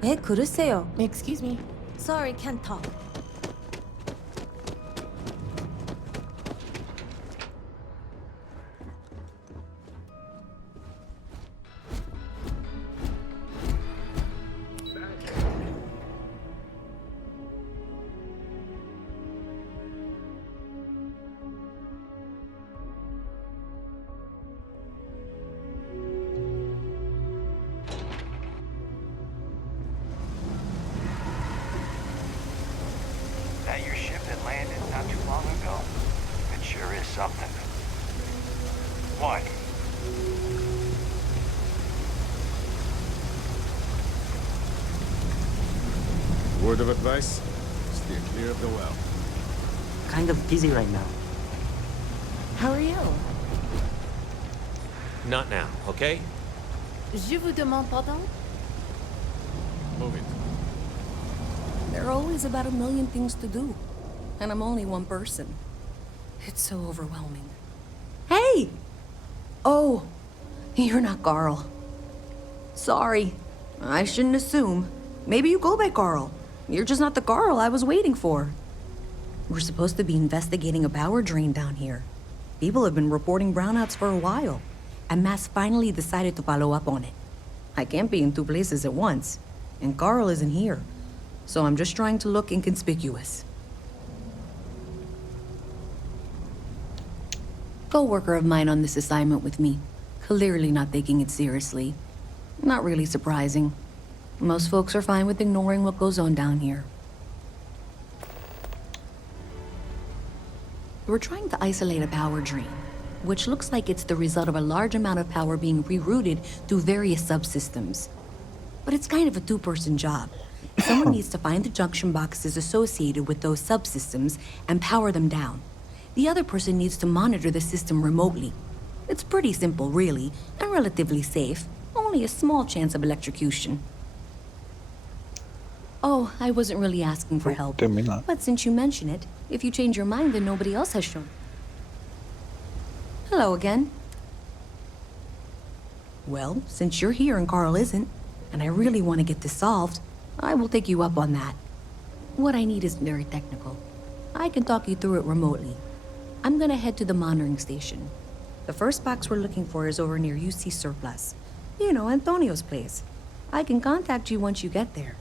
네, 그러세요. Excuse me. Sorry, can't talk. That your ship that landed not too long ago? It sure is something. What? Word of advice? Steer clear of the well. Kind of busy right now. How are you? Not now, okay? Je vous demande pardon? Move it. There are always about a million things to do. And I'm only one person. It's so overwhelming. Hey! Oh, you're not Carl. Sorry. I shouldn't assume. Maybe you go by Carl. You're just not the Carl I was waiting for. We're supposed to be investigating a power drain down here. People have been reporting brownouts for a while. And Mass finally decided to follow up on it. I can't be in two places at once. And Carl isn't here. So I'm just trying to look inconspicuous. Co-worker of mine on this assignment with me. Clearly not taking it seriously. Not really surprising. Most folks are fine with ignoring what goes on down here. We're trying to isolate a power drain, which looks like it's the result of a large amount of power being rerouted through various subsystems. But it's kind of a two-person job, Someone needs to find the junction boxes associated with those subsystems and power them down. The other person needs to monitor the system remotely. It's pretty simple, really, and relatively safe. Only a small chance of electrocution. Oh, I wasn't really asking for help. Didn't mean that. But since you mention it, if you change your mind, then nobody else has shown. Hello again. Well, since you're here and Carl isn't, and I really want to get this solved, I will take you up on that. What I need isn't very technical. I can talk you through it remotely. I'm gonna head to the monitoring station. The first box we're looking for is over near UC Surplus. You know, Antonio's place. I can contact you once you get there.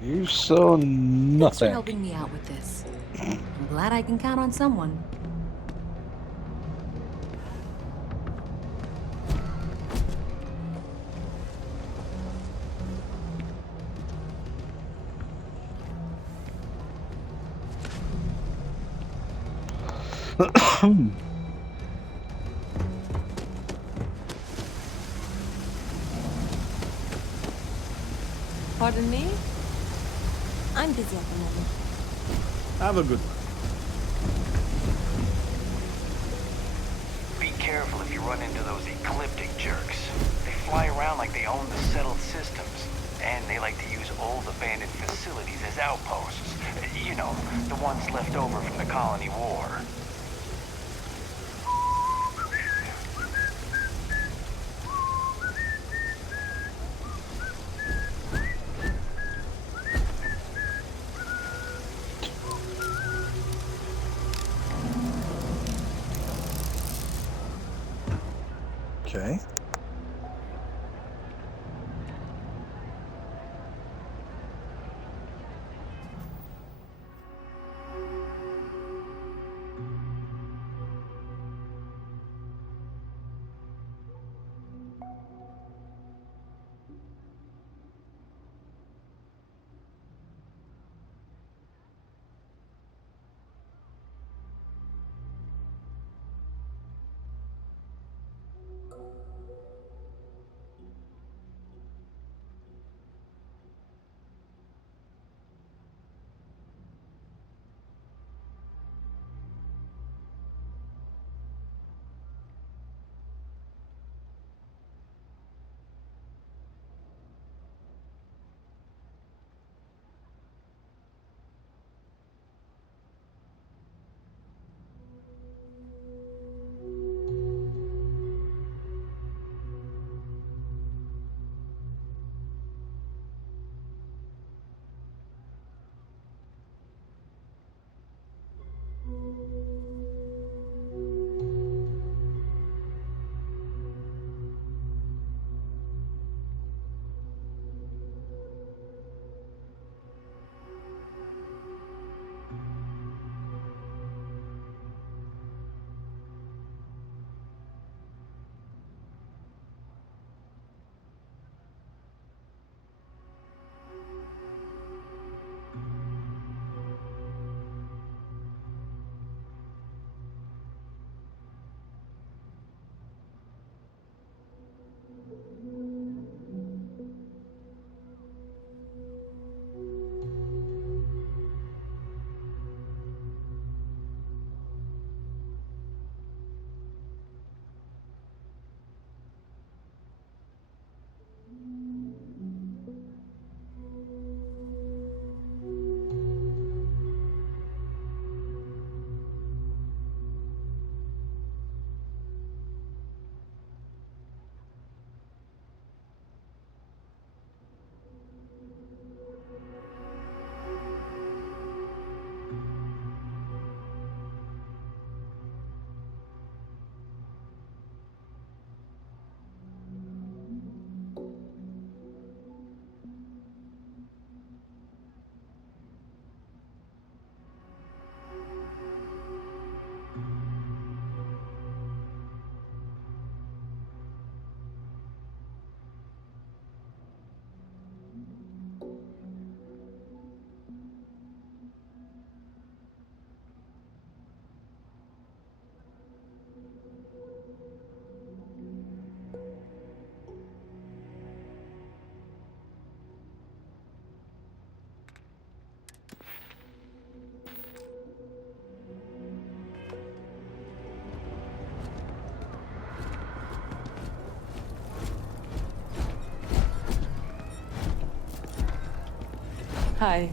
You saw nothing. Thanks for helping me out with this. I'm glad I can count on someone. Pardon me? I'm busy at the moment. Have a good one. Be careful if you run into those ecliptic jerks. They fly around like they own the settled systems. And they like to use old abandoned facilities as outposts. You know, the ones left over from the Colony War. Okay. Hi.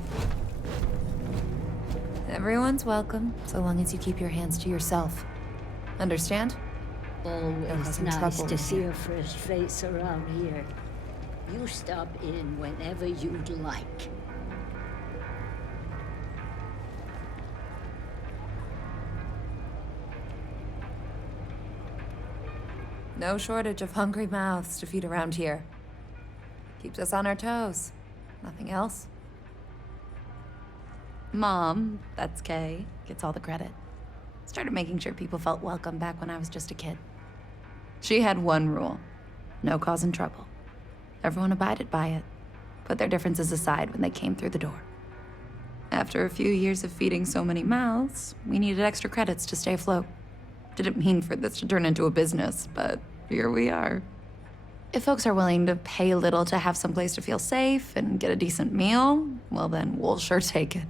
Everyone's welcome, so long as you keep your hands to yourself. Understand? Always causing nice trouble to in see here. a fresh face around here. You stop in whenever you'd like. No shortage of hungry mouths to feed around here. Keeps us on our toes. Nothing else. Mom, that's Kay, gets all the credit. Started making sure people felt welcome back when I was just a kid. She had one rule: no causing trouble. Everyone abided by it, put their differences aside when they came through the door. After a few years of feeding so many mouths, we needed extra credits to stay afloat. Didn't mean for this to turn into a business, but here we are. If folks are willing to pay a little to have someplace to feel safe and get a decent meal, well then we'll sure take it.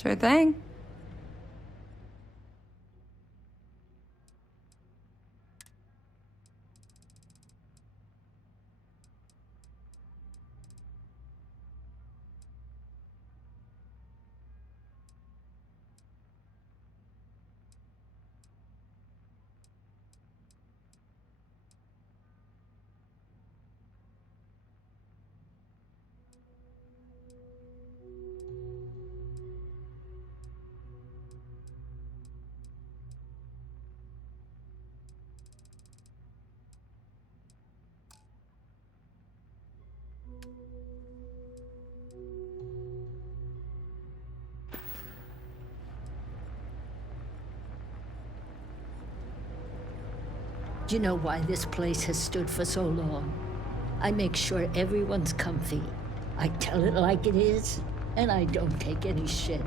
Sure thing. Do you know why this place has stood for so long? I make sure everyone's comfy. I tell it like it is, and I don't take any shit.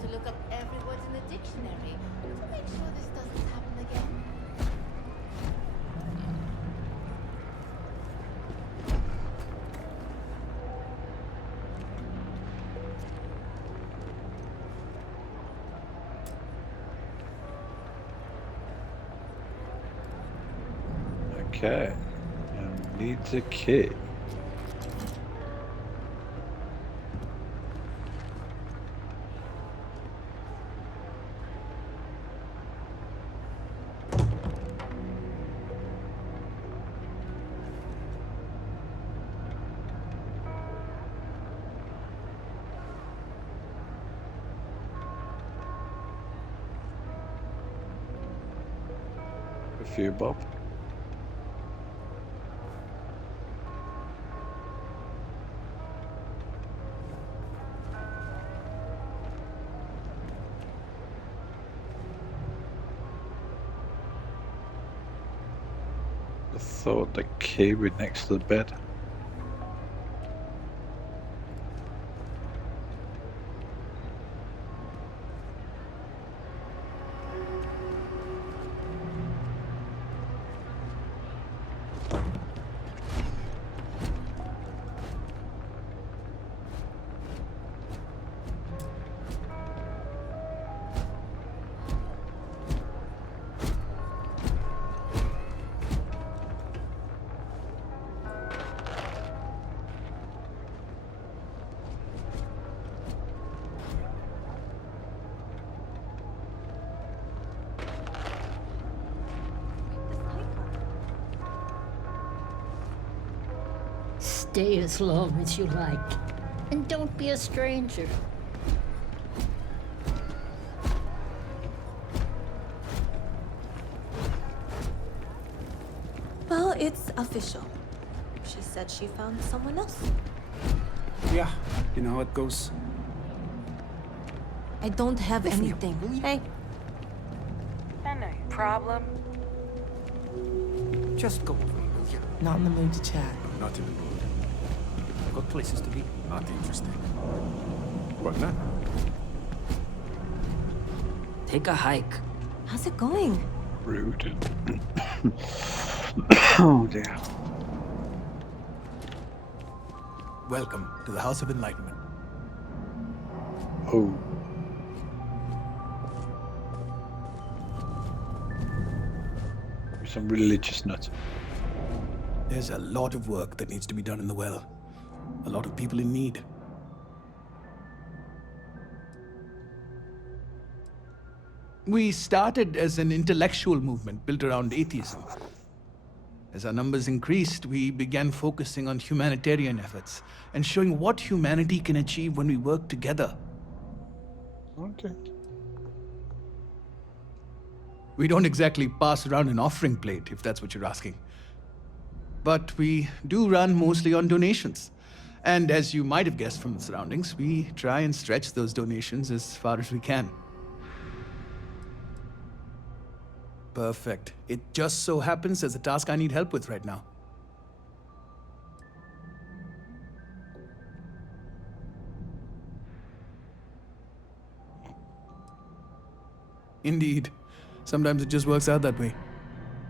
To look up every word in the dictionary to make sure this doesn't happen again. Okay. Needs a key. For you, Bob. I thought the key was next to the bed. Stay as long as you like. And don't be a stranger. Well, it's official. She said she found someone else. Yeah, you know how it goes. I don't have anything. Hey. Any problem? Just go over, will you? Not in the mood to chat. Not in the mood. I've got places to be. Not interesting. What now? Take a hike. How's it going? Rude. Oh dear. Welcome to the House of Enlightenment. Oh. You're some religious nut. There's a lot of work that needs to be done in the well. A lot of people in need. We started as an intellectual movement built around atheism. As our numbers increased, we began focusing on humanitarian efforts and showing what humanity can achieve when we work together. Okay. We don't exactly pass around an offering plate, if that's what you're asking. But we do run mostly on donations. And as you might have guessed from the surroundings, we try and stretch those donations as far as we can. Perfect. It just so happens there's a task I need help with right now. Indeed. Sometimes it just works out that way.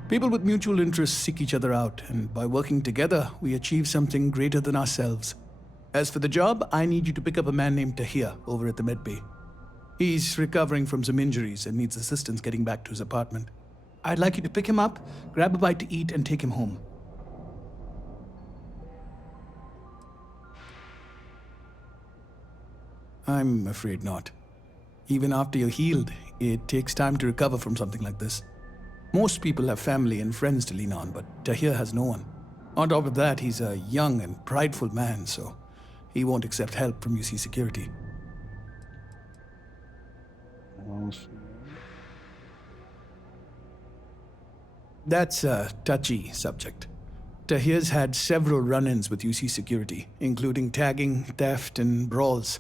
People with mutual interests seek each other out, and by working together, we achieve something greater than ourselves. As for the job, I need you to pick up a man named Tahir over at the medbay. He's recovering from some injuries and needs assistance getting back to his apartment. I'd like you to pick him up, grab a bite to eat, and take him home. I'm afraid not. Even after you're healed, it takes time to recover from something like this. Most people have family and friends to lean on, but Tahir has no one. On top of that, he's a young and prideful man, so he won't accept help from UC security. That's a touchy subject. Tahir's had several run-ins with UC security, including tagging, theft, and brawls.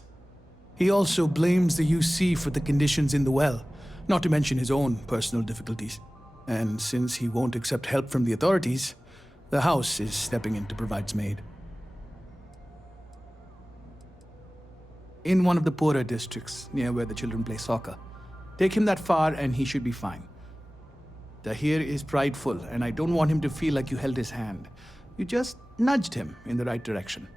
He also blames the UC for the conditions in the well, not to mention his own personal difficulties. And since he won't accept help from the authorities, the house is stepping in to provide some aid. In one of the poorer districts, near where the children play soccer. Take him that far and he should be fine. Tahir is prideful, and I don't want him to feel like you held his hand. You just nudged him in the right direction.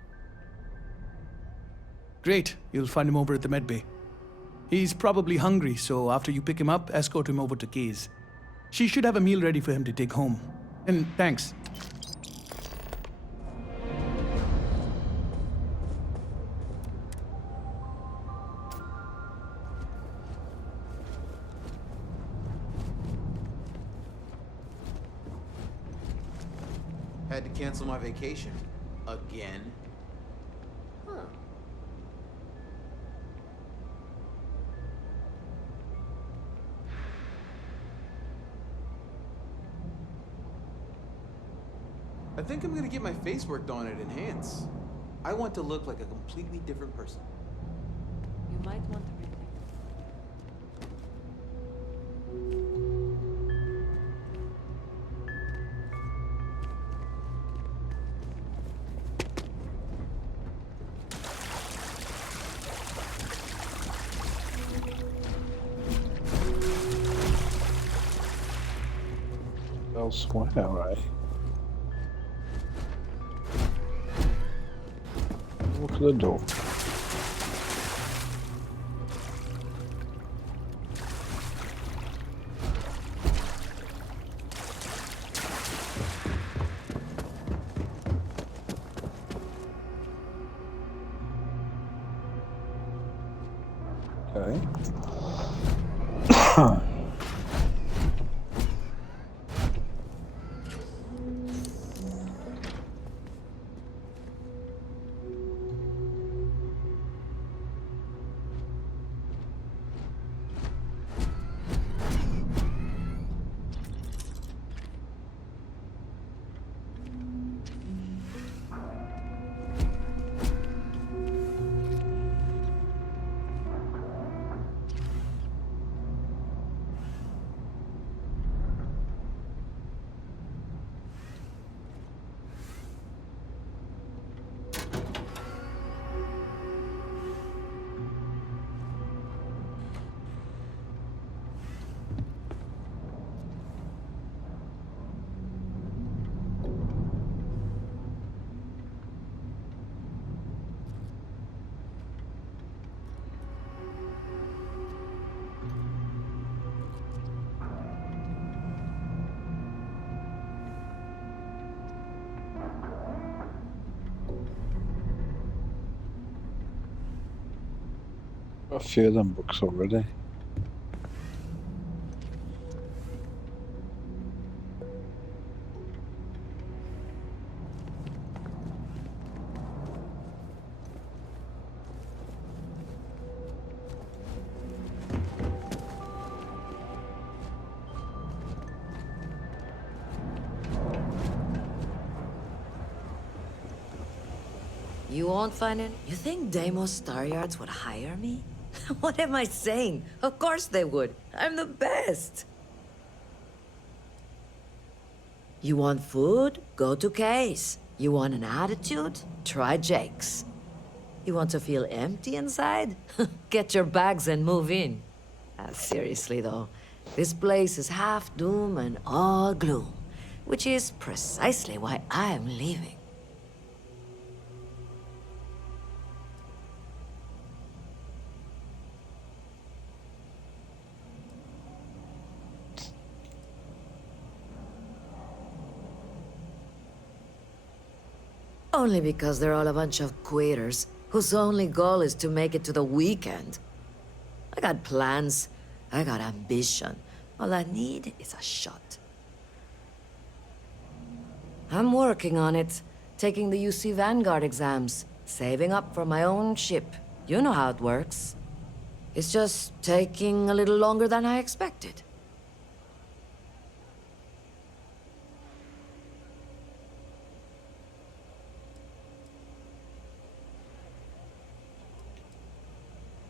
Great, you'll find him over at the medbay. He's probably hungry, so after you pick him up, escort him over to Kay's. She should have a meal ready for him to take home. And thanks. Had to cancel my vacation. Again? Huh. I think I'm gonna get my face worked on at Enhance. I want to look like a completely different person. You might want to rethink. Elsewhere, right? Look at the door. Okay. A few of them books already. You won't find it? You think Deimos Star Yards would hire me? What am I saying? Of course they would. I'm the best. You want food? Go to Kay's. You want an attitude? Try Jake's. You want to feel empty inside? Get your bags and move in. Seriously though, this place is half doom and all gloom, which is precisely why I'm leaving. Only because they're all a bunch of quitters whose only goal is to make it to the weekend. I got plans, I got ambition. All I need is a shot. I'm working on it, taking the UC Vanguard exams, saving up for my own ship. You know how it works. It's just taking a little longer than I expected.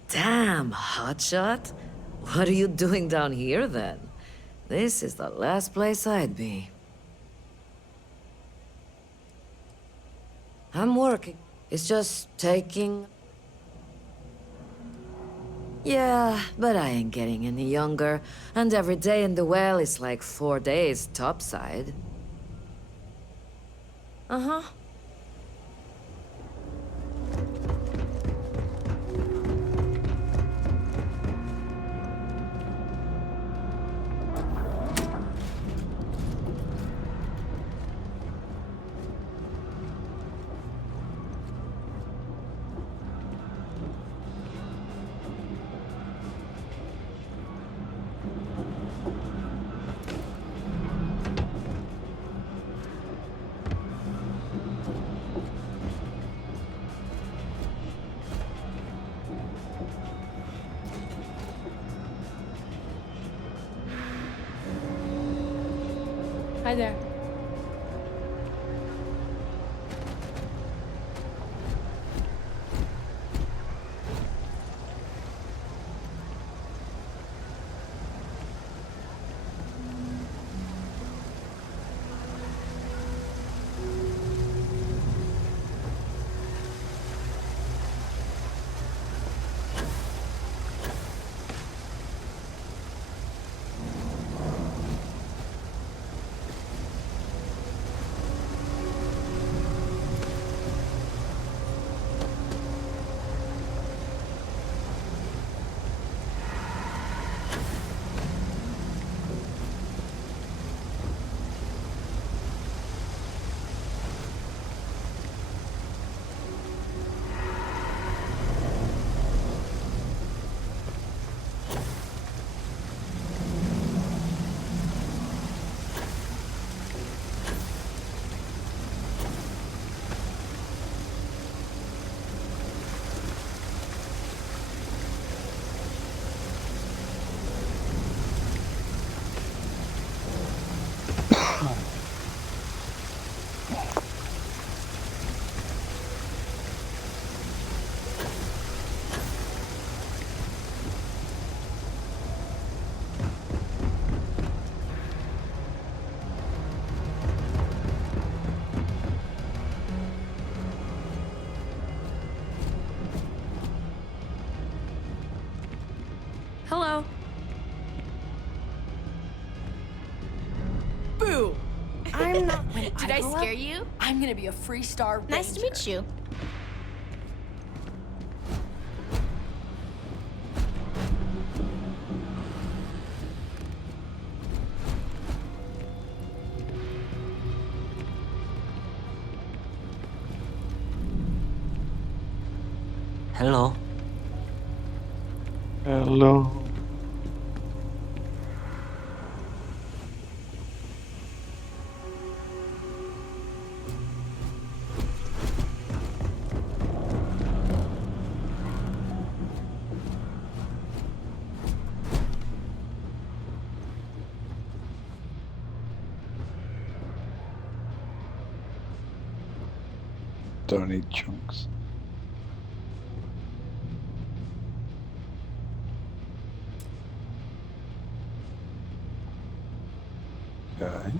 Damn, hotshot. What are you doing down here, then? This is the last place I'd be. I'm working. It's just taking... Yeah, but I ain't getting any younger, and every day in the well is like 4 days topside. Uh-huh. Hi there. Hello. Boo! I'm not. Did I scare you? I'm gonna be a free-star ranger. Nice to meet you. Hello. Hello. Don't need chunks. Okay.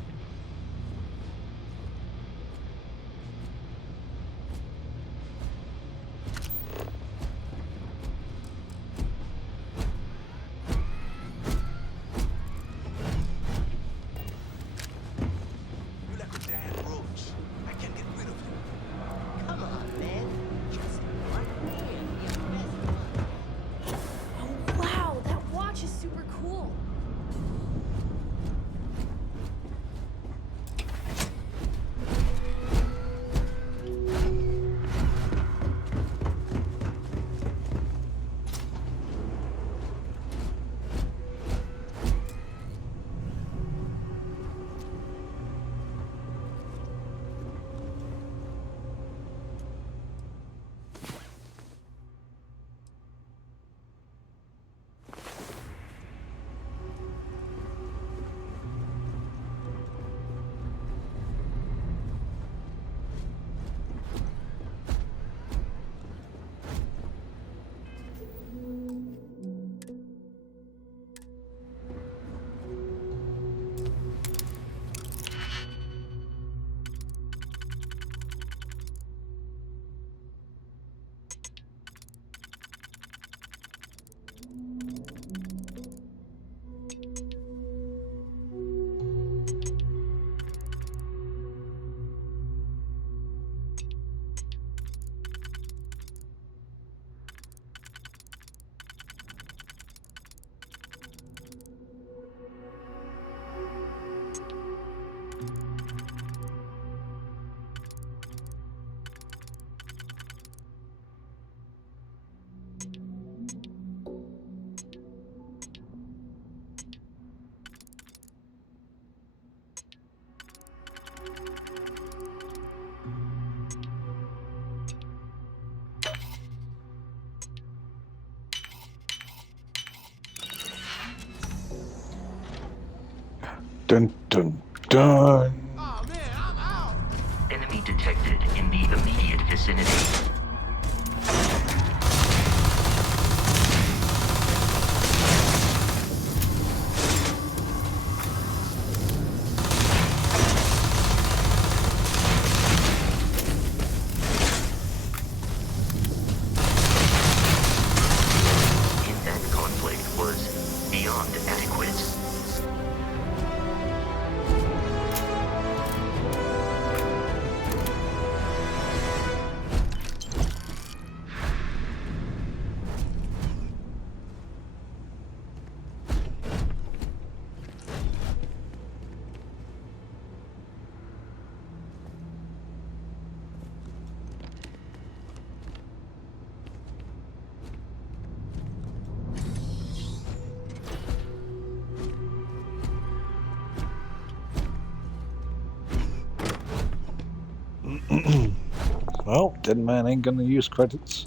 Dun dun dun. Enemy detected in the immediate vicinity. In that conflict was beyond adequate. Well, dead man ain't gonna use credits.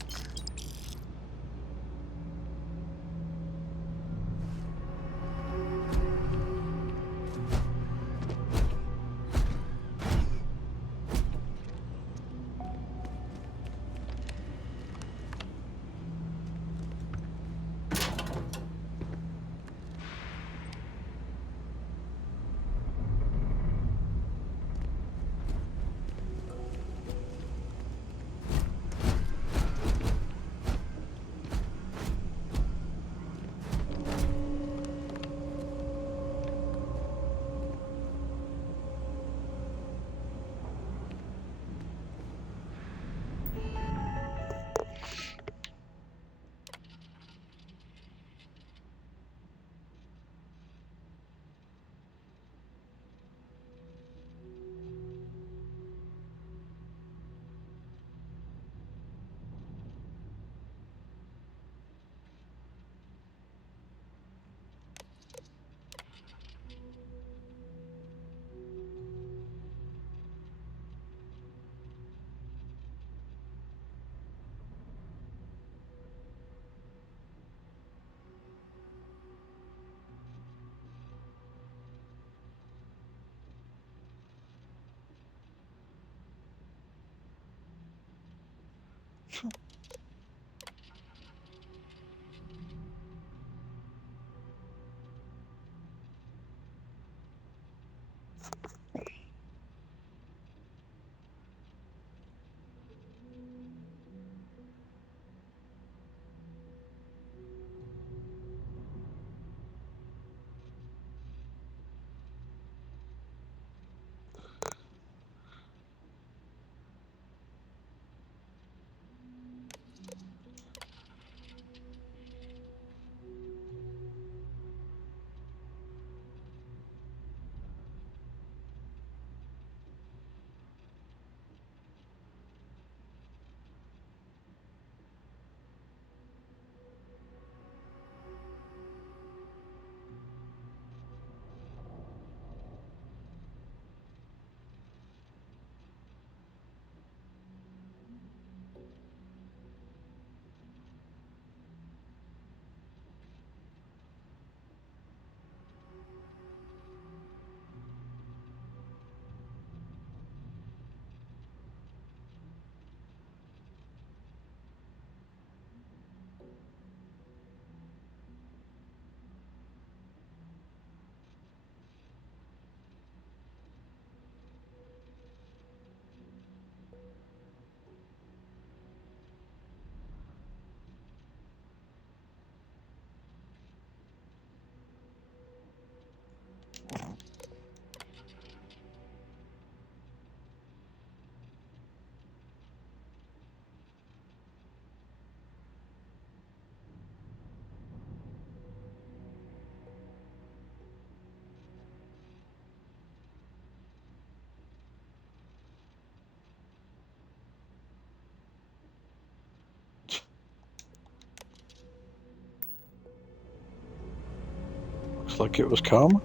like it was calm.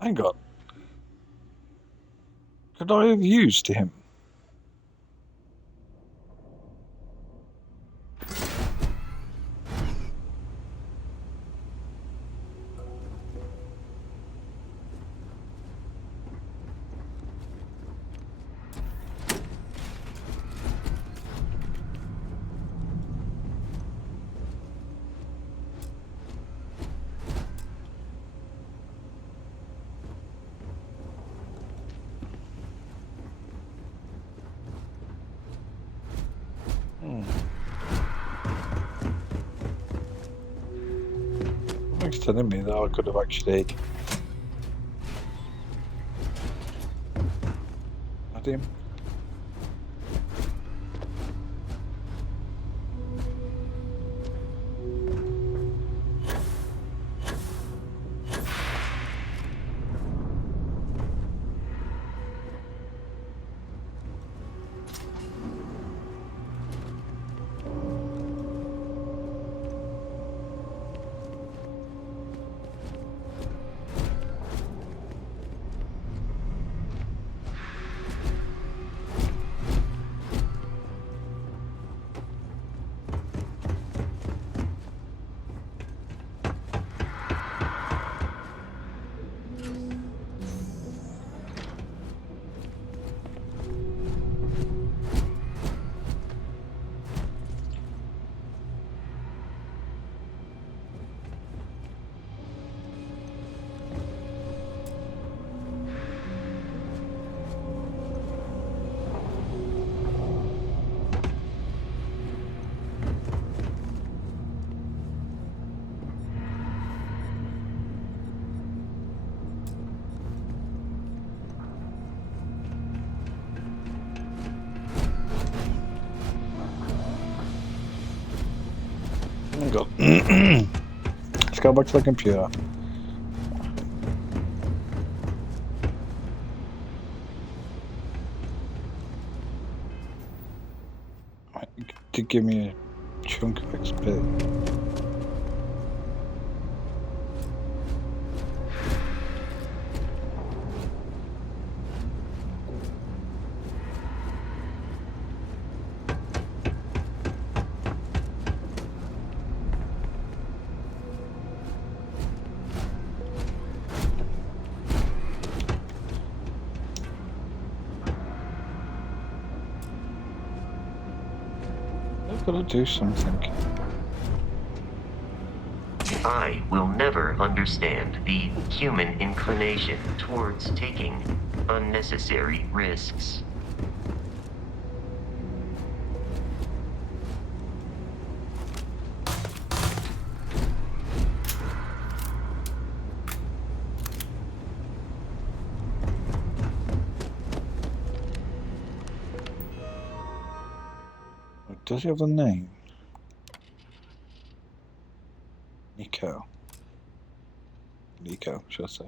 Hang on. Could I have used him? It's telling me that I could have actually had him. Hang on. Let's go back to the computer. To give me a chunk of XP. I've got to do something. I will never understand the human inclination towards taking unnecessary risks. Does he have a name? Nico, should I say?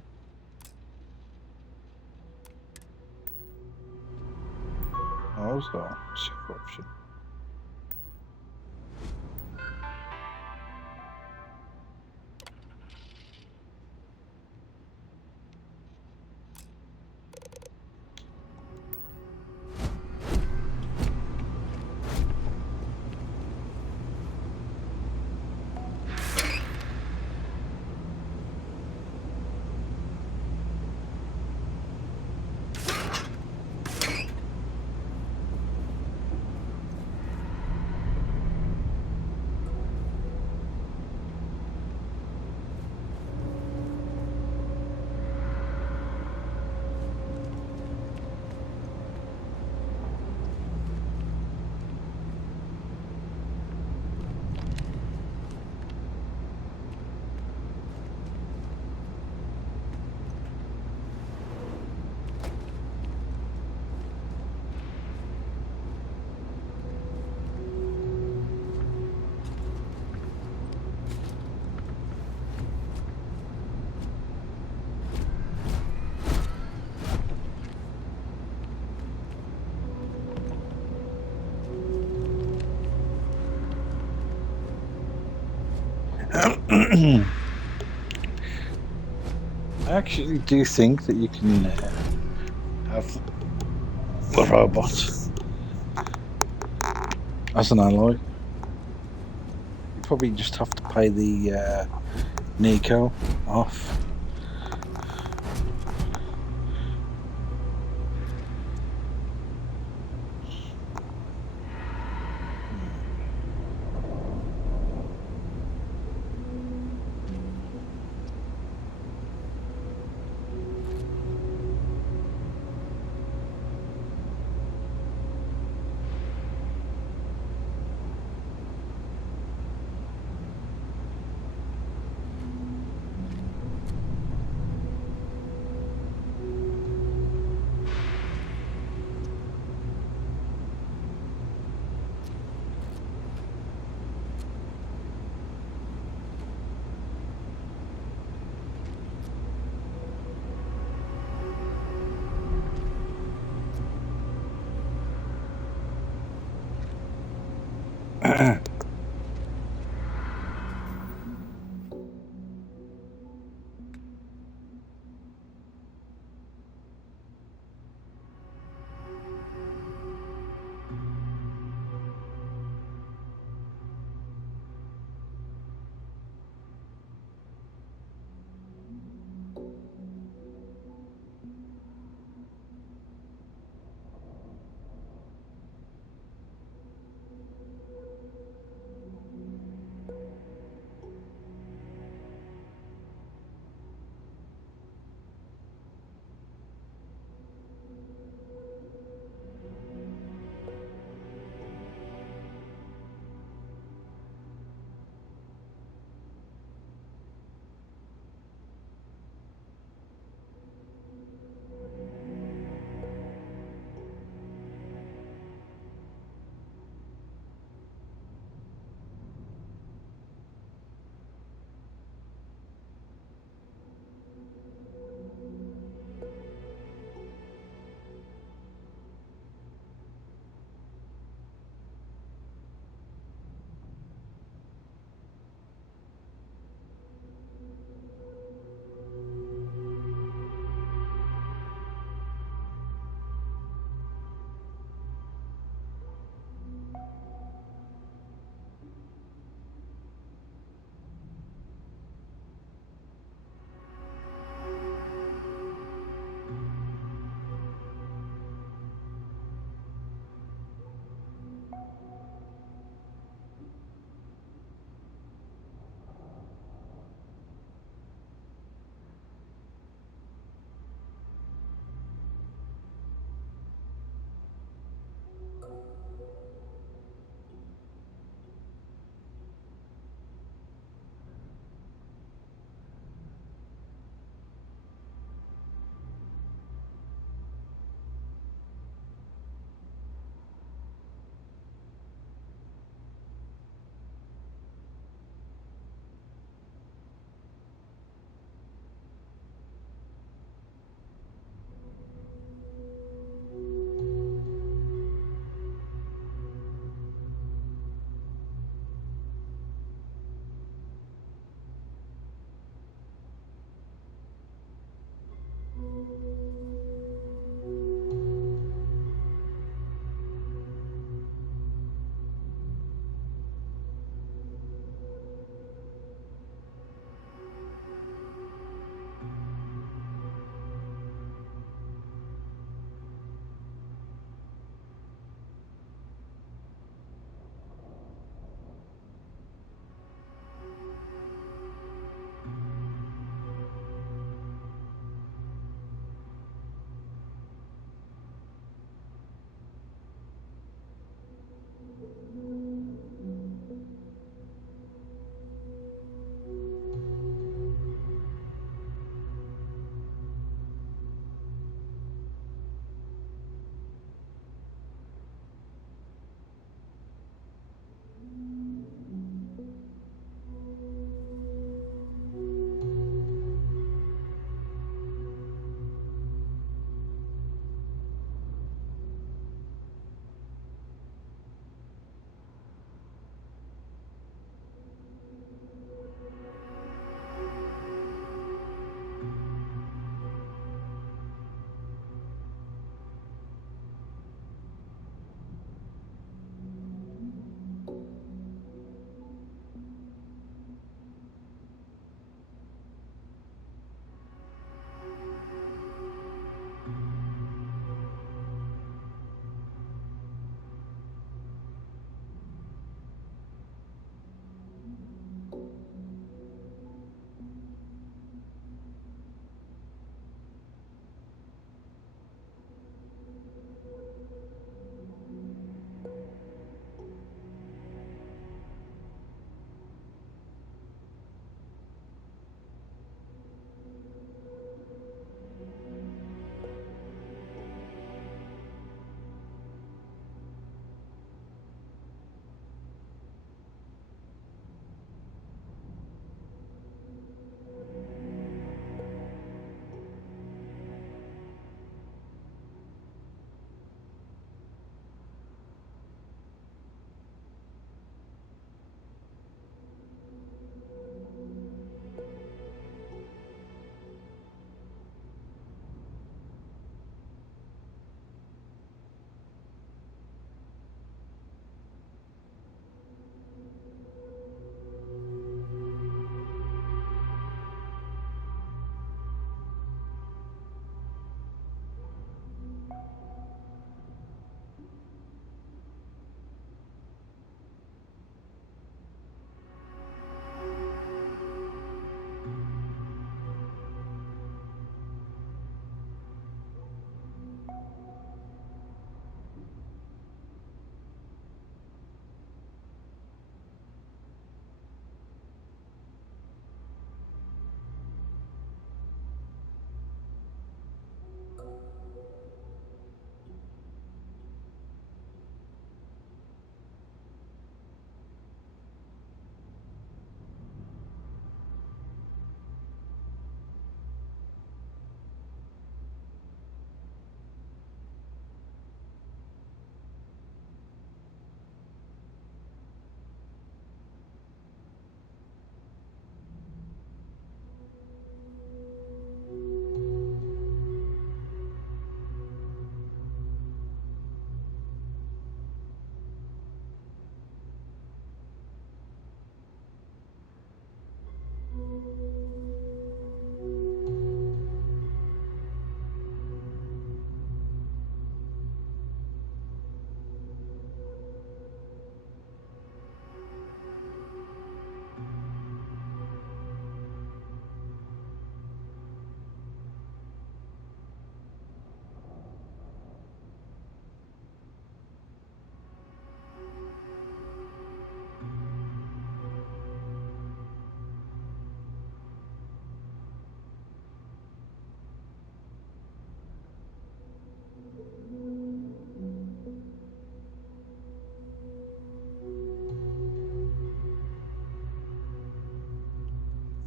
Oh, what's that? Super option. I actually do think that you can have the robot as an ally. You probably just have to pay the Nico off.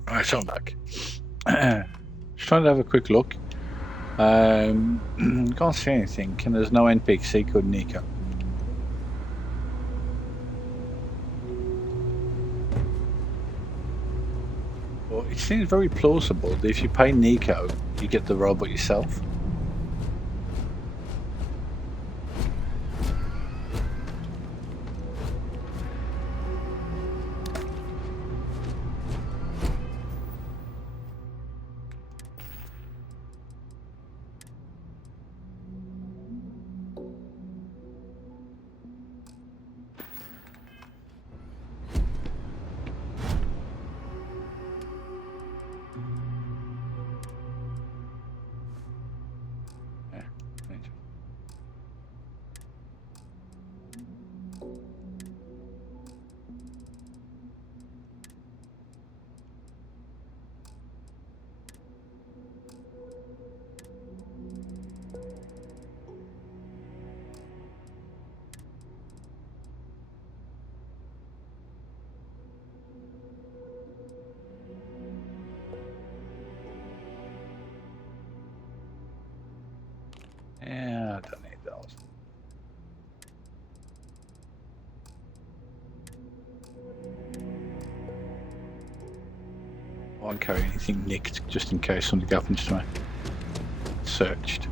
Right, so I'm back. Just trying to have a quick look. Can't see anything, and there's no NPC called Nico. Well, it seems very plausible that if you pay Nico, you get the robot yourself. Yeah, I don't need those. I won't carry anything nicked just in case something happens to me. Searched.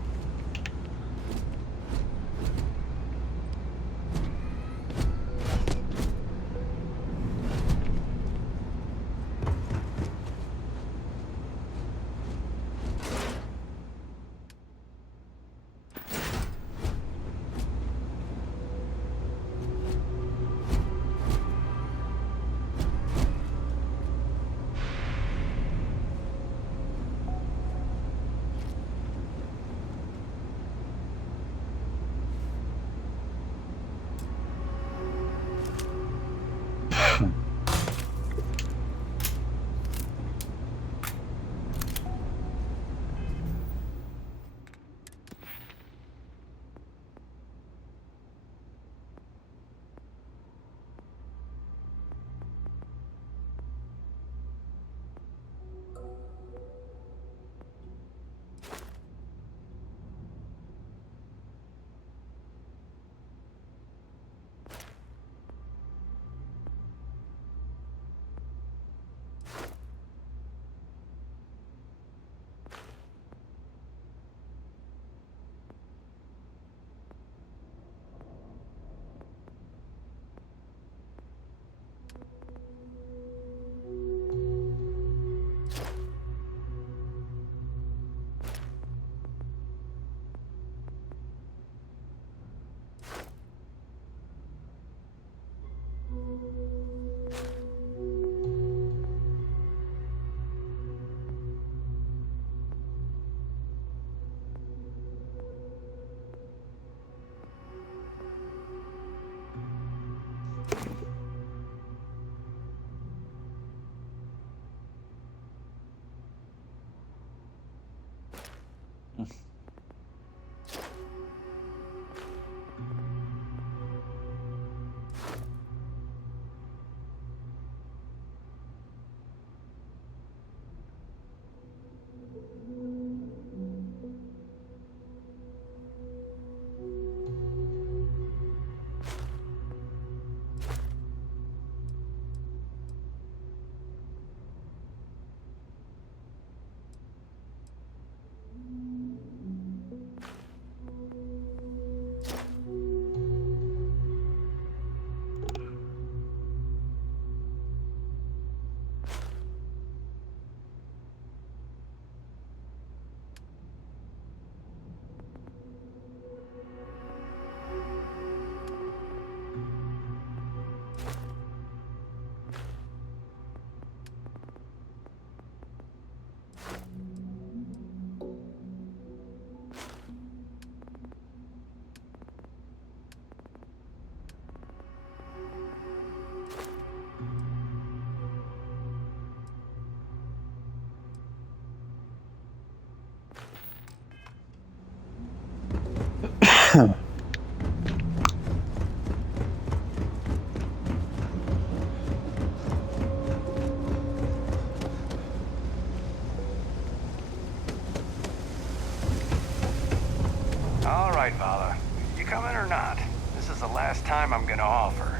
or not, this is the last time I'm gonna offer.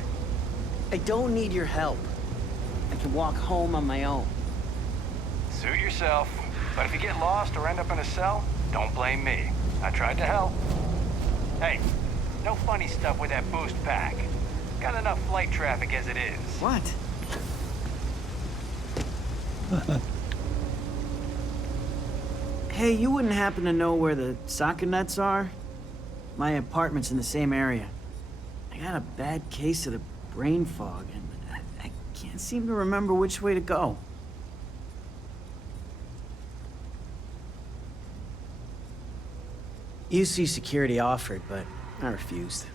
I don't need your help. I can walk home on my own. Suit yourself. But if you get lost or end up in a cell, don't blame me. I tried to help. Hey, no funny stuff with that boost pack. Got enough flight traffic as it is. What? Hey, you wouldn't happen to know where the soccer nets are? My apartment's in the same area. I got a bad case of the brain fog, and I can't seem to remember which way to go. UC security offered, but I refused.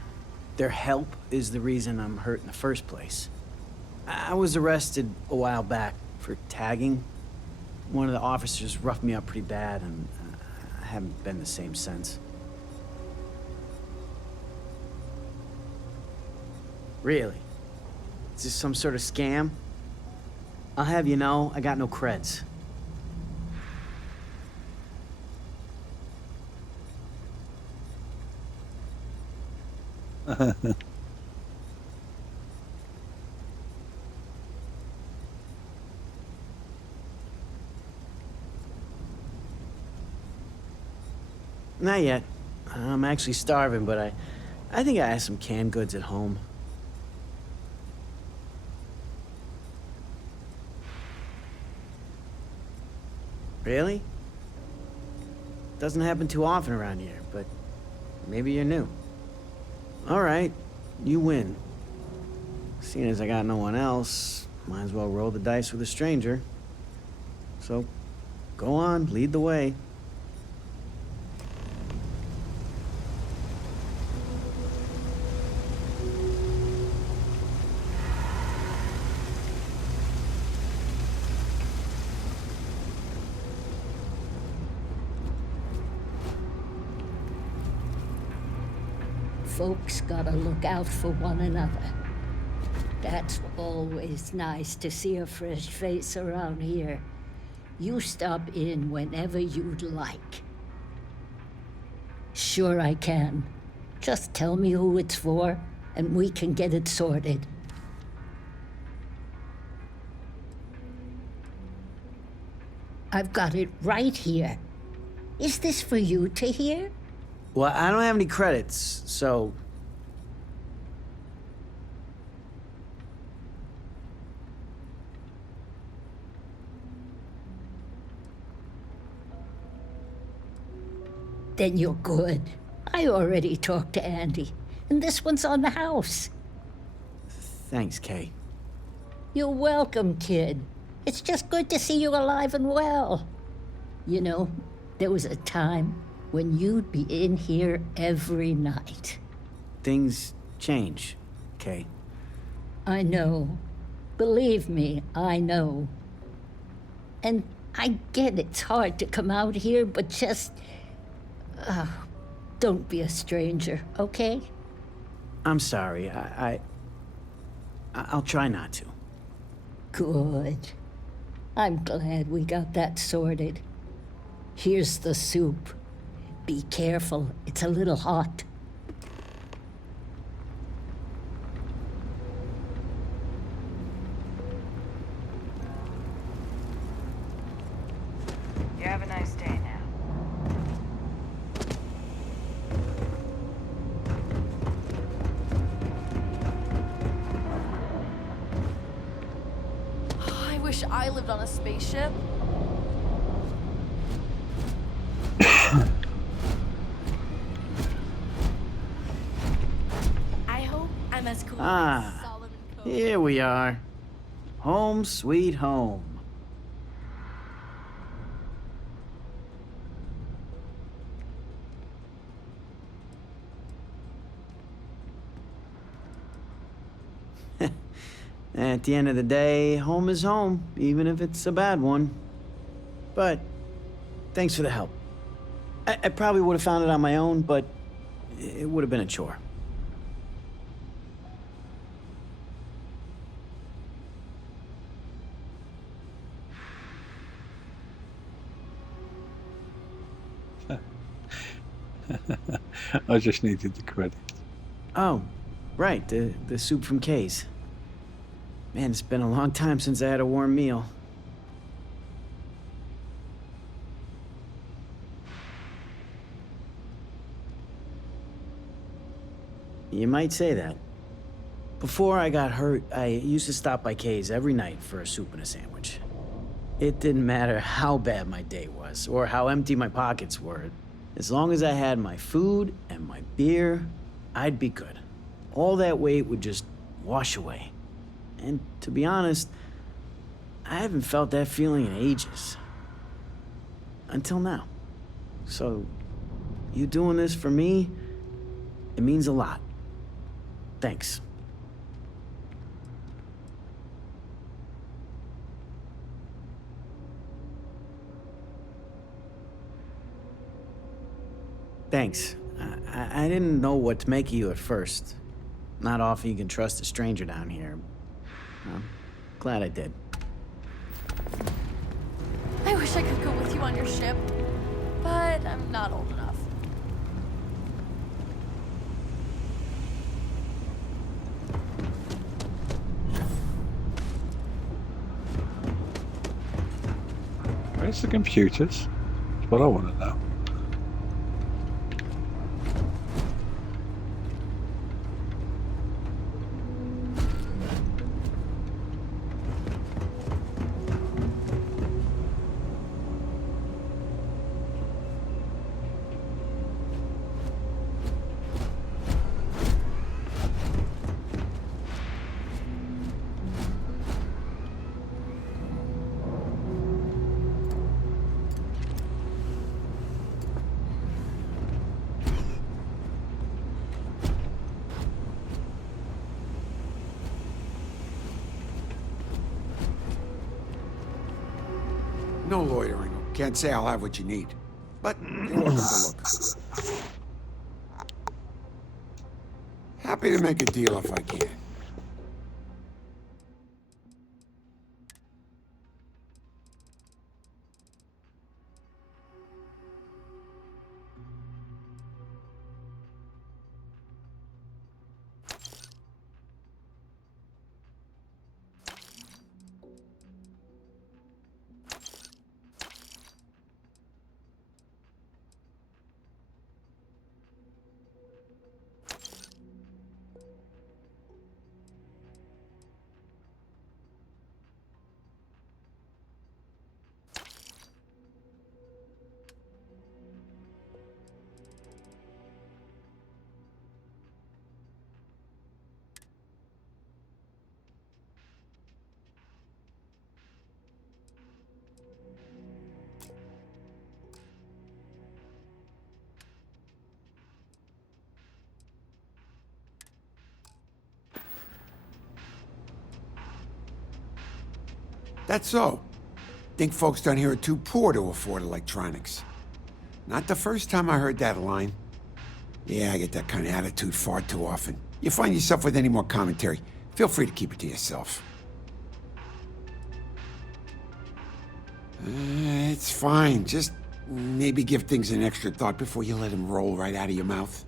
Their help is the reason I'm hurt in the first place. I was arrested a while back for tagging. One of the officers roughed me up pretty bad, and I haven't been the same since. Really? Is this some sort of scam? I'll have you know, I got no creds. Not yet. I'm actually starving, but I think I have some canned goods at home. Really? Doesn't happen too often around here, but maybe you're new. All right, you win. Seeing as I got no one else, might as well roll the dice with a stranger. So, go on, lead the way. Folks gotta look out for one another. That's always nice to see a fresh face around here. You stop in whenever you'd like. Sure I can. Just tell me who it's for, and we can get it sorted. I've got it right here. Is this for you to hear? Well, I don't have any credits, so... Then you're good. I already talked to Andy, and this one's on the house. Thanks, Kay. You're welcome, kid. It's just good to see you alive and well. You know, there was a time when you'd be in here every night. Things change, Kay. I know. Believe me, I know. And I get it's hard to come out here, but just... don't be a stranger, okay? I'm sorry. I'll try not to. Good. I'm glad we got that sorted. Here's the soup. Be careful, it's a little hot. You have a nice day now. I wish I lived on a spaceship. I'm as cool as Solomon Cove. Here we are. Home sweet home. At the end of the day, home is home, even if it's a bad one. But thanks for the help. I probably would have found it on my own, but it would have been a chore. I just needed the credit. Oh, right, the soup from Kay's. Man, it's been a long time since I had a warm meal. You might say that. Before I got hurt, I used to stop by Kay's every night for a soup and a sandwich. It didn't matter how bad my day was, or how empty my pockets were. As long as I had my food and my beer, I'd be good. All that weight would just wash away. And to be honest, I haven't felt that feeling in ages. Until now. So, you doing this for me, it means a lot. Thanks. Thanks. I didn't know what to make of you at first. Not often you can trust a stranger down here. I'm glad I did. I wish I could go with you on your ship, but I'm not old enough. Where's the computers? That's what I want to know. No loitering. Can't say I'll have what you need. But you're welcome to look. Happy to make a deal if I can. That's so. Think folks down here are too poor to afford electronics. Not the first time I heard that line. Yeah, I get that kind of attitude far too often. You find yourself with any more commentary, feel free to keep it to yourself. It's fine. Just maybe give things an extra thought before you let them roll right out of your mouth.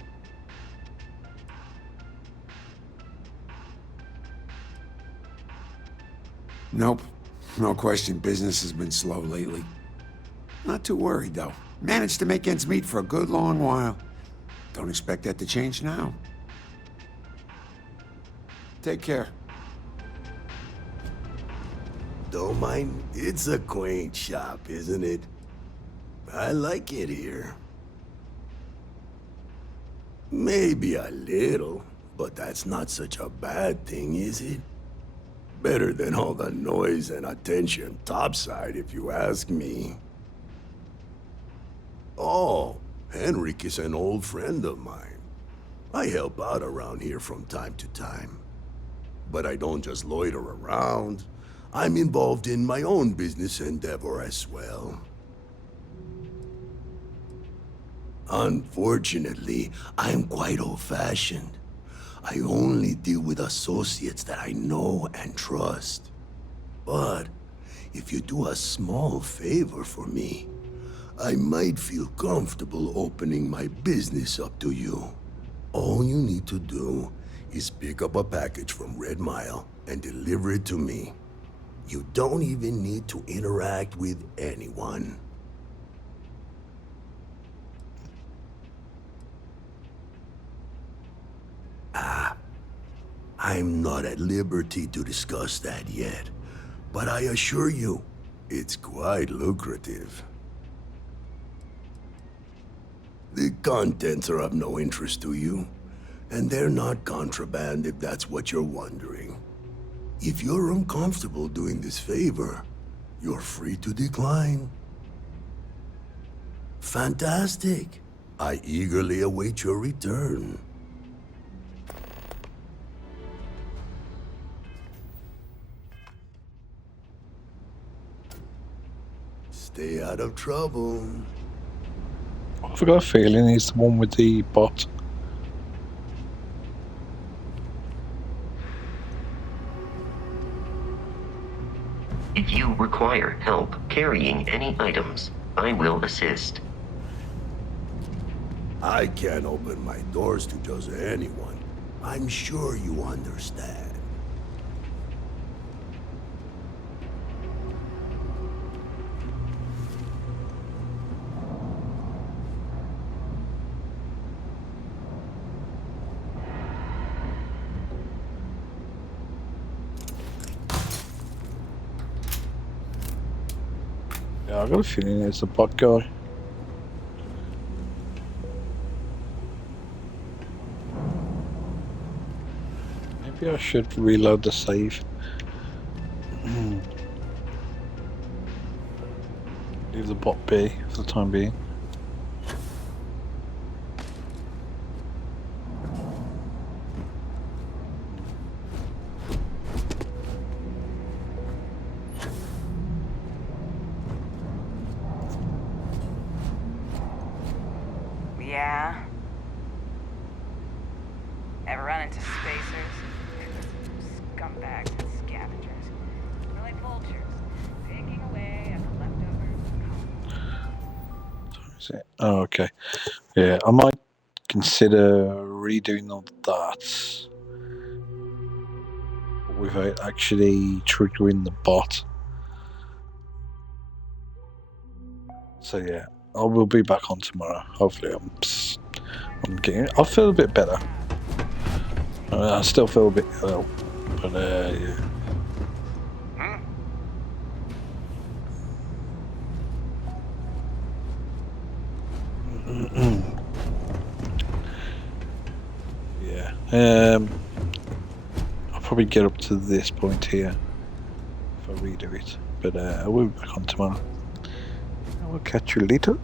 Nope. No question, business has been slow lately. Not too worried, though. Managed to make ends meet for a good long while. Don't expect that to change now. Take care. Don't mind. It's a quaint shop, isn't it? I like it here. Maybe a little, but that's not such a bad thing, is it? Better than all the noise and attention topside, if you ask me. Oh, Henrik is an old friend of mine. I help out around here from time to time. But I don't just loiter around. I'm involved in my own business endeavor as well. Unfortunately, I'm quite old-fashioned. I only deal with associates that I know and trust. But if you do a small favor for me, I might feel comfortable opening my business up to you. All you need to do is pick up a package from Red Mile and deliver it to me. You don't even need to interact with anyone. I'm not at liberty to discuss that yet, but I assure you, it's quite lucrative. The contents are of no interest to you, and they're not contraband if that's what you're wondering. If you're uncomfortable doing this favor, you're free to decline. Fantastic. I eagerly await your return. Stay out of trouble. I've got a feeling he's the one with the bot. If you require help carrying any items, I will assist. I can't open my doors to just anyone. I'm sure you understand. Yeah, I got a feeling it's a bot guy. Maybe I should reload the save. Leave the bot be for the time being. Yeah? Ever run into spacers? Scumbags and scavengers. They're like vultures, picking away at the leftovers. Oh, okay. Yeah, I might consider redoing all that without actually triggering the bot. So yeah, I will be back on tomorrow. Hopefully, I'm getting. I feel a bit better. I still feel a bit ill, but yeah. Yeah. I'll probably get up to this point here if I redo it, but I will be back on tomorrow. I will catch you later.